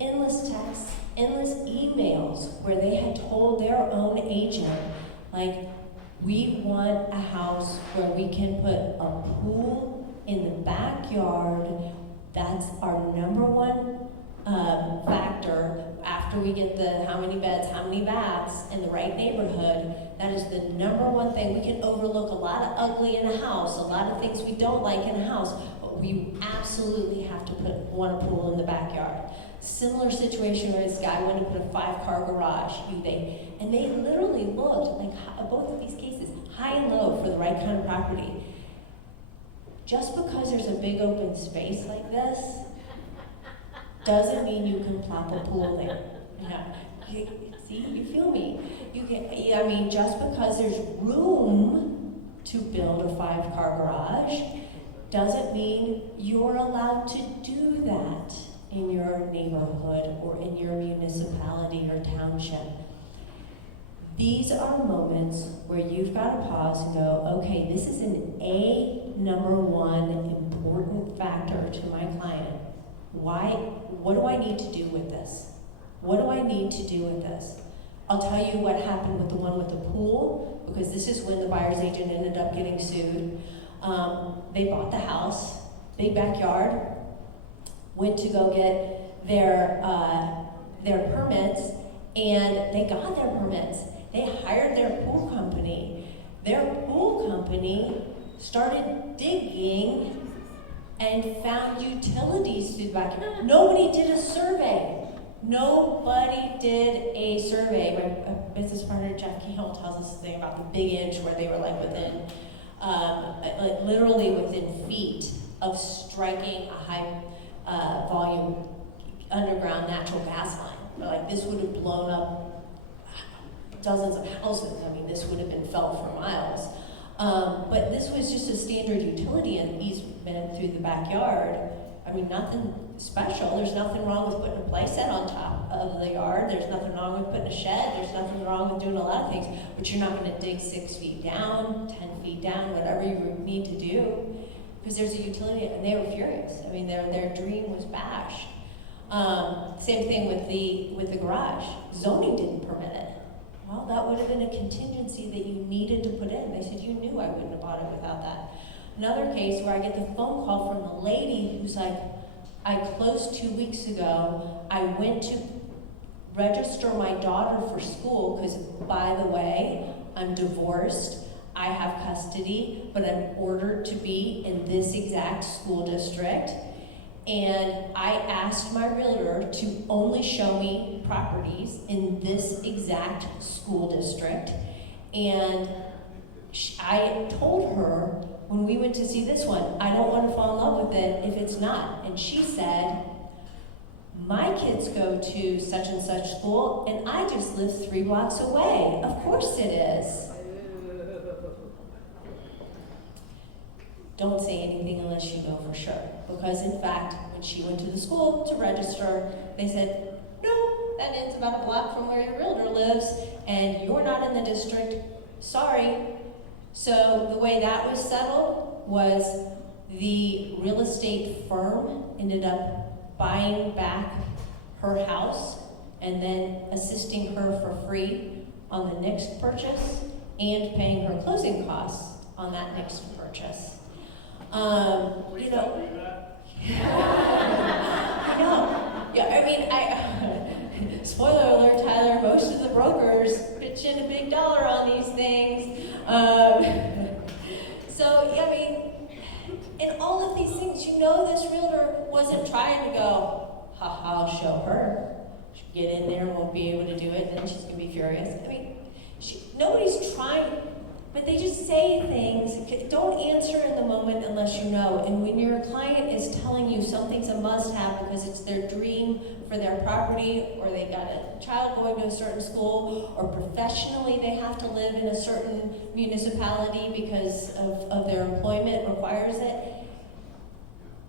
endless texts, endless emails where they had told their own agent, like, we want a house where we can put a pool in the backyard. That's our number one factor after we get the how many beds, how many baths in the right neighborhood. That is the number one thing. We can overlook a lot of ugly in a house, a lot of things we don't like in a house, but we absolutely have to want a pool in the backyard. Similar situation where this guy wanted to put a 5-car garage. And they literally looked, like both of these cases, high and low for the right kind of property. Just because there's a big open space like this, doesn't mean you can plop a pool there. See, you feel me? Just because there's room to build a 5-car garage, doesn't mean you're allowed to do that in your neighborhood or in your municipality or township. These are moments where you've got to pause and go, okay, this is an number one important factor to my client. Why? What do I need to do with this? What do I need to do with this? I'll tell you what happened with the one with the pool, because this is when the buyer's agent ended up getting sued. They bought the house, big backyard, went to go get their permits, and they got their permits. They hired their pool company. Their pool company started digging and found utilities through the backyard. Nobody did a survey. Nobody did a survey. My business partner, Jackie Hill, tells us a thing about the big inch where they were like within, literally within feet of striking a high volume underground natural gas line. Like this would have blown up dozens of houses. I mean, this would have been felt for miles. But this was just a standard utility easement through the backyard. I mean, nothing special. There's nothing wrong with putting a playset on top of the yard. There's nothing wrong with putting a shed. There's nothing wrong with doing a lot of things. But you're not going to dig 6 feet down, 10 feet down, whatever you need to do, because there's a utility, and they were furious. I mean, their dream was bashed. Same thing with the garage. Zoning didn't permit it. Well, that would have been a contingency that you needed to put in. They said, you knew I wouldn't have bought it without that. Another case where I get the phone call from the lady who's like, I closed 2 weeks ago. I went to register my daughter for school because, by the way, I'm divorced. I have custody, but I'm ordered to be in this exact school district. And I asked my realtor to only show me properties in this exact school district. And I told her when we went to see this one, I don't want to fall in love with it if it's not. And she said, my kids go to such and such school, and I just live 3 blocks away. Of course it is. Don't say anything unless you know for sure. Because in fact, when she went to the school to register, they said, no, that ends about a block from where your realtor lives, and you're not in the district. Sorry. So the way that was settled was the real estate firm ended up buying back her house and then assisting her for free on the next purchase and paying her closing costs on that next purchase. Please You don't know, do that. I know. Yeah, I mean, spoiler alert, Tyler, most of the brokers pitch in a big dollar on these things. So, I mean, in all of these things, you know this realtor wasn't trying to go, I'll show her. She'll get in there, won't be able to do it, then she's going to be furious. I mean, nobody's trying, but they just say things. Don't answer in the moment unless you know. And when your client is telling you something's a must-have because it's their dream for their property, or they got a child going to a certain school, or professionally they have to live in a certain municipality because of their employment requires it,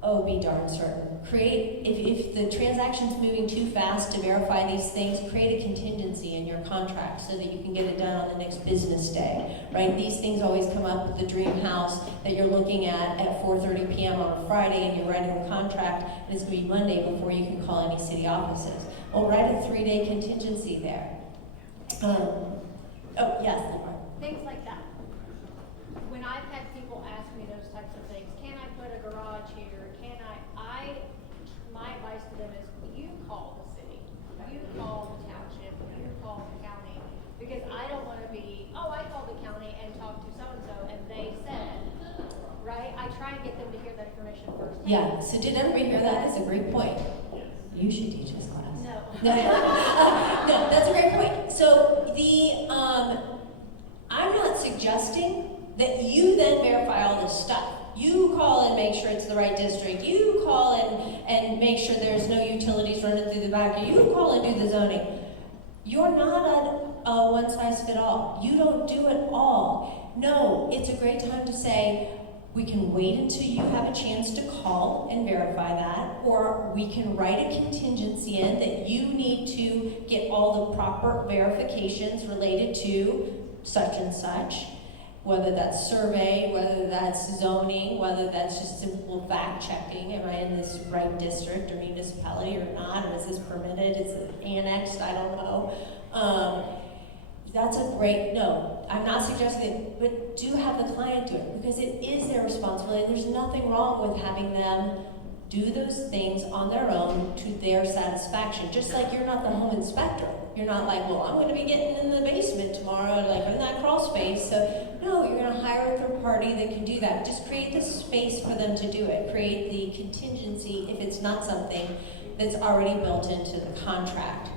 oh, be darn certain. If the transaction's moving too fast to verify these things, create a contingency in your contract so that you can get it done on the next business day, right? These things always come up with the dream house that you're looking at 4:30 p.m. on a Friday, and you're writing a contract, and it's going to be Monday before you can call any city offices. Well, write a 3-day contingency there. Oh, yes, Laura. Things like that. When I've had people ask me those types of things, can I put a garage here? My advice to them is, you call the city, you call the township, you call the county, because I don't want to be, oh, I called the county and talked to so-and-so, and they said, right? I try and get them to hear that information first. Yeah, so did everybody hear that? That's a great point. You should teach this class. No. No, that's a great point. So I'm not suggesting that you then verify all this stuff. You call and make sure it's the right district. You call and make sure there's no utilities running through the back. You call and do the zoning. You're not a one-size-fits-all. You don't do it all. No, it's a great time to say, we can wait until you have a chance to call and verify that, or we can write a contingency in that you need to get all the proper verifications related to such and such, whether that's survey, whether that's zoning, whether that's just simple fact checking, am I in this right district or municipality or not, and is this permitted, is it annexed, I don't know. That's a great, no, I'm not suggesting it, but do have the client do it, because it is their responsibility. There's nothing wrong with having them do those things on their own to their satisfaction. Just like you're not the home inspector. You're not like, well, I'm going to be getting in the basement tomorrow, like in that crawl space. So no, you're going to hire a third party that can do that. Just create the space for them to do it. Create the contingency if it's not something that's already built into the contract.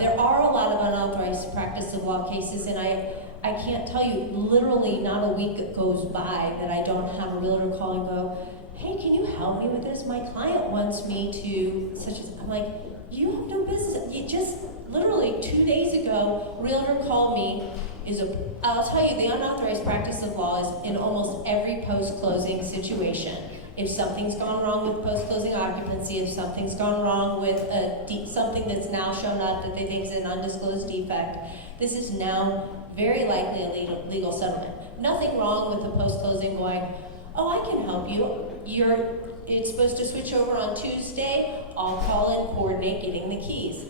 There are a lot of unauthorized practice of law cases, and I can't tell you, literally not a week goes by that I don't have a realtor call and go, hey, can you help me with this? My client wants me to, such as, I'm like, you have no business. You just, literally 2 days ago, a realtor called me, I'll tell you, the unauthorized practice of law is in almost every post-closing situation. If something's gone wrong with post-closing occupancy, if something's gone wrong with something that's now shown up that they think is an undisclosed defect, this is now very likely a legal settlement. Nothing wrong with the post-closing going, oh, I can help you. It's supposed to switch over on Tuesday. I'll call and coordinate getting the keys.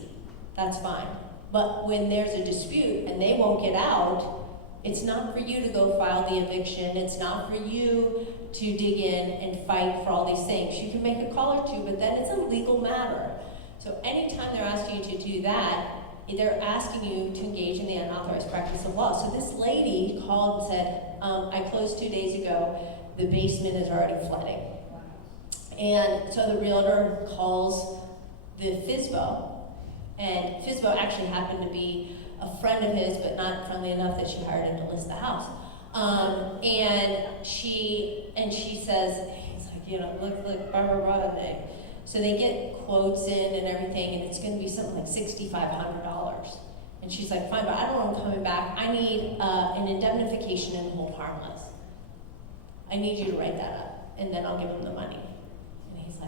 That's fine. But when there's a dispute and they won't get out, it's not for you to go file the eviction. It's not for you to dig in and fight for all these things. You can make a call or two, but then it's a legal matter. So anytime they're asking you to do that, they're asking you to engage in the unauthorized practice of law. So this lady called and said, I closed 2 days ago. The basement is already flooding. And so the realtor calls the FSBO, and FSBO actually happened to be a friend of his, but not friendly enough that she hired him to list the house. And she says, he's like, look, Barbara, so they get quotes in and everything, and it's going to be something like $6,500. And she's like, fine, but I don't want him coming back. I need an indemnification and hold harmless. I need you to write that up, and then I'll give him the money. And he's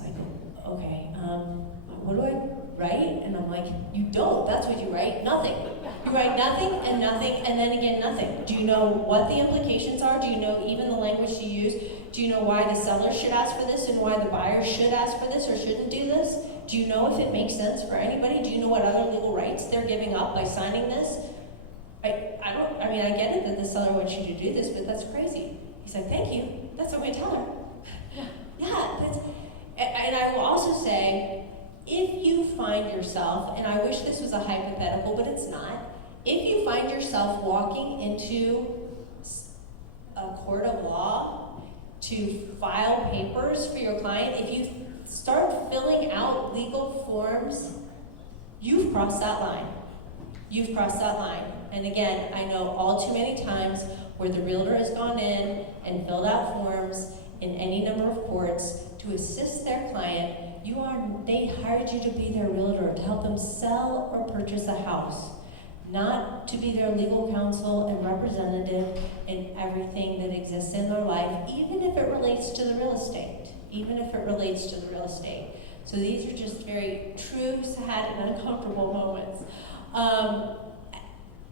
like, okay, what do I write? And I'm like, you don't, that's what you write, nothing. You write nothing, and then again, nothing. Do you know what the implications are? Do you know even the language to use? Do you know why the seller should ask for this, and why the buyer should ask for this, or shouldn't do this? Do you know if it makes sense for anybody? Do you know what other legal rights they're giving up by signing this? right, I mean, I get it that the seller wants you to do this, but that's crazy. He's like, thank you, that's what I'm gonna tell her. Yeah, and I will also say, if you find yourself, and I wish this was a hypothetical, but it's not, if you find yourself walking into a court of law to file papers for your client, if you start filling out legal forms, you've crossed that line. You've crossed that line. And again, I know all too many times where the realtor has gone in and filled out forms in any number of courts to assist their client. They hired you to be their realtor, to help them sell or purchase a house, not to be their legal counsel and representative in everything that exists in their life, even if it relates to the real estate. Even if it relates to the real estate. So these are just very true, sad, and uncomfortable moments.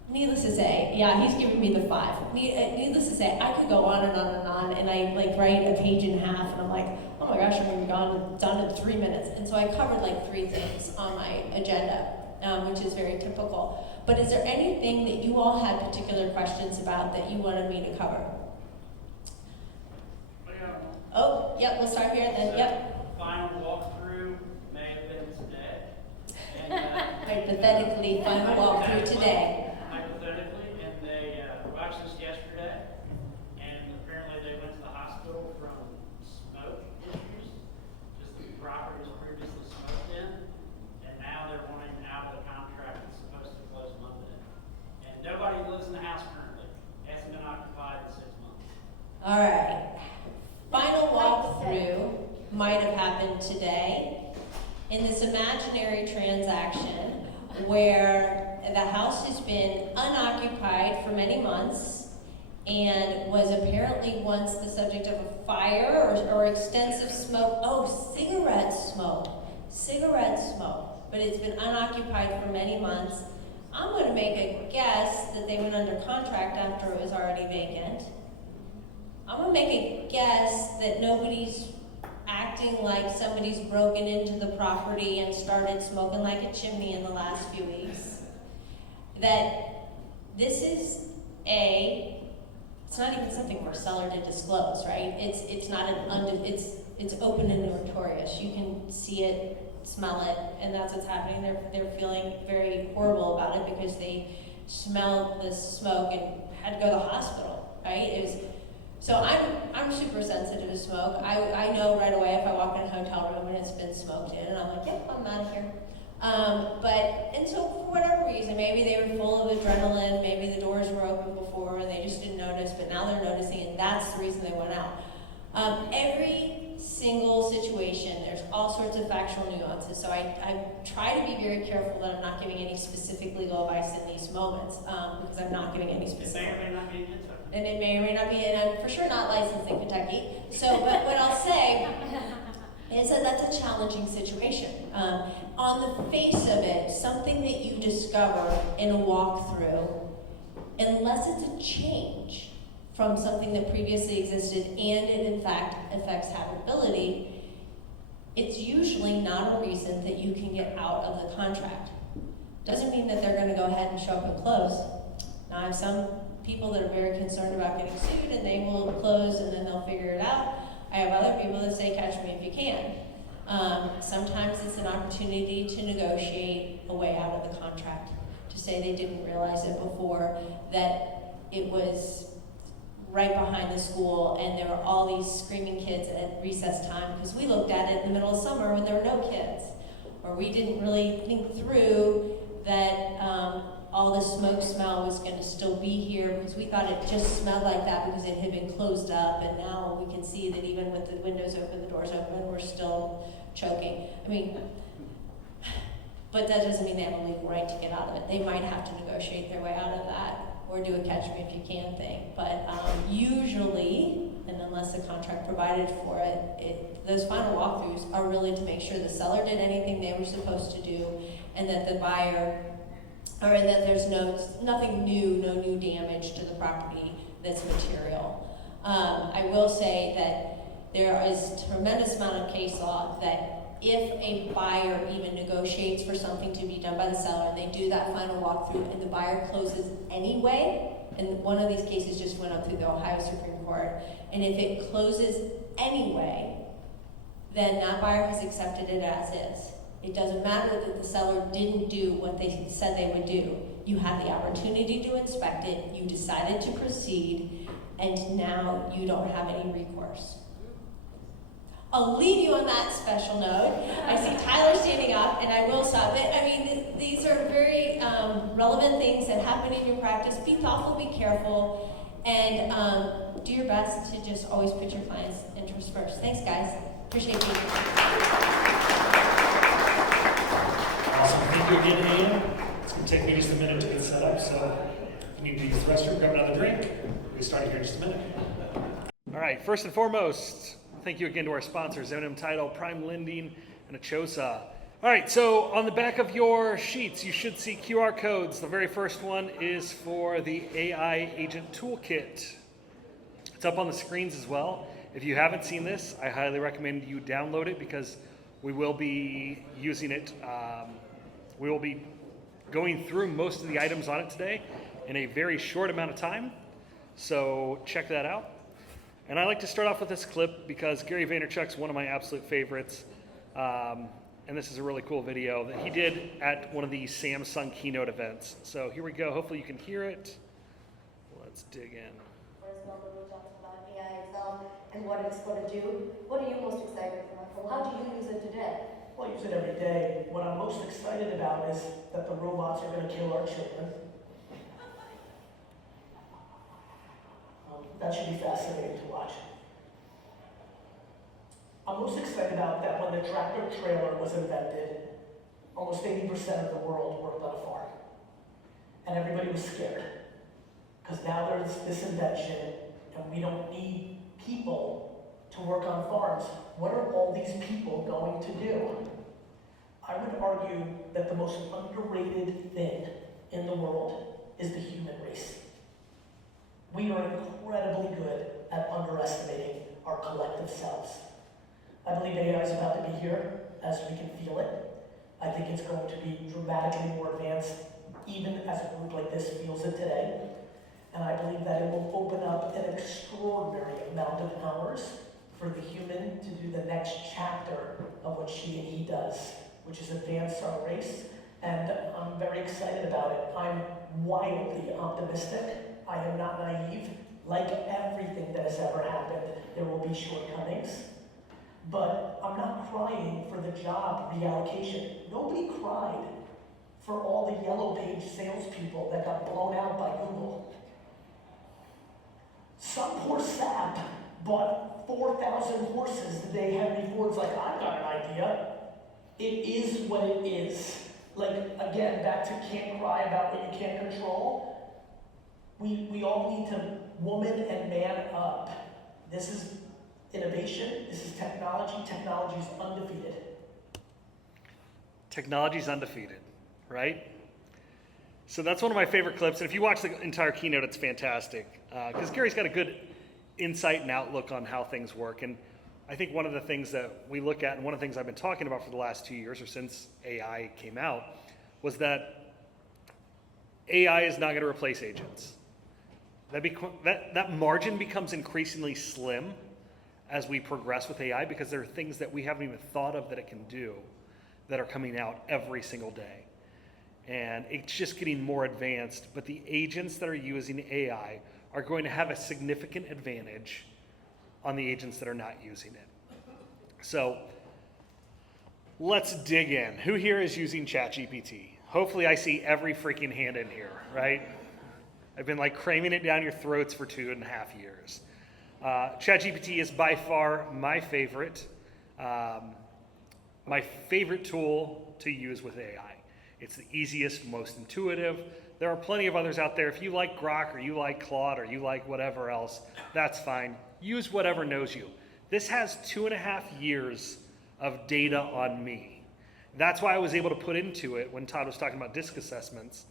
Needless to say, yeah, he's giving me the 5. Needless to say, I could go on and on and on, and I write a page and a half, and I'm like, oh my gosh, I'm gonna be done in 3 minutes. And so I covered 3 things on my agenda, which is very typical. But is there anything that you all had particular questions about that you wanted me to cover? Oh, yep, we'll start here then, yep. Final walkthrough may have been today. And, Hypothetically, final walkthrough today. Hypothetically, and they watched this yesterday, and apparently they went to the hospital from smoke issues, just the property was previously smoked in, and now they're wanting out of the contract that's supposed to close Monday. And nobody lives in the house currently. It hasn't been occupied in 6 months. All right. Final walkthrough might have happened today in this imaginary transaction where the house has been unoccupied for many months and was apparently once the subject of a fire or extensive smoke. Oh, cigarette smoke. Cigarette smoke. But it's been unoccupied for many months. I'm going to make a guess that they went under contract after it was already vacant. I'm gonna make a guess that nobody's acting like somebody's broken into the property and started smoking like a chimney in the last few weeks. That this is it's not even something for a seller to disclose, right? It's not it's open and notorious. You can see it, smell it, and that's what's happening. They're feeling very horrible about it because they smelled this smoke and had to go to the hospital, right? So I'm super sensitive to smoke. I know right away if I walk in a hotel room and it's been smoked in, and I'm like, yep, I'm out of here. And so for whatever reason, maybe they were full of adrenaline, maybe the doors were open before and they just didn't notice, but now they're noticing, and that's the reason they went out. Every single situation, there's all sorts of factual nuances, so I try to be very careful that I'm not giving any specific legal advice in these moments, because I'm not giving any specific. It may or may not be in Kentucky. And it may or may not be, and I'm for sure not licensed in Kentucky. So, but what I'll say is that that's a challenging situation. On the face of it, something that you discover in a walkthrough, unless it's a change from something that previously existed and it in fact affects habitability, it's usually not a reason that you can get out of the contract. Doesn't mean that they're going to go ahead and show up and close. Now, I have some people that are very concerned about getting sued and they will close and then they'll figure it out. I have other people that say, catch me if you can. Sometimes it's an opportunity to negotiate a way out of the contract, to say they didn't realize it before, that it was right behind the school and there were all these screaming kids at recess time, because we looked at it in the middle of summer when there were no kids. Or we didn't really think through that all the smoke smell was going to still be here, because we thought it just smelled like that because it had been closed up, and now we can see that even with the windows open, the doors open, we're still choking. I mean, but that doesn't mean they have a legal right to get out of it. They might have to negotiate their way out of that or do a catch me if you can thing. But usually, and unless the contract provided for it, those final walkthroughs are really to make sure the seller did anything they were supposed to do, and that the buyer, or that there's nothing new, no new damage to the property that's material. I will say that there is a tremendous amount of case law that if a buyer even negotiates for something to be done by the seller, and they do that final walkthrough, and the buyer closes anyway, and one of these cases just went up through the Ohio Supreme Court, and if it closes anyway, then that buyer has accepted it as is. It doesn't matter that the seller didn't do what they said they would do. You had the opportunity to inspect it, you decided to proceed, and now you don't have any recourse. I'll leave you on that special note. I see Tyler standing up, and I will stop it. I mean, these are very relevant things that happen in your practice. Be thoughtful, be careful, and do your best to just always put your client's interests first. Thanks, guys. Appreciate you. Awesome. Thank you again, Ian. It's going to take me just a minute to get set up, so if you need to use the restroom, grab another drink. We'll start here in just a minute. All right, first and foremost, thank you again to our sponsors, M&M Title, Prime Lending, and Achosa. All right, so on the back of your sheets, you should see QR codes. The very first one is for the AI Agent Toolkit. It's up on the screens as well. If you haven't seen this, I highly recommend you download it because we will be using it. We will be going through most of the items on it today in a very short amount of time. So check that out. And I like to start off with this clip because Gary Vaynerchuk's one of my absolute favorites. And this is a really cool video that he did at one of the Samsung keynote events. So here we go. Hopefully you can hear it. Let's dig in. AI itself and what it's going to do. What are you most excited for? How do you use it today? Well, I use it every day. What I'm most excited about is that the robots are going to kill our children. That should be fascinating to watch. I'm most excited about that when the tractor trailer was invented, almost 80% of the world worked on a farm. And everybody was scared. Because now there's this invention, and we don't need people to work on farms. What are all these people going to do? I would argue that the most underrated thing in the world is the human race. We are incredibly good at underestimating our collective selves. I believe AI is about to be here as we can feel it. I think it's going to be dramatically more advanced, even as a group like this feels it today. And I believe that it will open up an extraordinary amount of hours for the human to do the next chapter of what she and he does, which is advance our race. And I'm very excited about it. I'm wildly optimistic. I am not naive. Like everything that has ever happened, there will be shortcomings. But I'm not crying for the job reallocation. Nobody cried for all the yellow page salespeople that got blown out by Google. Some poor sap bought 4,000 horses the day Henry Ford's like, I've got an idea. It is what it is. Like, again, back to can't cry about what you can't control. We all need to woman and man up. This is innovation, this is technology. Technology is undefeated. Technology's undefeated, right? So that's one of my favorite clips. And if you watch the entire keynote, it's fantastic. Because Gary's got a good insight and outlook on how things work. And I think one of the things that we look at, and one of the things I've been talking about for the last 2 years or since AI came out, was that AI is not going to replace agents. That margin becomes increasingly slim as we progress with AI because there are things that we haven't even thought of that it can do that are coming out every single day. And it's just getting more advanced, but the agents that are using AI are going to have a significant advantage on the agents that are not using it. So let's dig in. Who here is using ChatGPT? Hopefully I see every freaking hand in here, right? I've been like cramming it down your throats for 2.5 years. ChatGPT is by far my favorite tool to use with AI. It's the easiest, most intuitive. There are plenty of others out there. If you like Grok or you like Claude or you like whatever else, that's fine. Use whatever knows you. This has 2.5 years of data on me. That's why I was able to put into it, when Todd was talking about DISC assessments,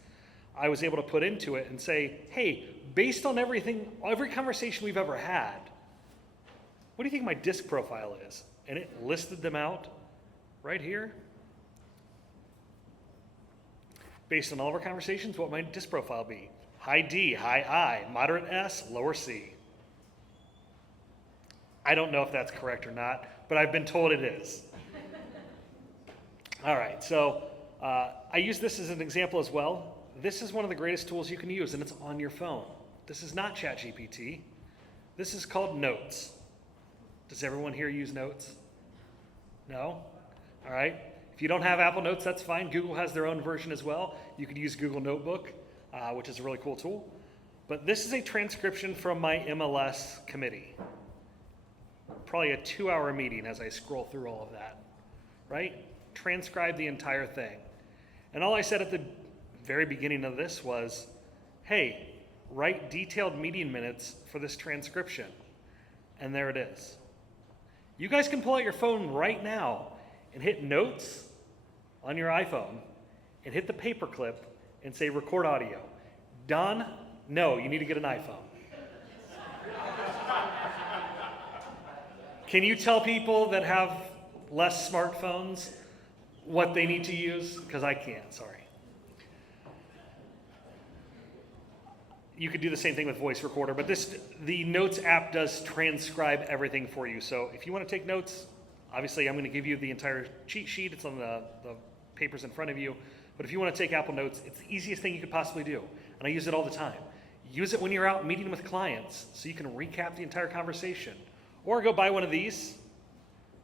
I was able to put into it and say, hey, based on everything, every conversation we've ever had, what do you think my DISC profile is? And it listed them out right here. Based on all of our conversations, what might disc profile be? High D, high I, moderate S, lower C. I don't know if that's correct or not, but I've been told it is. All right, so I use this as an example as well. This is one of the greatest tools you can use, and it's on your phone. This is not ChatGPT. This is called Notes. Does everyone here use Notes? No? All right. If you don't have Apple Notes, that's fine. Google has their own version as well. You could use Google Notebook, which is a really cool tool. But this is a transcription from my MLS committee. Probably a 2-hour meeting as I scroll through all of that, right? Transcribe the entire thing. And all I said at the very beginning of this was, hey, write detailed meeting minutes for this transcription. And there it is. You guys can pull out your phone right now and hit Notes on your iPhone and hit the paperclip and say record audio. Done? No, you need to get an iPhone. Can you tell people that have less smartphones what they need to use? Because I can't, sorry. You could do the same thing with voice recorder, but the Notes app does transcribe everything for you. So if you want to take notes, obviously I'm going to give you the entire cheat sheet. It's on the papers in front of you. But if you want to take Apple Notes, it's the easiest thing you could possibly do. And I use it all the time. Use it when you're out meeting with clients so you can recap the entire conversation. Or go buy one of these.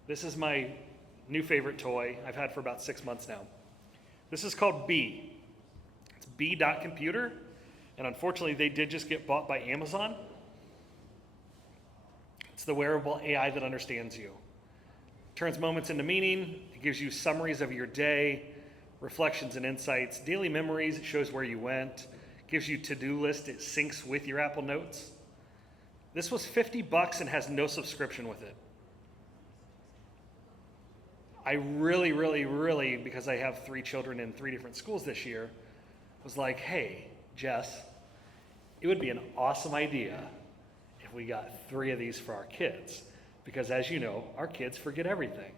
This is my new favorite toy I've had for about 6 months now. This is called B. It's B.computer. And unfortunately, they did just get bought by Amazon. It's the wearable AI that understands you. Turns moments into meaning. It gives you summaries of your day, reflections and insights, daily memories. It shows where you went. Gives you to-do list. It syncs with your Apple Notes. This was $50 and has no subscription with it. I really, because I have 3 children in 3 different schools this year, was like, hey, Jess, it would be an awesome idea if we got 3 of these for our kids. Because as you know, our kids forget everything.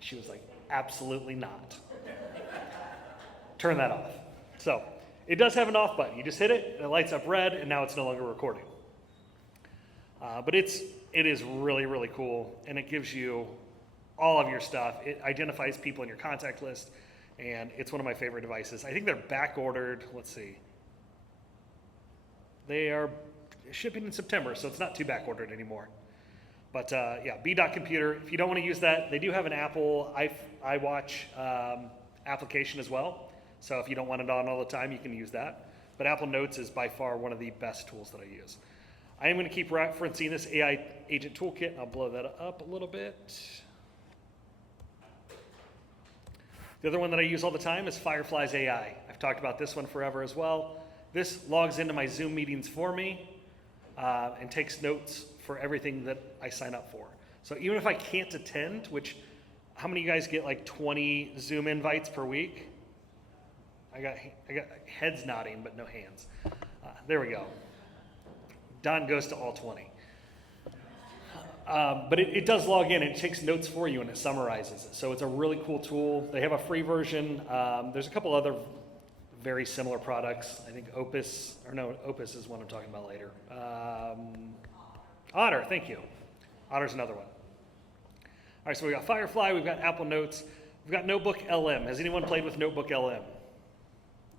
She was like, absolutely not. Turn that off. So it does have an off button. You just hit it, and it lights up red, and now it's no longer recording. But it is really cool, and it gives you all of your stuff. It identifies people in your contact list, and it's one of my favorite devices. I think they're back ordered. Let's see. They are shipping in September, so it's not too back ordered anymore. But yeah, B.computer. If you don't want to use that, they do have an Apple iWatch application as well. So if you don't want it on all the time, you can use that. But Apple Notes is by far one of the best tools that I use. I am going to keep referencing this AI Agent Toolkit. I'll blow that up a little bit. The other one that I use all the time is Firefly's AI. I've talked about this one forever as well. This logs into my Zoom meetings for me and takes notes for everything that I sign up for. So even if I can't attend, which, how many of you guys get like 20 Zoom invites per week? I got heads nodding, but no hands. There we go. Don goes to all 20. But it does log in, and it takes notes for you, and it summarizes it. So it's a really cool tool. They have a free version. There's a couple other very similar products. I think Opus is one I'm talking about later. Otter, thank you. Otter's another one. All right, so we got Firefly, we've got Apple Notes, we've got Notebook LM. Has anyone played with Notebook LM?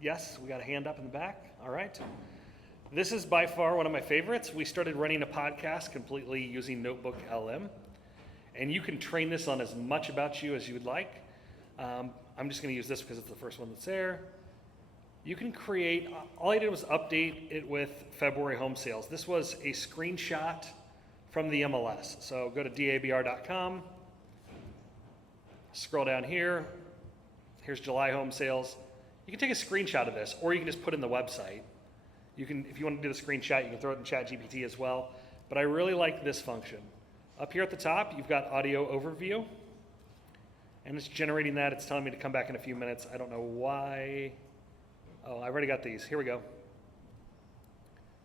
Yes, we got a hand up in the back. All right. This is by far one of my favorites. We started running a podcast completely using Notebook LM, and you can train this on as much about you as you would like. I'm just going to use this because it's the first one that's there. You can create, all I did was update it with February home sales. This was a screenshot from the MLS. So go to dabr.com, scroll down here. Here's July home sales. You can take a screenshot of this, or you can just put it in the website. You can, if you want to do the screenshot, you can throw it in ChatGPT as well. But I really like this function. Up here at the top, you've got audio overview. And it's generating that. It's telling me to come back in a few minutes. I don't know why. Oh, I already got these. Here we go.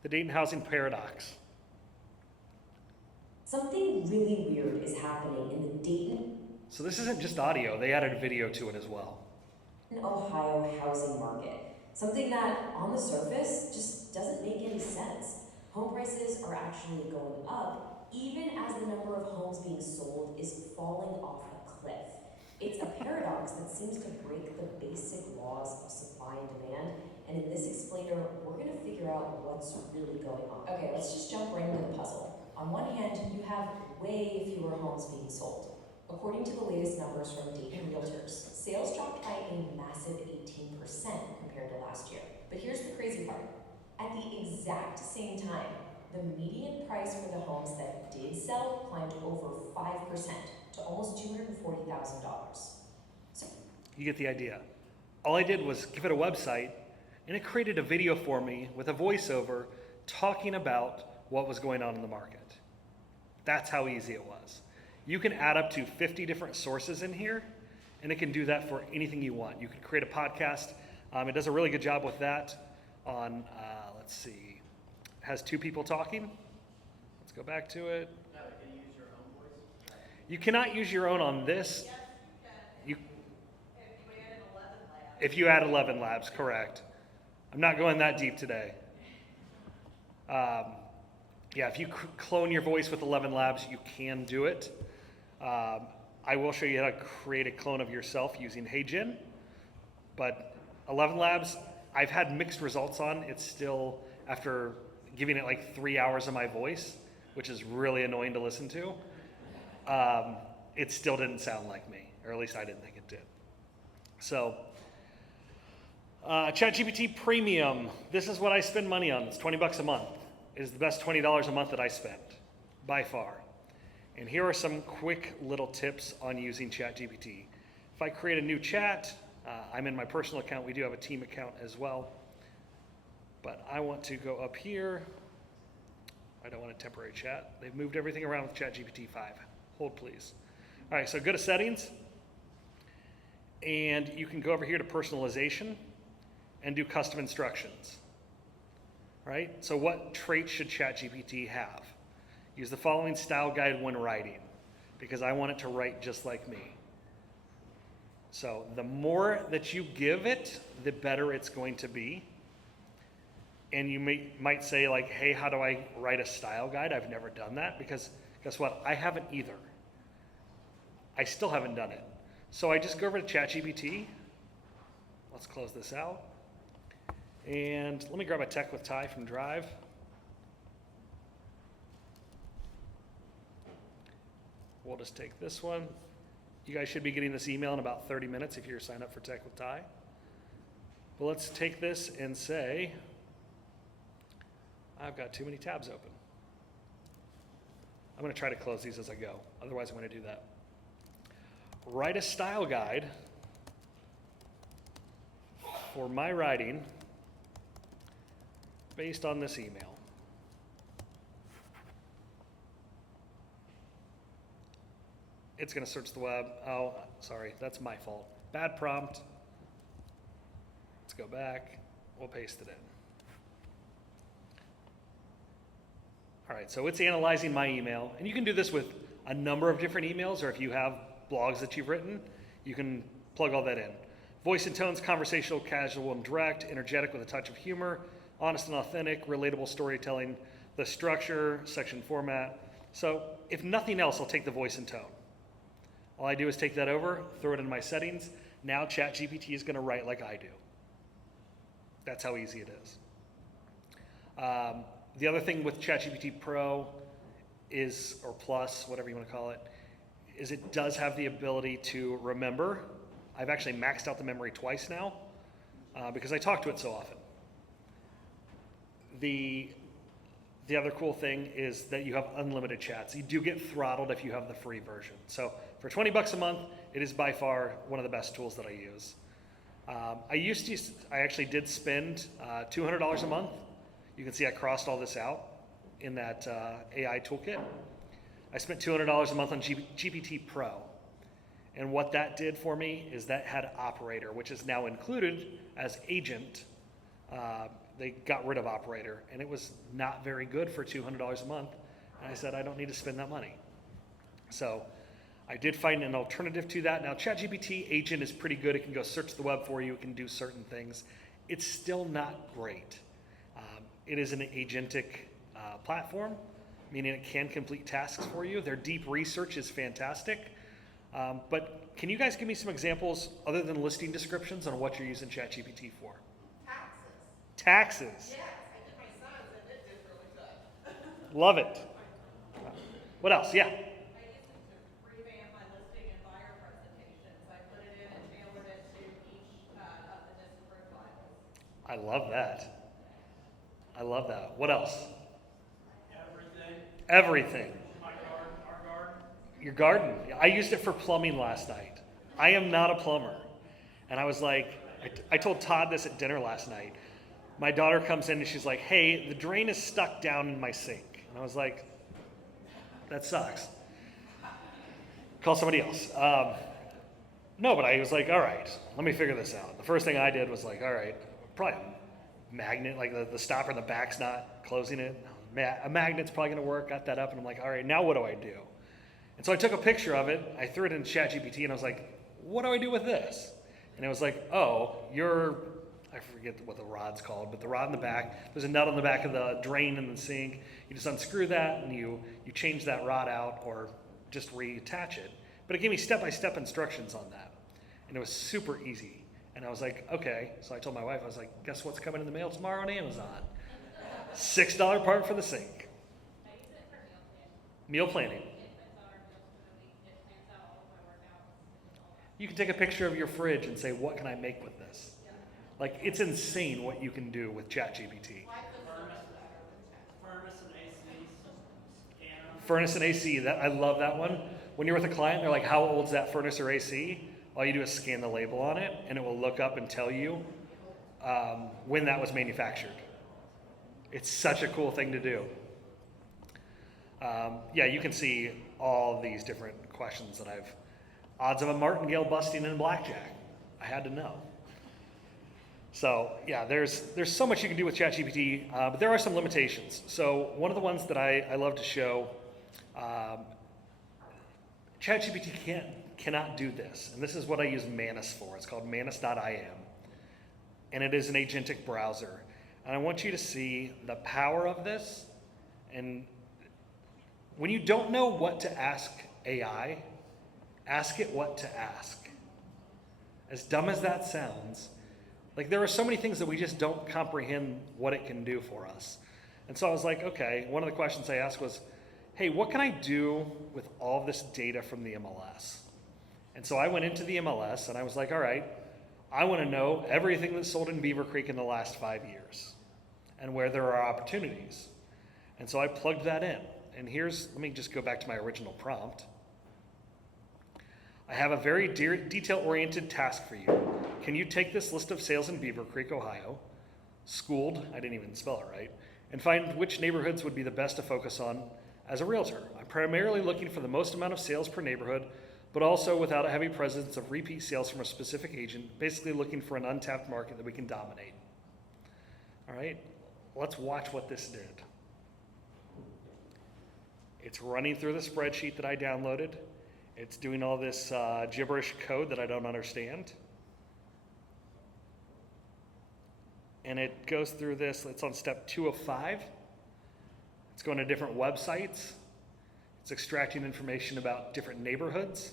The Dayton housing paradox. Something really weird is happening in the Dayton So this isn't just audio, they added video to it as well. Ohio housing market. Something that, on the surface, just doesn't make any sense. Home prices are actually going up, even as the number of homes being sold is falling off a cliff. It's a paradox that seems to break the basic laws of supply and demand, and in this explainer, we're gonna figure out what's really going on. Okay, let's just jump right into the puzzle. On one hand, you have way fewer homes being sold. According to the latest numbers from Dayton Realtors, sales dropped by a massive 18% compared to last year. But here's the crazy part. At the exact same time, the median price for the homes that did sell climbed over 5% to almost $240,000. So, You get the idea. All I did was give it a website, and it created a video for me with a voiceover talking about what was going on in the market. That's how easy it was. You can add up to 50 different sources in here, and it can do that for anything you want. You could create a podcast. It does a really good job with that on, let's see, it has 2 people talking. Let's go back to it. Now, can you use your own voice? You cannot use your own on this. Yes, You, you can. If you add 11 labs. if you add 11 labs, correct. I'm not going that deep today. Yeah, if you clone your voice with 11 labs, you can do it. I will show you how to create a clone of yourself using HeyGen, but 11 labs, I've had mixed results on. It's still, after giving it like 3 hours of my voice, which is really annoying to listen to, it still didn't sound like me, or at least I didn't think it did. So, ChatGPT Premium, this is what I spend money on. It's 20 bucks a month. It is the best $20 a month that I spent, by far. And here are some quick little tips on using ChatGPT. If I create a new chat, I'm in my personal account. We do have a team account as well. But I want to go up here. I don't want a temporary chat. They've moved everything around with ChatGPT 5. Hold, please. All right, so go to settings. And you can go over here to personalization and do custom instructions. Right? So what traits should ChatGPT have? Use the following style guide when writing, because I want it to write just like me. So the more that you give it, the better it's going to be. And you might say like, hey, how do I write a style guide? I've never done that, because guess what? I haven't either. I still haven't done it. So I just go over to ChatGPT. Let's close this out. And let me grab a Tech with Ty from Drive. We'll just take this one. You guys should be getting this email in about 30 minutes if you're signed up for Tech with Ty. But let's take this and say, I've got too many tabs open. I'm going to try to close these as I go. Otherwise, I'm going to do that. Write a style guide for my writing based on this email. It's going to search the web. Oh, sorry, that's my fault. Bad prompt. Let's go back. We'll paste it in. All right, so it's analyzing my email. And you can do this with a number of different emails, or if you have blogs that you've written, you can plug all that in. Voice and tones, conversational, casual and direct, energetic with a touch of humor, honest and authentic, relatable storytelling, the structure, section format. So if nothing else, I'll take the voice and tone. All I do is take that over, throw it in my settings. Now ChatGPT is going to write like I do. That's how easy it is. The other thing with ChatGPT Pro is, or Plus, whatever you want to call it, is it does have the ability to remember. I've actually maxed out the memory twice now because I talk to it so often. The other cool thing is that you have unlimited chats. You do get throttled if you have the free version. So for 20 bucks a month, it is by far one of the best tools that I use. I actually did spend $200 a month. You can see I crossed all this out in that AI toolkit. I spent $200 a month on GPT Pro. And what that did for me is that had Operator, which is now included as Agent. They got rid of Operator, and it was not very good for $200 a month. And I said, I don't need to spend that money. So I did find an alternative to that. Now, ChatGPT agent is pretty good. It can go search the web for you. It can do certain things. It's still not great. It is an agentic platform, meaning it can complete tasks for you. Their deep research is fantastic. But can you guys give me some examples other than listing descriptions on what you're using ChatGPT for? Taxes. Taxes. Yes, I did my son's and it did really good. Love it. What else? Yeah. I used it to revamp my listing and buyer presentations. I put it in and tailored it to each of the disparate files. I love that. I love that. What else? Everything. My garden, our garden. Your garden. I used it for plumbing last night. I am not a plumber. And I was like, I told Todd this at dinner last night. My daughter comes in and she's like, hey, the drain is stuck down in my sink. And I was like, that sucks. Call somebody else. No, but I was like, all right, let me figure this out. The first thing I did was like, all right, probably a magnet, like the stopper in the back's not closing it. A magnet's probably gonna work. Got that up and I'm like, all right, now what do I do? And so I took a picture of it. I threw it in ChatGPT and I was like, what do I do with this? And it was like, oh, I forget what the rod's called, but the rod in the back, there's a nut on the back of the drain in the sink. You just unscrew that and you change that rod out or just reattach it. But it gave me step-by-step instructions on that. And it was super easy. And I was like, okay. So I told my wife, I was like, guess what's coming in the mail tomorrow on Amazon? $6 part for the sink. I use it for Meal planning. It puts out our meals for the week. It plans out all of my workouts and all that. You can take a picture of your fridge and say, what can I make with this? Like, it's insane what you can do with ChatGPT. Furnace and AC, scan 'em. Furnace and AC, I love that one. When you're with a client, they're like, how old's that furnace or AC? All you do is scan the label on it, and it will look up and tell you when that was manufactured. It's such a cool thing to do. Yeah, you can see all these different questions that odds of a martingale busting in blackjack. I had to know. So yeah, there's so much you can do with ChatGPT, but there are some limitations. So one of the ones that I love to show, ChatGPT cannot do this, and this is what I use Manus for. It's called manus.im, and it is an agentic browser. And I want you to see the power of this. And when you don't know what to ask AI, ask it what to ask. As dumb as that sounds, like there are so many things that we just don't comprehend what it can do for us. And so I was like, okay, one of the questions I asked was, hey, what can I do with all of this data from the MLS? And so I went into the MLS and I was like, all right, I want to know everything that's sold in Beaver Creek in the last 5 years and where there are opportunities. And so I plugged that in. And let me just go back to my original prompt. I have a very detail-oriented task for you. Can you take this list of sales in Beaver Creek, Ohio, schooled, I didn't even spell it right, and find which neighborhoods would be the best to focus on as a realtor? I'm primarily looking for the most amount of sales per neighborhood, but also without a heavy presence of repeat sales from a specific agent, basically looking for an untapped market that we can dominate. All right, let's watch what this did. It's running through the spreadsheet that I downloaded. It's doing all this gibberish code that I don't understand. And it goes through this, it's on step 2 of 5. It's going to different websites. It's extracting information about different neighborhoods.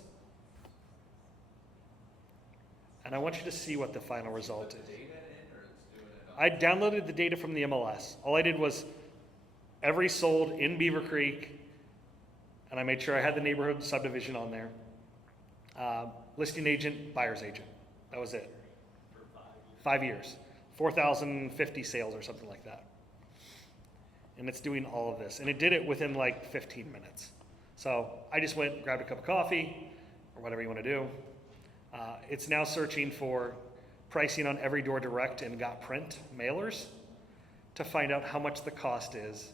And I want you to see what the final result is. I downloaded the data from the MLS. All I did was every sold in Beaver Creek, and I made sure I had the neighborhood subdivision on there. Listing agent, buyer's agent. That was it. 5 years. 4,050 sales or something like that. And it's doing all of this. And it did it within like 15 minutes. So I just went, grabbed a cup of coffee, or whatever you want to do. It's now searching for pricing on Every Door Direct and Got Print mailers to find out how much the cost is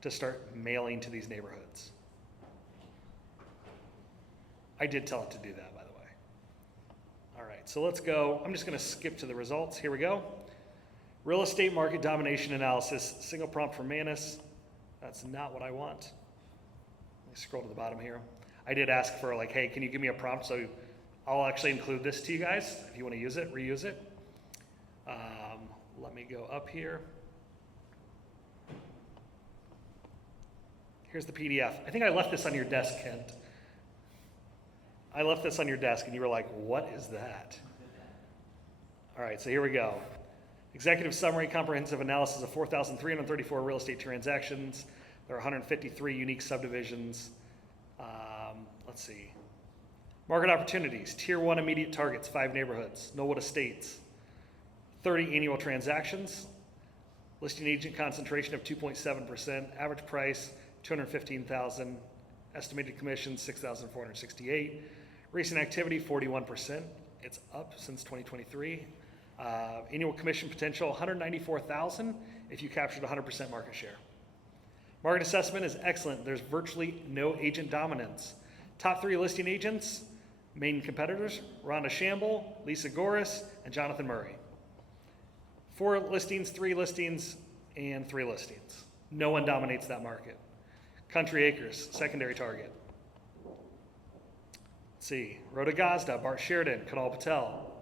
to start mailing to these neighborhoods. I did tell it to do that, by the way. All right, so let's go. I'm just going to skip to the results. Here we go. Real estate market domination analysis, single prompt for Manus. That's not what I want. Let me scroll to the bottom here. I did ask for like, hey, can you give me a prompt? So I'll actually include this to you guys if you want to use it, reuse it. Let me go up here. Here's the PDF. I think I left this on your desk, Kent. I left this on your desk and you were like, what is that? All right, so here we go. Executive summary, comprehensive analysis of 4,334 real estate transactions. There are 153 unique subdivisions. Let's see. Market opportunities, tier 1 immediate targets, 5 neighborhoods, Knollwood Estates. 30 annual transactions, listing agent concentration of 2.7%, average price $215,000, estimated commission $6,468, recent activity 41%, it's up since 2023, annual commission potential $194,000 if you captured 100% market share. Market assessment is excellent. There's virtually no agent dominance. Top 3 listing agents, main competitors, Rhonda Shamble, Lisa Goris, and Jonathan Murray. 4 listings, 3 listings, and 3 listings. No one dominates that market. Country Acres, secondary target. Let's see, Rhoda Gazda, Bart Sheridan, Kunal Patel,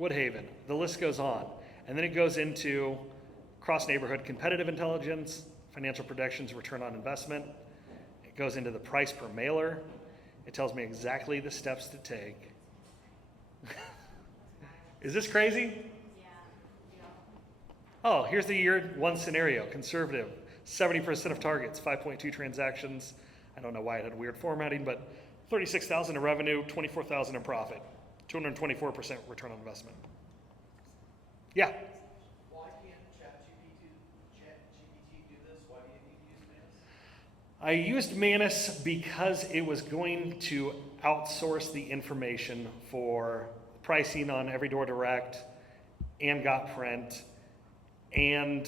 Woodhaven. The list goes on. And then it goes into cross-neighborhood competitive intelligence, financial projections, return on investment. It goes into the price per mailer. It tells me exactly the steps to take. Is this crazy? Oh, here's the year 1 scenario, conservative, 70% of targets, 5.2 transactions. I don't know why it had weird formatting, but 36,000 in revenue, 24,000 in profit, 224% return on investment. Yeah. Why can't ChatGPT do this? Why do you need to use Manus? I used Manus because it was going to outsource the information for pricing on Every Door Direct and Got Print, and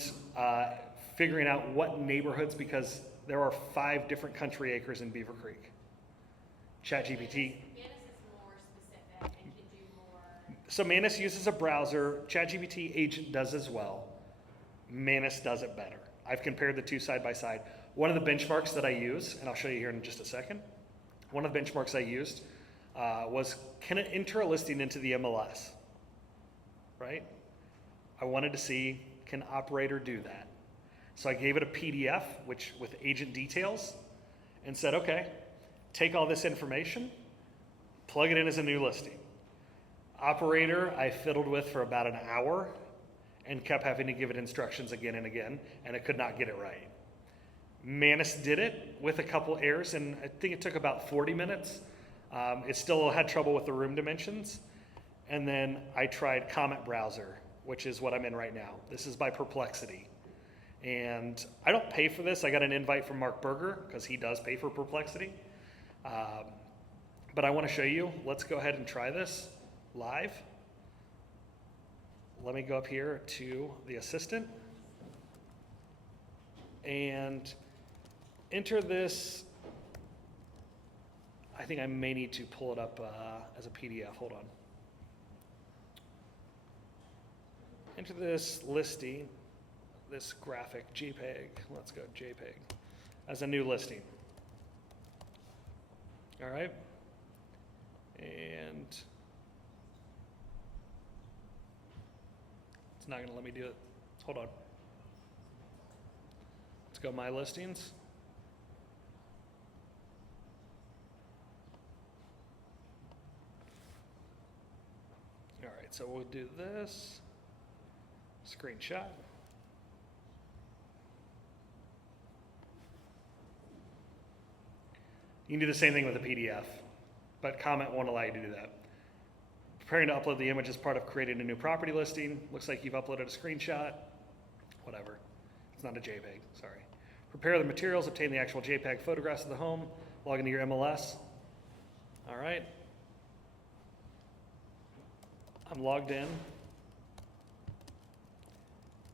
figuring out what neighborhoods, because there are 5 different country acres in Beaver Creek. ChatGPT. Manus is more specific and can do more. So Manus uses a browser. ChatGPT agent does as well. Manus does it better. I've compared the 2 side by side. One of the benchmarks that I use, and I'll show you here in just a second, one of the benchmarks I used was, can it enter a listing into the MLS? Right? I wanted to see, can operator do that? So I gave it a PDF, which with agent details, and said, okay, take all this information, plug it in as a new listing. Operator, I fiddled with for about an hour and kept having to give it instructions again and again, and it could not get it right. Manus did it with a couple errors, and I think it took about 40 minutes. It still had trouble with the room dimensions. And then I tried Comment Browser, which is what I'm in right now. This is by Perplexity. And I don't pay for this. I got an invite from Mark Berger because he does pay for Perplexity. But I want to show you. Let's go ahead and try this live. Let me go up here to the assistant and enter this. I think I may need to pull it up as a PDF. Hold on. Enter this listing, this graphic, JPEG. Let's go JPEG as a new listing. All right. And it's not going to let me do it. Hold on. Let's go My Listings. All right, so we'll do this. Screenshot. You can do the same thing with a PDF, but Comment won't allow you to do that. Preparing to upload the image as part of creating a new property listing. Looks like you've uploaded a screenshot. Whatever. It's not a JPEG, sorry. Prepare the materials, obtain the actual JPEG photographs of the home, log into your MLS. All right. I'm logged in.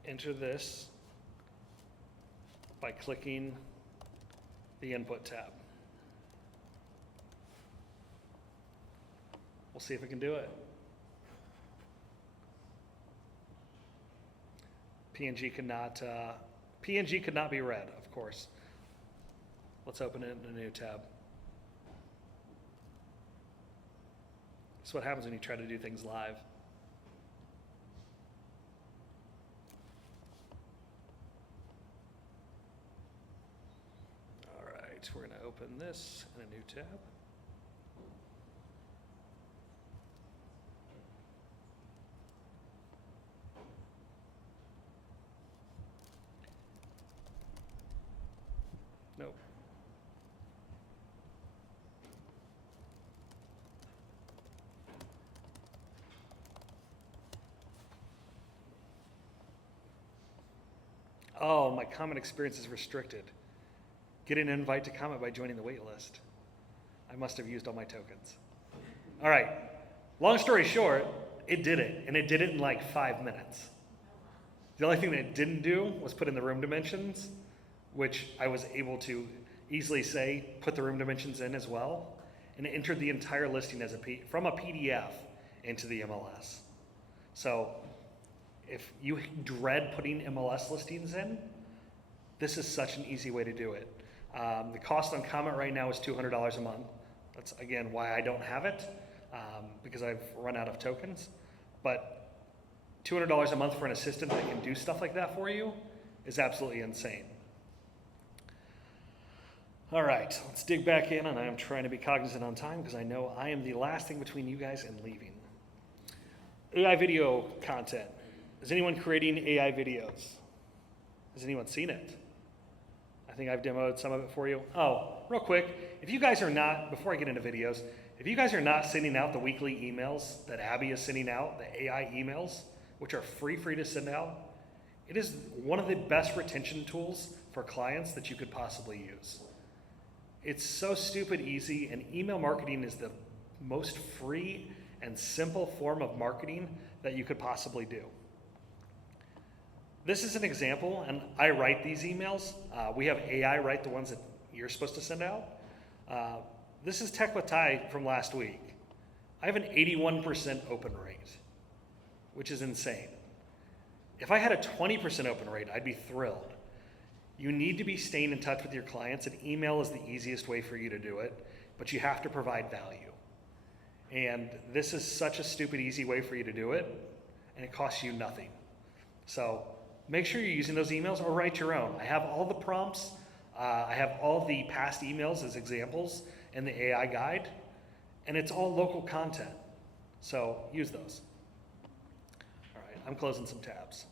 Enter this by clicking the Input tab. We'll see if we can do it. PNG could not be read, of course. Let's open it in a new tab. That's what happens when you try to do things live. All right, we're going to open this in a new tab. Nope. Oh, my comment experience is restricted. Get an invite to comment by joining the wait list. I must have used all my tokens. All right, long story short, it did it, and it did it in like 5 minutes. The only thing that it didn't do was put in the room dimensions, which I was able to easily say, put the room dimensions in as well, and it entered the entire listing as from a PDF into the MLS. So if you dread putting MLS listings in, this is such an easy way to do it. The cost on comment right now is $200 a month. That's, again, why I don't have it, because I've run out of tokens. But $200 a month for an assistant that can do stuff like that for you is absolutely insane. All right, let's dig back in, and I'm trying to be cognizant on time because I know I am the last thing between you guys and leaving. AI video content. Is anyone creating AI videos? Has anyone seen it? I think I've demoed some of it for you. Oh, real quick, if you guys are not, before I get into videos, if you guys are not sending out the weekly emails that Abby is sending out, the AI emails, which are free to send out, it is one of the best retention tools for clients that you could possibly use. It's so stupid easy, and email marketing is the most free and simple form of marketing that you could possibly do. This is an example, and I write these emails. We have AI write the ones that you're supposed to send out. This is Tech with Ty from last week. I have an 81% open rate, which is insane. If I had a 20% open rate, I'd be thrilled. You need to be staying in touch with your clients, and email is the easiest way for you to do it, but you have to provide value. And this is such a stupid easy way for you to do it, and it costs you nothing. So make sure you're using those emails or write your own. I have all the prompts. I have all the past emails as examples in the AI guide, and it's all local content. So use those. All right, I'm closing some tabs.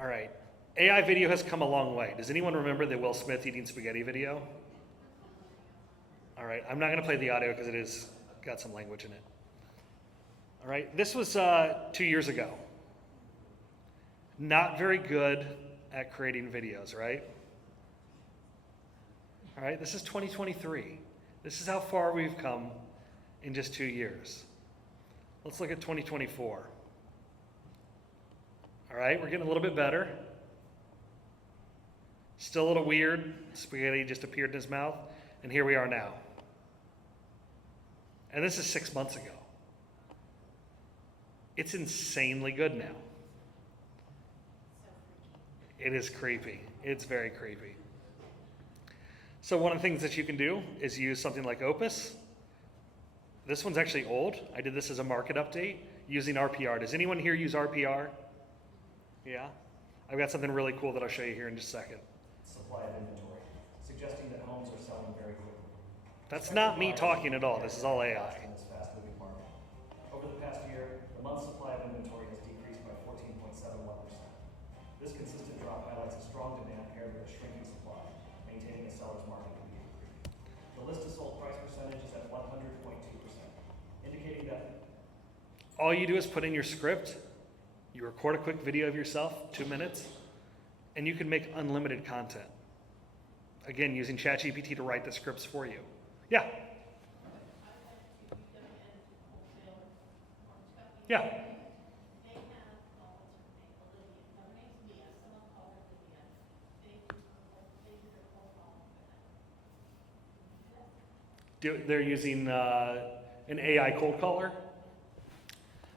All right, AI video has come a long way. Does anyone remember the Will Smith eating spaghetti video? All right, I'm not gonna play the audio because it is got some language in it. All right, this was 2 years ago. Not very good at creating videos, right? All right, this is 2023. This is how far we've come in just 2 years. Let's look at 2024. All right, we're getting a little bit better. Still a little weird. Spaghetti just appeared in his mouth, and here we are now. And this is 6 months ago. It's insanely good now. It is creepy. It's very creepy. So one of the things that you can do is use something like Opus. This one's actually old. I did this as a market update using RPR. Does anyone here use RPR? Yeah? I've got something really cool that I'll show you here in just a second. Supply of inventory, suggesting that homes are selling very quickly. That's not me talking at all. This is all AI. In this fast-moving market. Over the past year, the month's supply of inventory has decreased by 14.71%. This consistent drop highlights a strong demand paired with a shrinking supply, maintaining a seller's market can be creepy. The list to sold price percentage is at 100.2%, indicating that all you do is put in your script, you record a quick video of yourself, 2 minutes, and you can make unlimited content. Again, using ChatGPT to write the scripts for you. Yeah? Yeah. They're using an AI cold caller.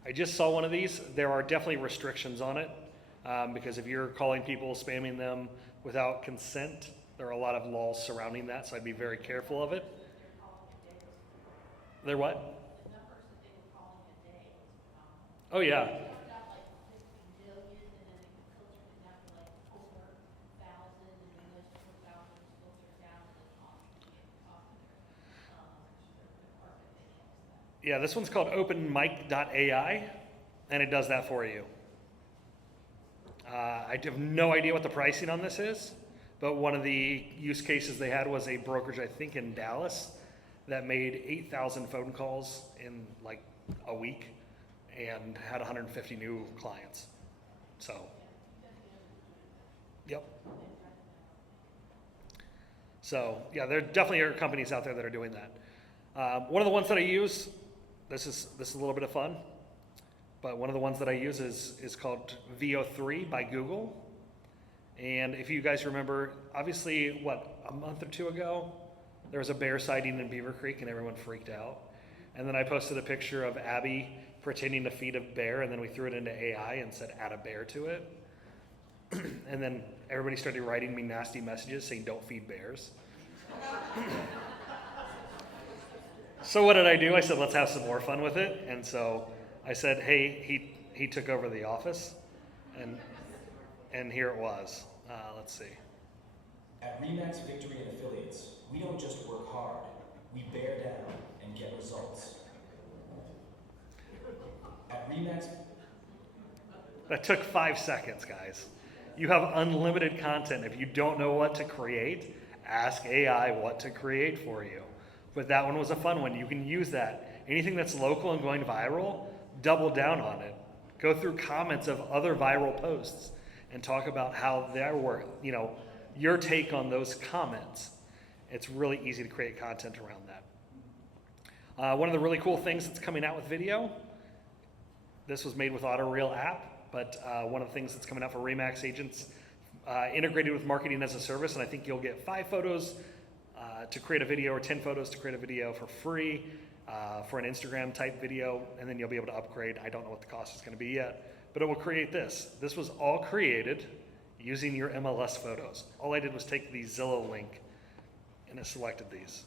I just saw one of these. There are definitely restrictions on it because if you're calling people, spamming them without consent, there are a lot of laws surrounding that, so I'd be very careful of it. They're what? The numbers that they were calling a day was phenomenal. Oh yeah. They started out like 50 million, and then it filtered it down to like 4,000, and then those 4,000 filtered down to the top their department that handles that. Yeah, this one's called openmic.ai, and it does that for you. I have no idea what the pricing on this is, but one of the use cases they had was a brokerage, I think in Dallas, that made 8,000 phone calls in like a week and had 150 new clients. So, yep. So, yeah, there definitely are companies out there that are doing that. One of the ones that I use, this is a little bit of fun, but one of the ones that I use is called VO3 by Google. And if you guys remember, obviously, a month or two ago, there was a bear sighting in Beaver Creek and everyone freaked out. And then I posted a picture of Abby pretending to feed a bear, and then we threw it into AI and said, add a bear to it. And then everybody started writing me nasty messages saying, don't feed bears. So what did I do? I said, let's have some more fun with it. And so I said, hey, he took over the office, and here it was. Let's see. At RE/MAX Victory and Affiliates, we don't just work hard, we bear down and get results. At RE/MAX... That took 5 seconds, guys. You have unlimited content. If you don't know what to create, ask AI what to create for you. But that one was a fun one. You can use that. Anything that's local and going viral, double down on it. Go through comments of other viral posts and talk about how their work, your take on those comments. It's really easy to create content around that. One of the really cool things that's coming out with video, this was made with AutoReel app, but one of the things that's coming out for RE/MAX agents, integrated with marketing as a service, and I think you'll get 5 photos to create a video or 10 photos to create a video for free for an Instagram type video, and then you'll be able to upgrade. I don't know what the cost is going to be yet, but it will create this. This was all created using your MLS photos. All I did was take the Zillow link and I selected these.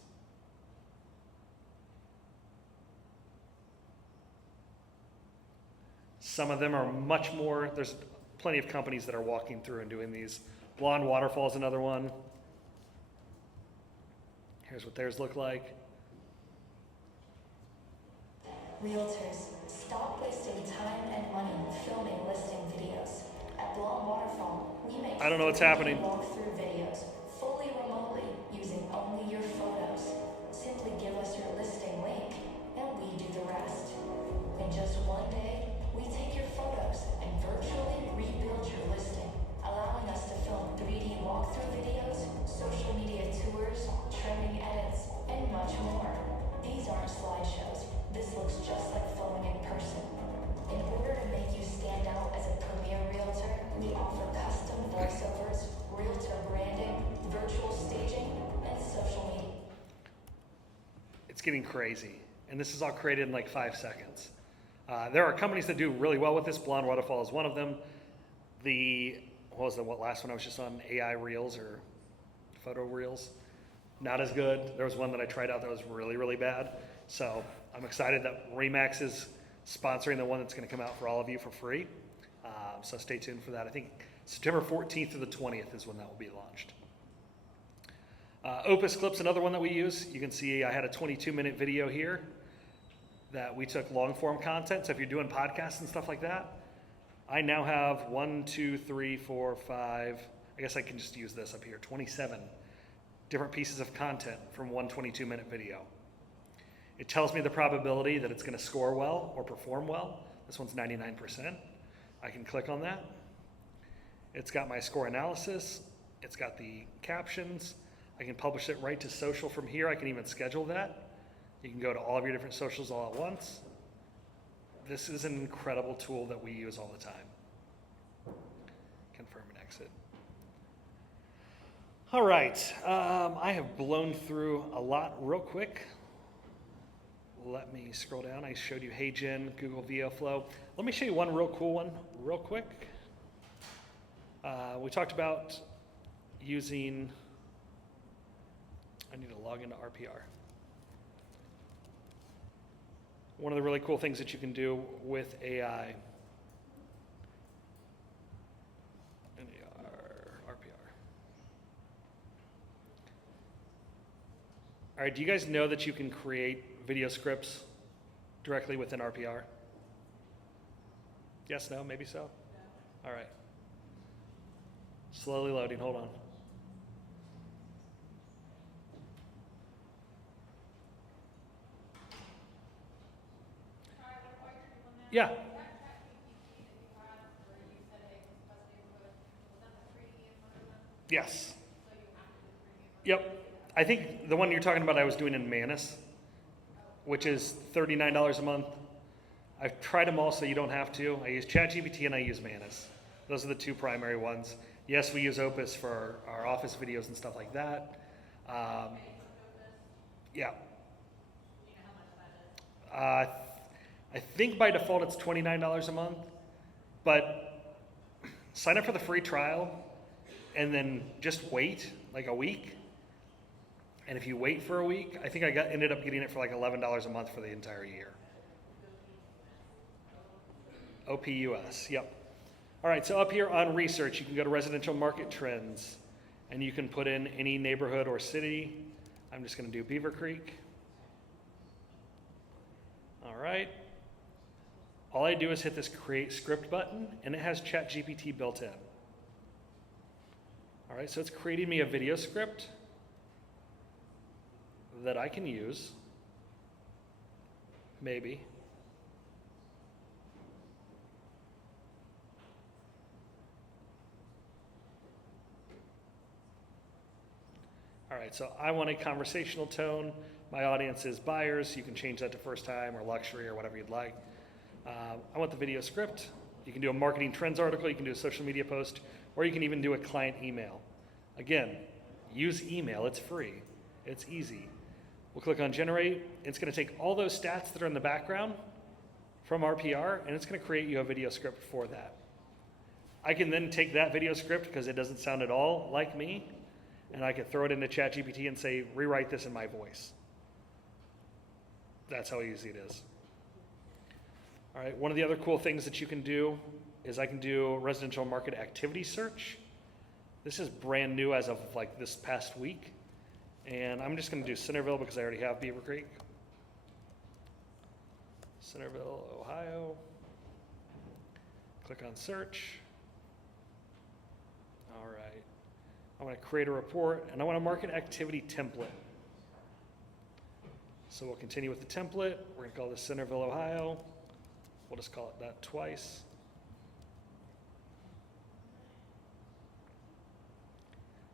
Some of them are much more, there's plenty of companies that are walking through and doing these. Blonde Waterfall is another one. Here's what theirs look like. Realtors, stop wasting time and money filming listing videos. At Blonde Waterfall, we make I don't know what's happening. walkthrough videos fully remotely using only your photos. Simply give us your listing link and we do the rest. In just one day, we take your photos and virtually rebuild your listing, allowing us to film 3D walkthrough videos, social media tours, trending edits, and much more. These aren't slideshows. This looks just like filming in person. In order to make you stand out as a premier realtor, we offer custom voiceovers, realtor branding, virtual staging, and social media. It's getting crazy. And this is all created in like 5 seconds. There are companies that do really well with this. Blonde Waterfall is one of them. What last one I was just on? AI Reels or Photo Reels. Not as good. There was one that I tried out that was really, really bad. So I'm excited that RE/MAX is sponsoring the one that's going to come out for all of you for free. So stay tuned for that. I think September 14th to the 20th is when that will be launched. Opus Clip's another one that we use. You can see I had a 22-minute video here that we took long-form content. So if you're doing podcasts and stuff like that, I now have 1, 2, 3, 4, 5. I guess I can just use this up here. 27 different pieces of content from one 22-minute video. It tells me the probability that it's going to score well or perform well. This one's 99%. I can click on that. It's got my score analysis. It's got the captions. I can publish it right to social from here. I can even schedule that. You can go to all of your different socials all at once. This is an incredible tool that we use all the time. Confirm and exit. All right, I have blown through a lot real quick. Let me scroll down. I showed you HeyGen, Google VO Flow. Let me show you one real cool one real quick. We talked about using, I need to log into RPR. one of the really cool things that you can do with AI. RPR. All right, do you guys know that you can create video scripts directly within RPR? Yes, no, maybe so? All right. Slowly loading, hold on. Yeah. Yes. Yep. I think the one you're talking about I was doing in Manus, which is $39 a month. I've tried them all so you don't have to. I use ChatGPT and I use Manus. Those are the two primary ones. Yes, we use Opus for our office videos and stuff like that. Yeah. I think by default it's $29 a month, but sign up for the free trial and then just wait like a week. And if you wait for a week, I think I ended up getting it for like $11 a month for the entire year. OPUS, yep. All right, so up here on research, you can go to residential market trends and you can put in any neighborhood or city. I'm just gonna do Beaver Creek. All right. All I do is hit this create script button and it has ChatGPT built in. All right, so it's creating me a video script that I can use, maybe. All right, so I want a conversational tone. My audience is buyers. You can change that to first time or luxury or whatever you'd like. I want the video script. You can do a marketing trends article, you can do a social media post, or you can even do a client email. Again, use email, it's free, it's easy. We'll click on generate. It's gonna take all those stats that are in the background from RPR, and it's gonna create you a video script for that. I can then take that video script, because it doesn't sound at all like me, and I can throw it into ChatGPT and say, rewrite this in my voice. That's how easy it is. All right, one of the other cool things that you can do is I can do residential market activity search. This is brand new as of like this past week. And I'm just gonna do Centerville because I already have Beaver Creek. Centerville, Ohio. Click on search. All right. I want to create a report and I want a market activity template. So we'll continue with the template. We're gonna call this Centerville, Ohio. We'll just call it that twice.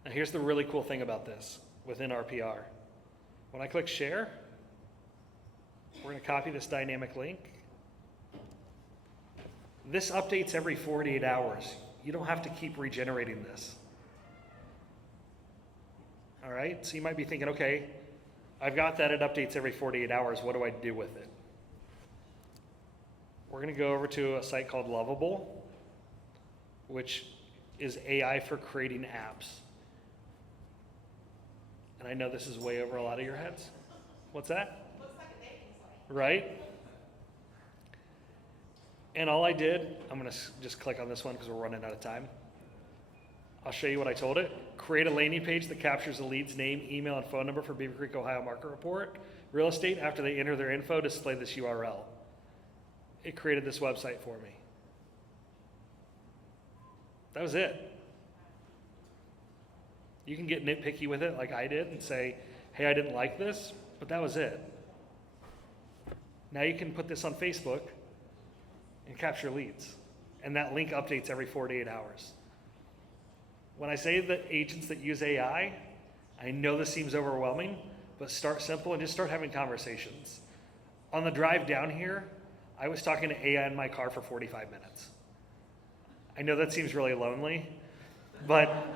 Now here's the really cool thing about this within RPR. When I click share, we're gonna copy this dynamic link. This updates every 48 hours. You don't have to keep regenerating this. All right, so you might be thinking, okay, I've got that, it updates every 48 hours. What do I do with it? We're gonna go over to a site called Lovable, which is AI for creating apps. And I know this is way over a lot of your heads. What's that? Looks like a dating site. Right? And all I did, I'm gonna just click on this one because we're running out of time. I'll show you what I told it. Create a landing page that captures the lead's name, email, and phone number for Beaver Creek, Ohio market report. Real estate, after they enter their info, display this URL. It created this website for me. That was it. You can get nitpicky with it like I did and say, hey, I didn't like this, but that was it. Now you can put this on Facebook and capture leads. And that link updates every 48 hours. When I say that agents that use AI, I know this seems overwhelming, but start simple and just start having conversations. On the drive down here, I was talking to AI in my car for 45 minutes. I know that seems really lonely, but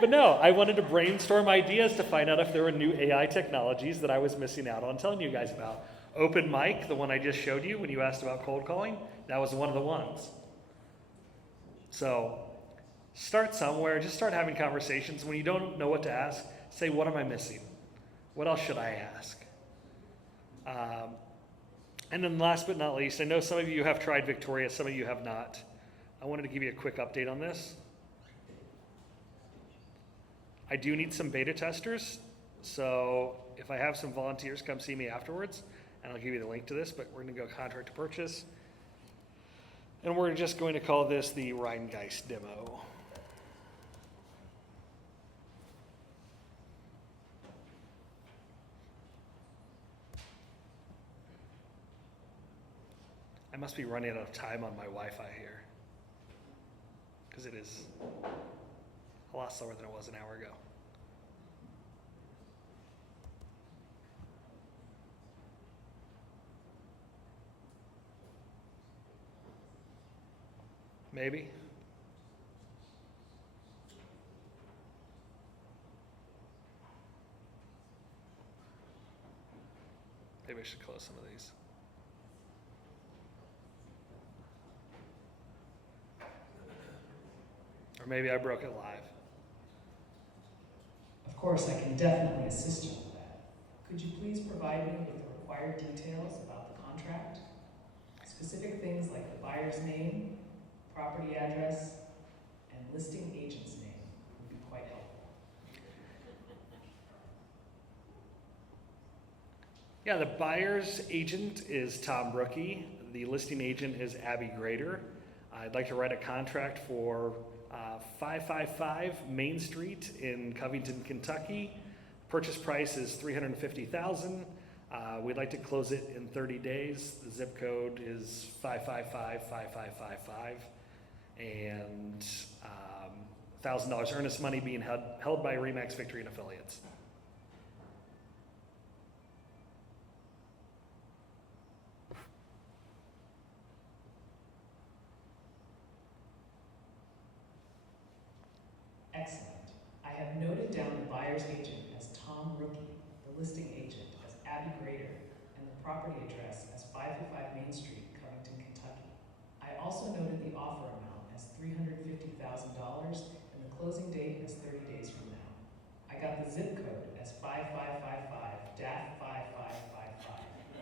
but no, I wanted to brainstorm ideas to find out if there were new AI technologies that I was missing out on telling you guys about. Open Mic, the one I just showed you when you asked about cold calling, that was one of the ones. So start somewhere, just start having conversations. When you don't know what to ask, say, what am I missing? What else should I ask? And then last but not least, I know some of you have tried Victoria, some of you have not. I wanted to give you a quick update on this. I do need some beta testers, so if I have some volunteers, come see me afterwards, and I'll give you the link to this, but we're gonna go contract to purchase. And we're just going to call this the Rheingeist demo. I must be running out of time on my Wi-Fi here, because it is a lot slower than it was an hour ago. Maybe. Maybe I should close some of these. Or maybe I broke it live. Of course, I can definitely assist you with that. Could you please provide me with the required details about the contract? Specific things like the buyer's name, property address, and listing agent's name would be quite helpful. Yeah, the buyer's agent is Tom Brookie. The listing agent is Abby Grader. I'd like to write a contract for 555 Main Street in Covington, Kentucky. Purchase price is $350,000. We'd like to close it in 30 days. The zip code is 555-5555. And $1,000 earnest money being held by Remax Victory and Affiliates. Excellent. I have noted down the buyer's agent as Tom Rookie, the listing agent as Abby Grader, and the property address as 555 Main Street, Covington, Kentucky. I also noted the offer amount as $350,000 and the closing date as 30 days from now. I got the zip code as 5555-5555,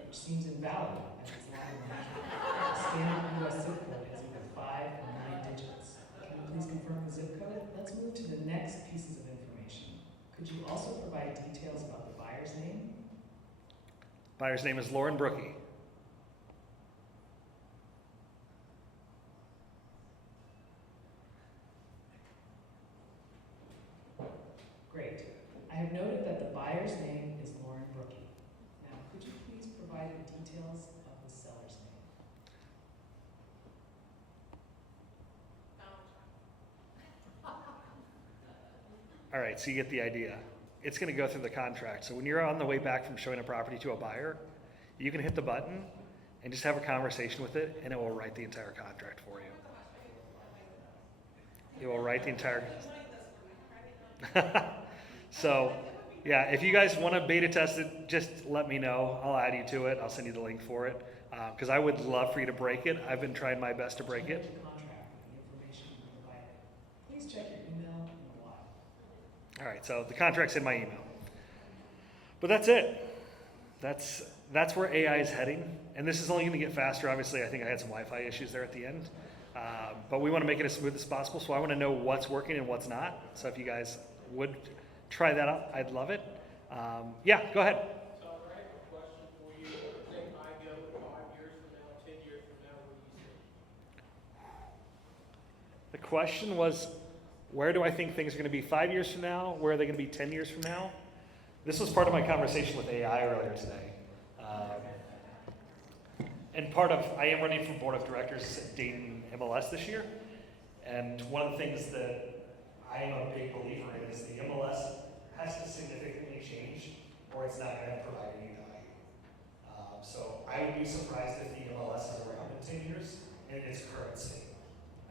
which seems invalid as it's longer than usual. The standard US zip code is either 5 or 9 digits. Can you please confirm the zip code? Let's move to the next pieces of information. Could you also provide details about the buyer's name? Buyer's name is Lauren Brookie. Great. I have noted that the buyer's name is Lauren Brookie. Now, could you please provide the details of the seller's name? All right, so you get the idea. It's going to go through the contract. So when you're on the way back from showing a property to a buyer, you can hit the button and just have a conversation with it, and it will write the entire contract for you. It will write the entire. So, yeah, if you guys want to beta test it, just let me know. I'll add you to it. I'll send you the link for it, because I would love for you to break it. I've been trying my best to break it. Contract with the information you provided. Please check your email in a while. All right, so the contract's in my email. But that's it. That's where AI is heading. And this is only going to get faster. Obviously, I think I had some Wi-Fi issues there at the end. But we want to make it as smooth as possible. So I want to know what's working and what's not. So if you guys would try that out, I'd love it. Yeah, go ahead. So I have a question for you. Say I go 5 years from now, 10 years from now, what do you say? The question was, where do I think things are going to be 5 years from now? Where are they going to be 10 years from now? This was part of my conversation with AI earlier today. And I am running for board of directors at Dayton MLS this year. And one of the things that I am a big believer in is the MLS has to significantly change or it's not going to provide any value. So I would be surprised if the MLS is around in 10 years in its current state.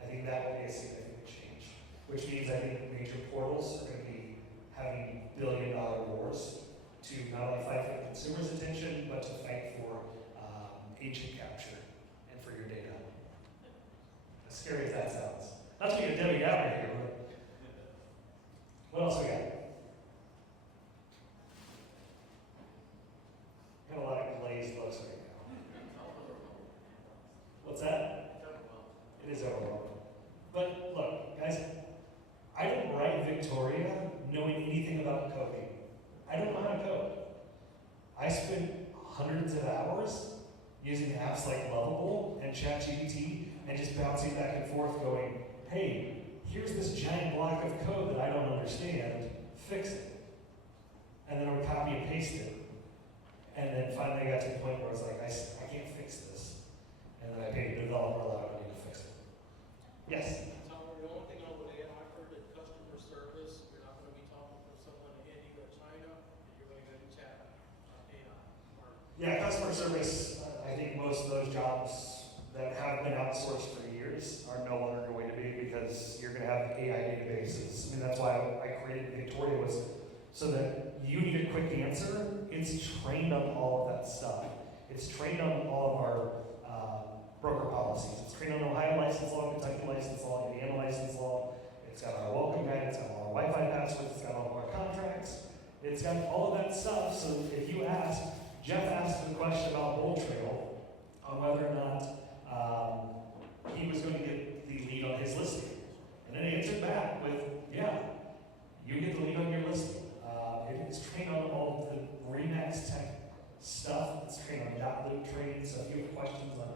I think that will be a significant change, which means I think major portals are going to be having billion-dollar wars to not only fight for the consumer's attention, but to fight for agent capture and for your data. As scary as that sounds. Not to be a Debbie Downer here, but what else we got? Got a lot of glaze about coding. I don't know how to code. I spent hundreds of hours using apps like Lovable and ChatGPT and just bouncing back and forth going, hey, here's this giant block of code that I don't understand, fix it. And then I would copy and paste it. And then finally I got to the point where I was like, I can't fix this. And then I paid the developer a lot of money to fix it. Yes? Tom, the only thing I would add, I've heard that customer service, you're not gonna be talking from someone in India or China, you're gonna go to chat AI. Yeah, customer service, I think most of those jobs that have been outsourced for years are no longer going to be because you're going to have AI databases. I mean, that's why I created Victoria, was so that you need a quick answer. It's trained on all of that stuff. It's trained on all of our broker policies. It's trained on Ohio license law, Kentucky license law, Indiana license law. It's got our welcome guide, it's got all our Wi-Fi passwords, it's got all of our contracts. It's got all of that stuff, so if you ask, Jeff asked the question about Bull Trail on whether or not he was going to get the lead on his listing. And then he answered back with, yeah, you get the lead on your listing. It's trained on all of the RE/MAX tech stuff. It's trained on dot-loop training, so if you have questions on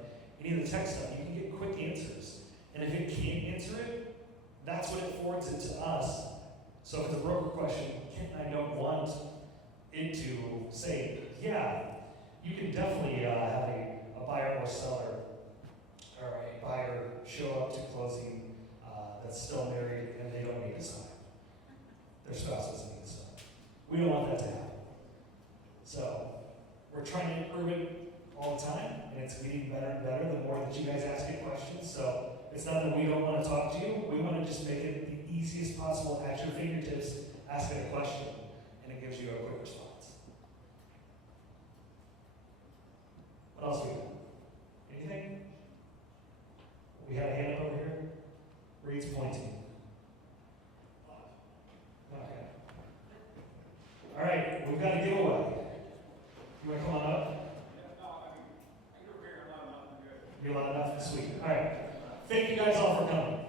any of the tech stuff, you can get quick answers. And if it can't answer it, that's what it forwards it to us. So if it's a broker question, I don't want it to say, yeah, you can definitely have a buyer or seller, or a buyer show up to closing that's still married and they don't need to sign. Their spouse doesn't need to sign. We don't want that to happen. So we're trying to improve it all the time, and it's getting better and better the more that you guys ask it questions. So it's not that we don't want to talk to you. We want to just make it the easiest possible at your fingertips, ask it a question, and it gives you a quick response. What else we got? Anything? We had a hand up over here. Reed's pointing. Okay. All right, we've got a giveaway. You want to come on up? You're loud enough? Sweet. All right. Thank you guys all for coming.